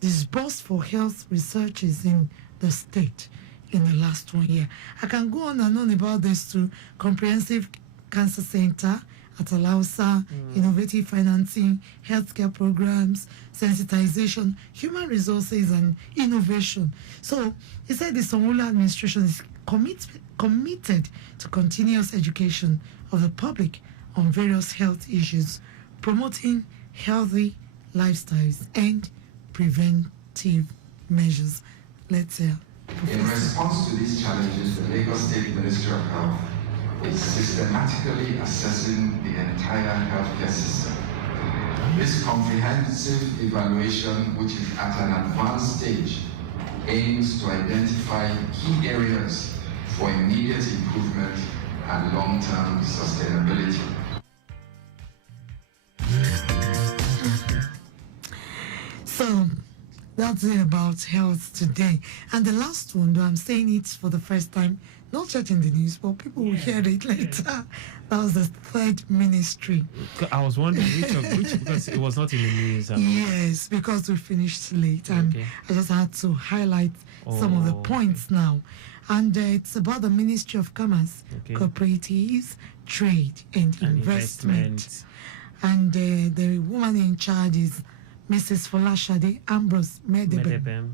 disbursed for health researches in the state in the last 1 year. I can go on and on about this too. Comprehensive Cancer Center at Alausa, innovative financing, healthcare programs, sensitization, human resources, and innovation. So he said the Sanwo-Olu administration is committed to continuous education of the public on various health issues, promoting healthy lifestyles and preventive measures. Let's hear. In response to these challenges, the Lagos State Ministry of Health is systematically assessing the entire healthcare system. This comprehensive evaluation, which is at an advanced stage, aims to identify key areas for immediate improvement and long-term sustainability. So that's it about health today. And the last one, though I'm saying it for the first time, not just in the news, but people will hear it later. That was the third ministry. I was wondering which because it was not in the news. Yes, because we finished late, and I just had to highlight some of the points now. And it's about the Ministry of Commerce, Cooperatives, Trade and Investment. And the woman in charge is Mrs. Folashade Ambrose Medebem.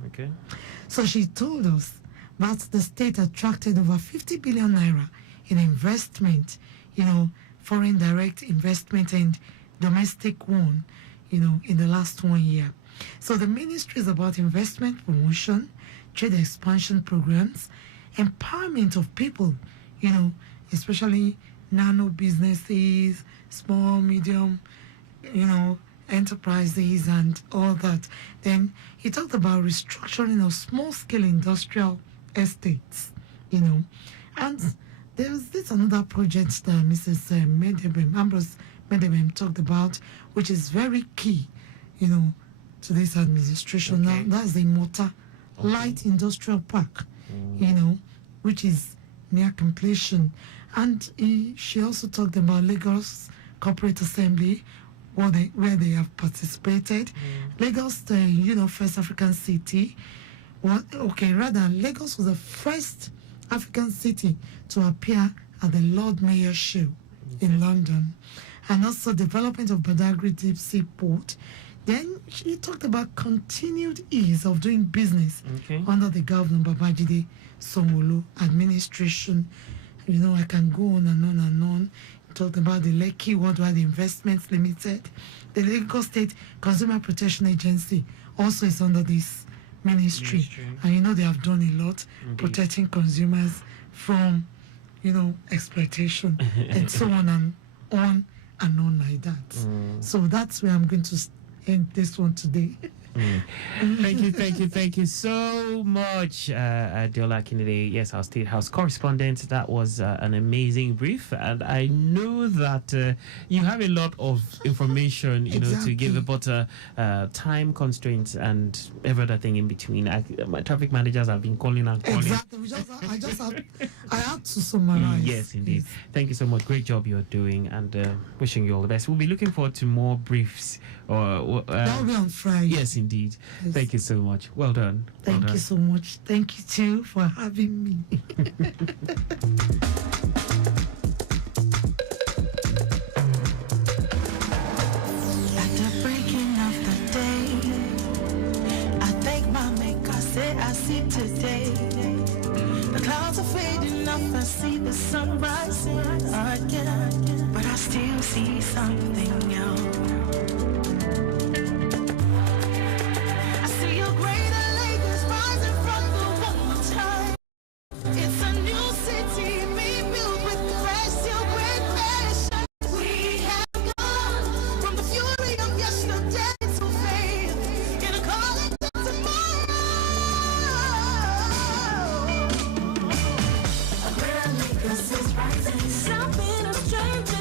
So she told us that the state attracted over 50 billion naira in investment, foreign direct investment and domestic one, in the last 1 year. So the ministry is about investment promotion, trade expansion programs, empowerment of people, especially nano businesses, small, medium, enterprises and all that. Then he talked about restructuring of small-scale industrial estates, and there's this another project that Mrs. Ambrose Medebem talked about, which is very key, to this administration. Now, that's the Mota Light Industrial Park, which is near completion. And she also talked about Lagos Corporate Assembly, where they have participated. Lagos, first African city. Lagos was the first African city to appear at the Lord Mayor show in London. And also development of Badagry Deep Sea Port. Then she talked about continued ease of doing business under the Governor Babajide Sanwo-Olu administration. I can go on and on and on. Talked about the Lekki Worldwide Investments Limited. The Lagos State Consumer Protection Agency also is under this ministry. And they have done a lot protecting consumers from, exploitation and so on and on like that. So that's where I'm going to end this one today. Thank you so much, Diola Kennedy. Yes, our State House correspondent. That was an amazing brief, and I know that you have a lot of information, to give, but time constraints and every other thing in between. My traffic managers have been calling and calling. Exactly. I had to summarize. Yes, indeed. Thank you so much. Great job you're doing, and wishing you all the best. We'll be looking forward to more briefs. That will be on Friday. Yes, indeed. Yes. Thank you so much. Well done. Thank you so much. Thank you too for having me. At the breaking of the day, I thank my maker, say I see today. The clouds are fading off, I see the sun rising again, but I still see something else. Something is changing.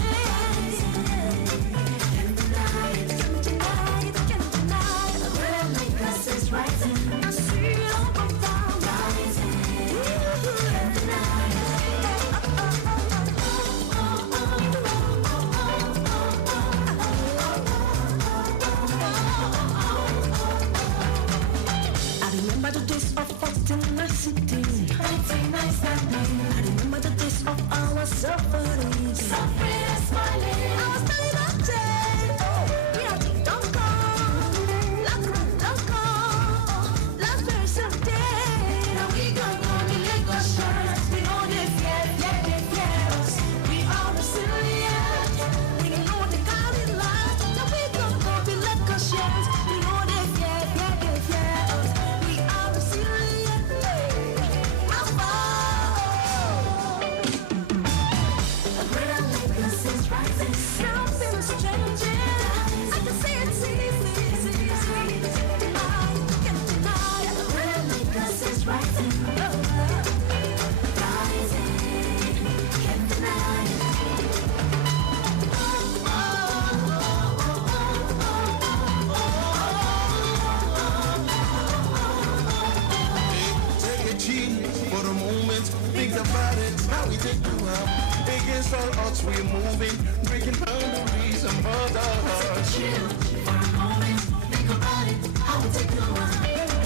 how we take you out. Against all odds we're moving, breaking boundaries and borders. Chill for a moment, think about it, how we take you out.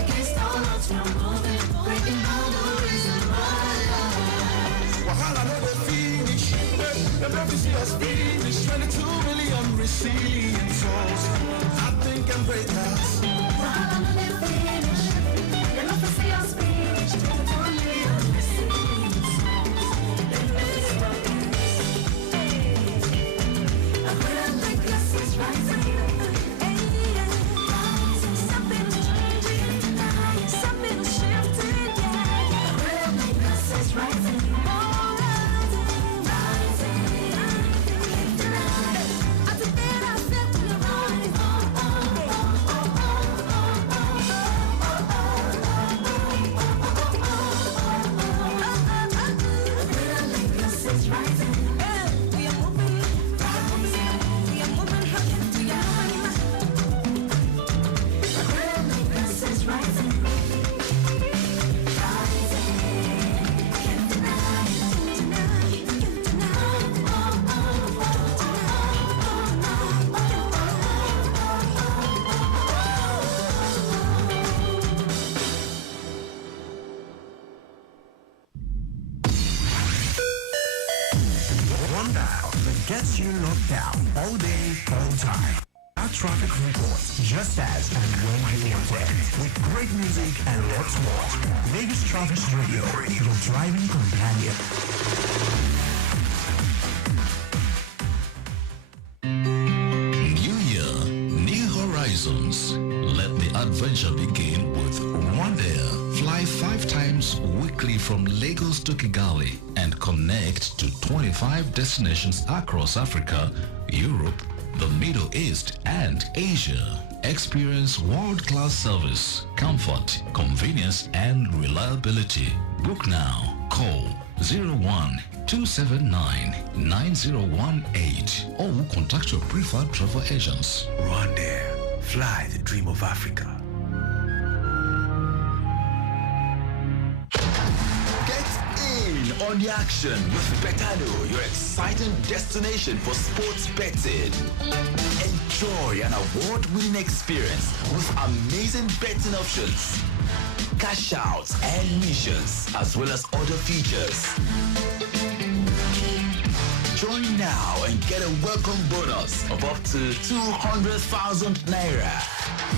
Against all odds we're moving, breaking boundaries and borders. Wahala no dey finish, dem no fit see us finish. 22 million resilient souls, I think can break us. Wahala no dey finish, dem no fit see us finish. 22 million resilient souls, dem no fit see us finish. A world like this is rising. Something is changing tonight, something is shifting, yeah. A world like this is rising. Gets you locked down all day, all time. Our traffic report, just as and when you want it. With great music and lots more. Lagos Traffic Radio, your driving companion. New year, new horizons. Let the adventure begin with Rwandair. Fly 5 times weekly from Lagos to Kigali and connect to 25 destinations across Africa, Europe, the Middle East, and Asia. Experience world-class service, comfort, convenience, and reliability. Book now. Call 01-279-9018 or contact your preferred travel agents. Rwandair, fly the dream of Africa. On the action with Betano, your exciting destination for sports betting. Enjoy an award-winning experience with amazing betting options, cash outs and missions, as well as other features. Join now and get a welcome bonus of up to 200,000 Naira.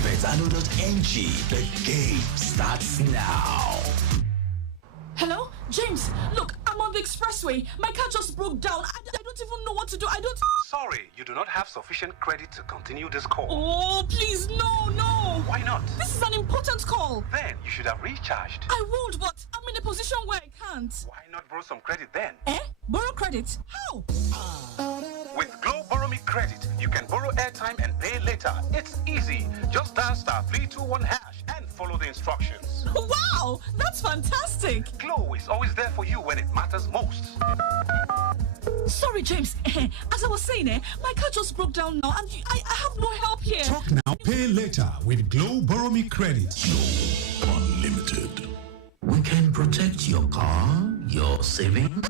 Betano.ng, the game starts now. Hello? James, look, I'm on the expressway. My car just broke down. I don't even know what to do. Sorry, you do not have sufficient credit to continue this call. Oh, please, no. Why not? This is an important call. Then you should have recharged. I would, but I'm in a position where I can't. Why not borrow some credit then? Borrow credit? How? With Glow Borrow Me Credit, you can borrow airtime and pay later. It's easy. Just dial *321# and follow the instructions. Wow, that's fantastic. Glow is always there for you when it matters most. Sorry, James. As I was saying, my car just broke down now, and I have no help here. Talk now, pay later with Glow Borrow Me Credit. Glow Unlimited. We can protect your car, your savings.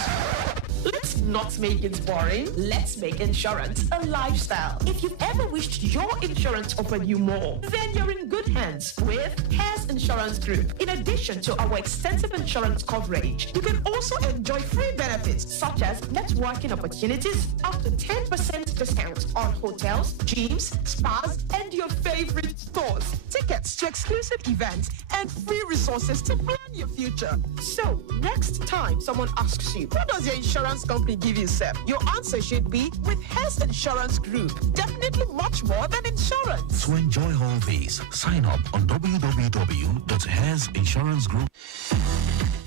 Let's not make it boring. Let's make insurance a lifestyle. If you've ever wished your insurance offered you more, then you're in good hands with Hairs Insurance Group. In addition to our extensive insurance coverage, you can also enjoy free benefits such as networking opportunities, up to 10% discount on hotels, gyms, spas, and your favorite stores. Tickets to exclusive events and free resources to plan your future. So, next time someone asks you, what does your insurance company give you, sir? Your answer should be with Hairs Insurance Group. Definitely much more than insurance. To enjoy all these, sign up on www.hairsinsurancegroup.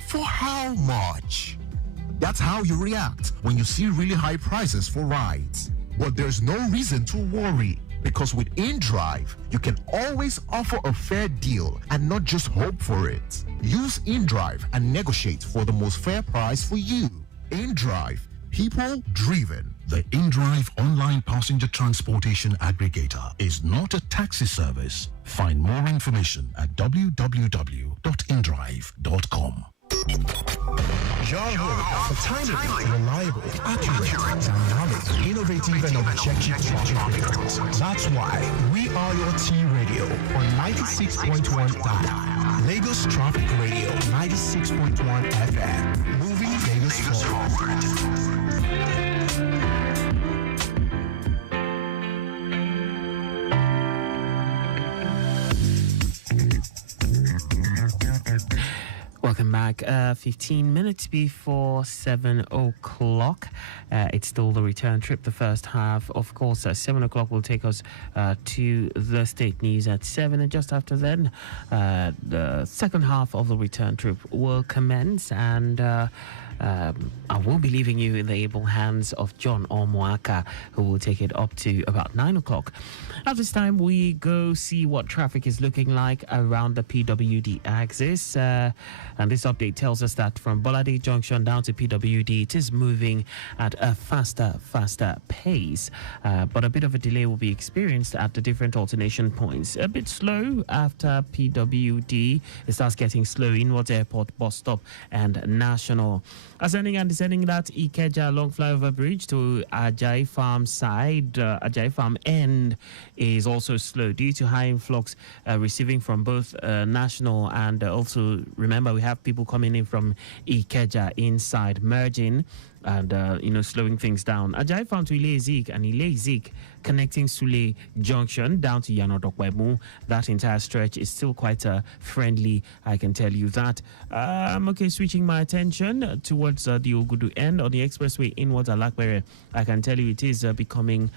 For how much? That's how you react when you see really high prices for rides. But there's no reason to worry, because with InDrive, you can always offer a fair deal and not just hope for it. Use InDrive and negotiate for the most fair price for you. InDrive, people driven. The InDrive online passenger transportation aggregator is not a taxi service. Find more information at www.indrive.com. Your home for timely, reliable, accurate, dynamic, innovative, and objective traffic reports. That's why we are your T Radio on 96.1 dial. Lagos Traffic Radio 96.1 FM. Moving Lagos forward. Welcome back. 15 minutes before 7 o'clock. It's still the return trip, the first half. Of course, 7 o'clock will take us to the state news at 7. And just after then, the second half of the return trip will commence. And I will be leaving you in the able hands of John Omwaka, who will take it up to about 9 o'clock. At this time, we go see what traffic is looking like around the PWD axis. And this update tells us that from Bolade Junction down to PWD, it is moving at a faster pace. But a bit of a delay will be experienced at the different alternation points. A bit slow after PWD. It starts getting slow inwards airport, bus stop, and national. Ascending and descending that Ikeja long flyover bridge to Ajay Farm side, Ajay Farm end is also slow due to high influx receiving from both national and also remember we have people coming in from Ikeja inside merging and slowing things down. Ajay Farm to Ile Zik and Ile Zik connecting Sule Junction down to Yanodokwemu. That entire stretch is still quite friendly, I can tell you that. Okay, switching my attention towards the Ogudu end on the expressway inwards Alakbere. I can tell you it is becoming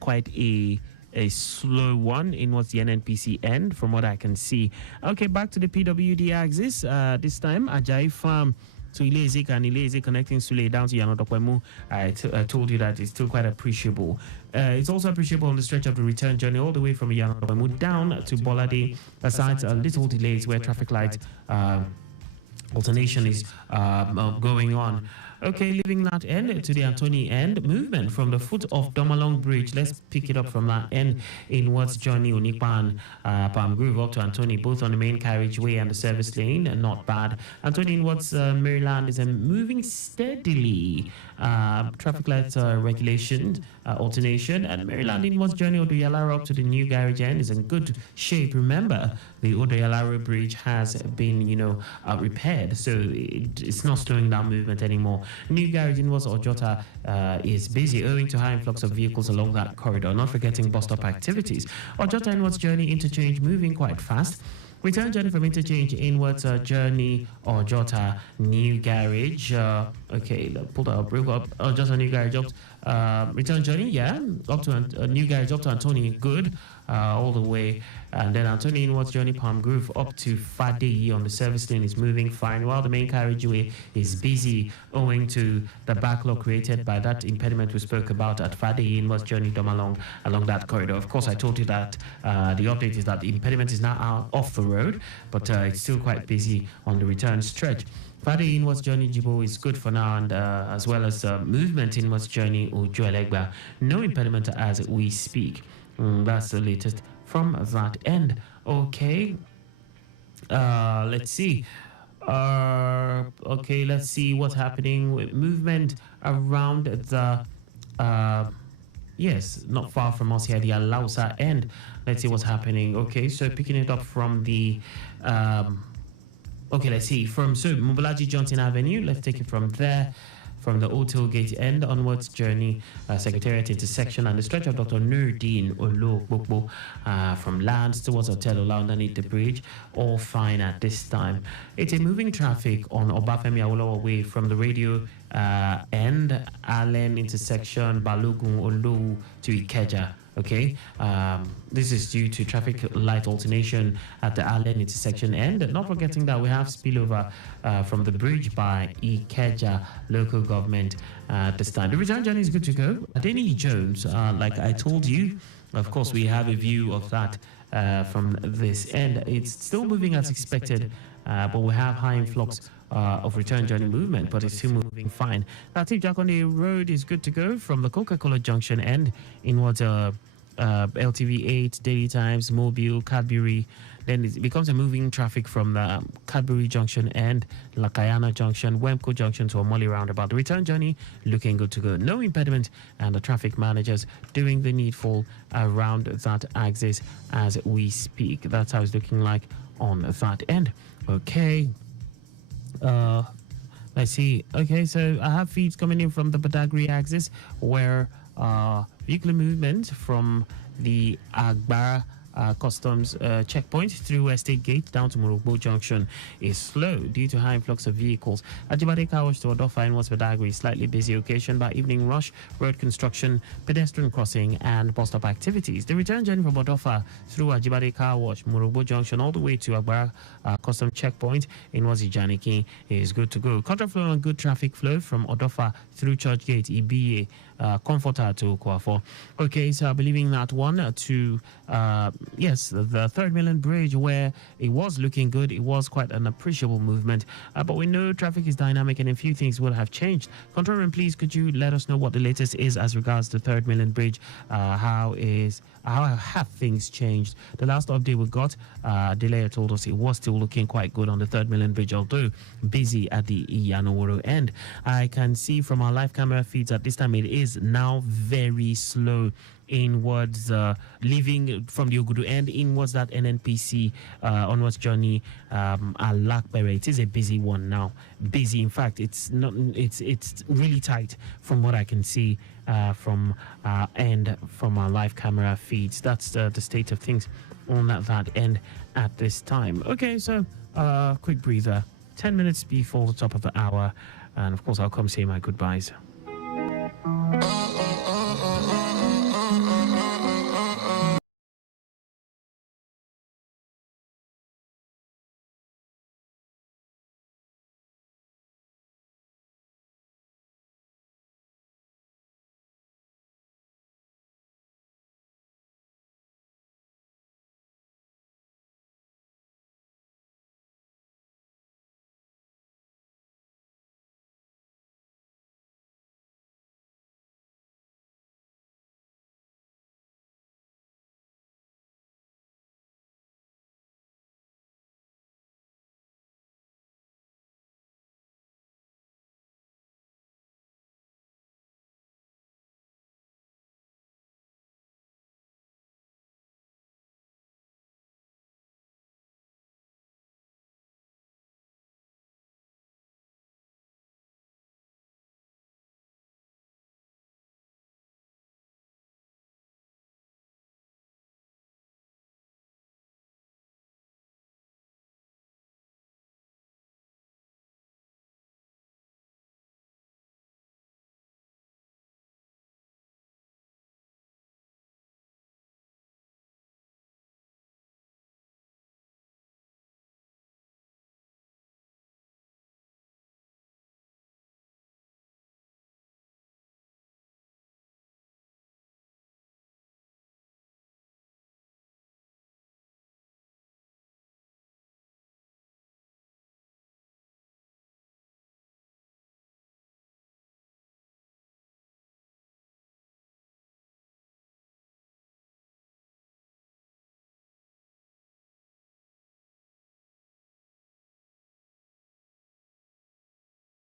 quite a slow one inwards the NNPC end from what I can see. Okay, back to the PWD axis. This time Ajay Farm to Ilezik and Ilezik connecting Sule down to Yanodokwemu. I told you that it's still quite appreciable. It's also appreciable on the stretch of the return journey all the way from Yanodokwemu down to Bolade. Aside little delays where traffic light alternation is going on. Okay, leaving that end to the Antony end, movement from the foot of Domalong Bridge. Let's pick it up from that end inwards Johnny Unipan, Palm Grove up to Antony, both on the main carriageway and the service lane. Not bad. Antony inwards Maryland is moving steadily. Traffic lights regulation, alternation, and Maryland inwards Johnny Odoyalara up to the new garage end is in good shape. Remember, the Odoyalara Bridge has been, repaired, so it's not slowing down movement anymore. New garage inwards Ojota is busy owing to high influx of vehicles along that corridor. Not forgetting bus stop activities. Ojota inwards journey interchange moving quite fast. Return journey from interchange inwards journey Ojota new garage. Okay, pull that up real quick. Ojota new garage up. Return journey, up to new garage up to Antony, good. All the way, and then Antony inwards journey Palm Grove up to Fadeyi on the service lane is moving fine, while the main carriageway is busy owing to the backlog created by that impediment we spoke about at Fadeyi inwards journey Domalong along that corridor. Of course, I told you that the update is that the impediment is now out off the road, but it's still quite busy on the return stretch. Fadeyi inwards journey Jibo is good for now, and as well as movement inwards journey Ojuelegba. No impediment as we speak. That's the latest from that end. Okay. Let's see. Okay, let's see what's happening with movement around the yes, not far from us here, the Alausa end. Let's see what's happening. Okay, so picking it up from the okay, let's see. From Mobolaji Johnson Avenue, let's take it from there. From the Old Gate end onwards journey, Secretariat intersection, and the stretch of Dr. Nurdin Olo from Lands towards Hotel Ola underneath the bridge, all fine at this time. It's a moving traffic on Obafemi Awolowo Way from the radio end, Allen intersection, Balogun Olo to Ikeja. Okay, this is due to traffic light alternation at the Allen intersection end. Not forgetting that we have spillover from the bridge by Ikeja local government this time. The return journey is good to go. Adeni Jones, like I told you, of course, we have a view of that from this end. It's still moving as expected, but we have high influx of return journey movement, but it's still moving fine. Latif Jakonde Road is good to go from the Coca-Cola Junction end inwards LTV8, Daily Times, Mobile, Cadbury. Then it becomes a moving traffic from the Cadbury Junction and Lakayana Junction, Wemco Junction to Omoli roundabout. The return journey looking good to go. No impediment, and the traffic managers doing the needful around that axis as we speak. That's how it's looking like on that end. Okay. Let's see. Okay, so I have feeds coming in from the Badagry axis where vehicular movement from the Agbara customs checkpoint through Estate Gate down to Morogbo Junction is slow due to high influx of vehicles. Ajibade Kawash to Odofa and West Badagry, slightly busy occasion by evening rush, road construction, pedestrian crossing, and bus stop activities. The return journey from Odofa through Ajibade Kawash, Morogbo Junction, all the way to Agbara custom checkpoint in Wazijaniki is good to go. Contract flow and good traffic flow from Odofa through Church Gate, Ibiye, Comforter to Kwafo. Okay, so believing that one to yes, the 3rd Mainland Bridge, where it was looking good, it was quite an appreciable movement, but we know traffic is dynamic and a few things will have changed. Control room, please, could you let us know what the latest is as regards to 3rd Mainland Bridge? How have things changed? The last update we got, Delaya told us it was still looking quite good on the 3rd Mainland Bridge, although busy at the Iyanoworo end. I can see from our live camera feeds at this time it is now very slow inwards, leaving from the Ugudu end inwards that NNPC onwards journey. Alakbere, it is a busy one now. Busy, in fact, it's not. It's really tight from what I can see from and from our live camera feeds. That's the state of things on that end at this time. Okay, so quick breather. 10 minutes before the top of the hour, and of course I'll come say my goodbyes.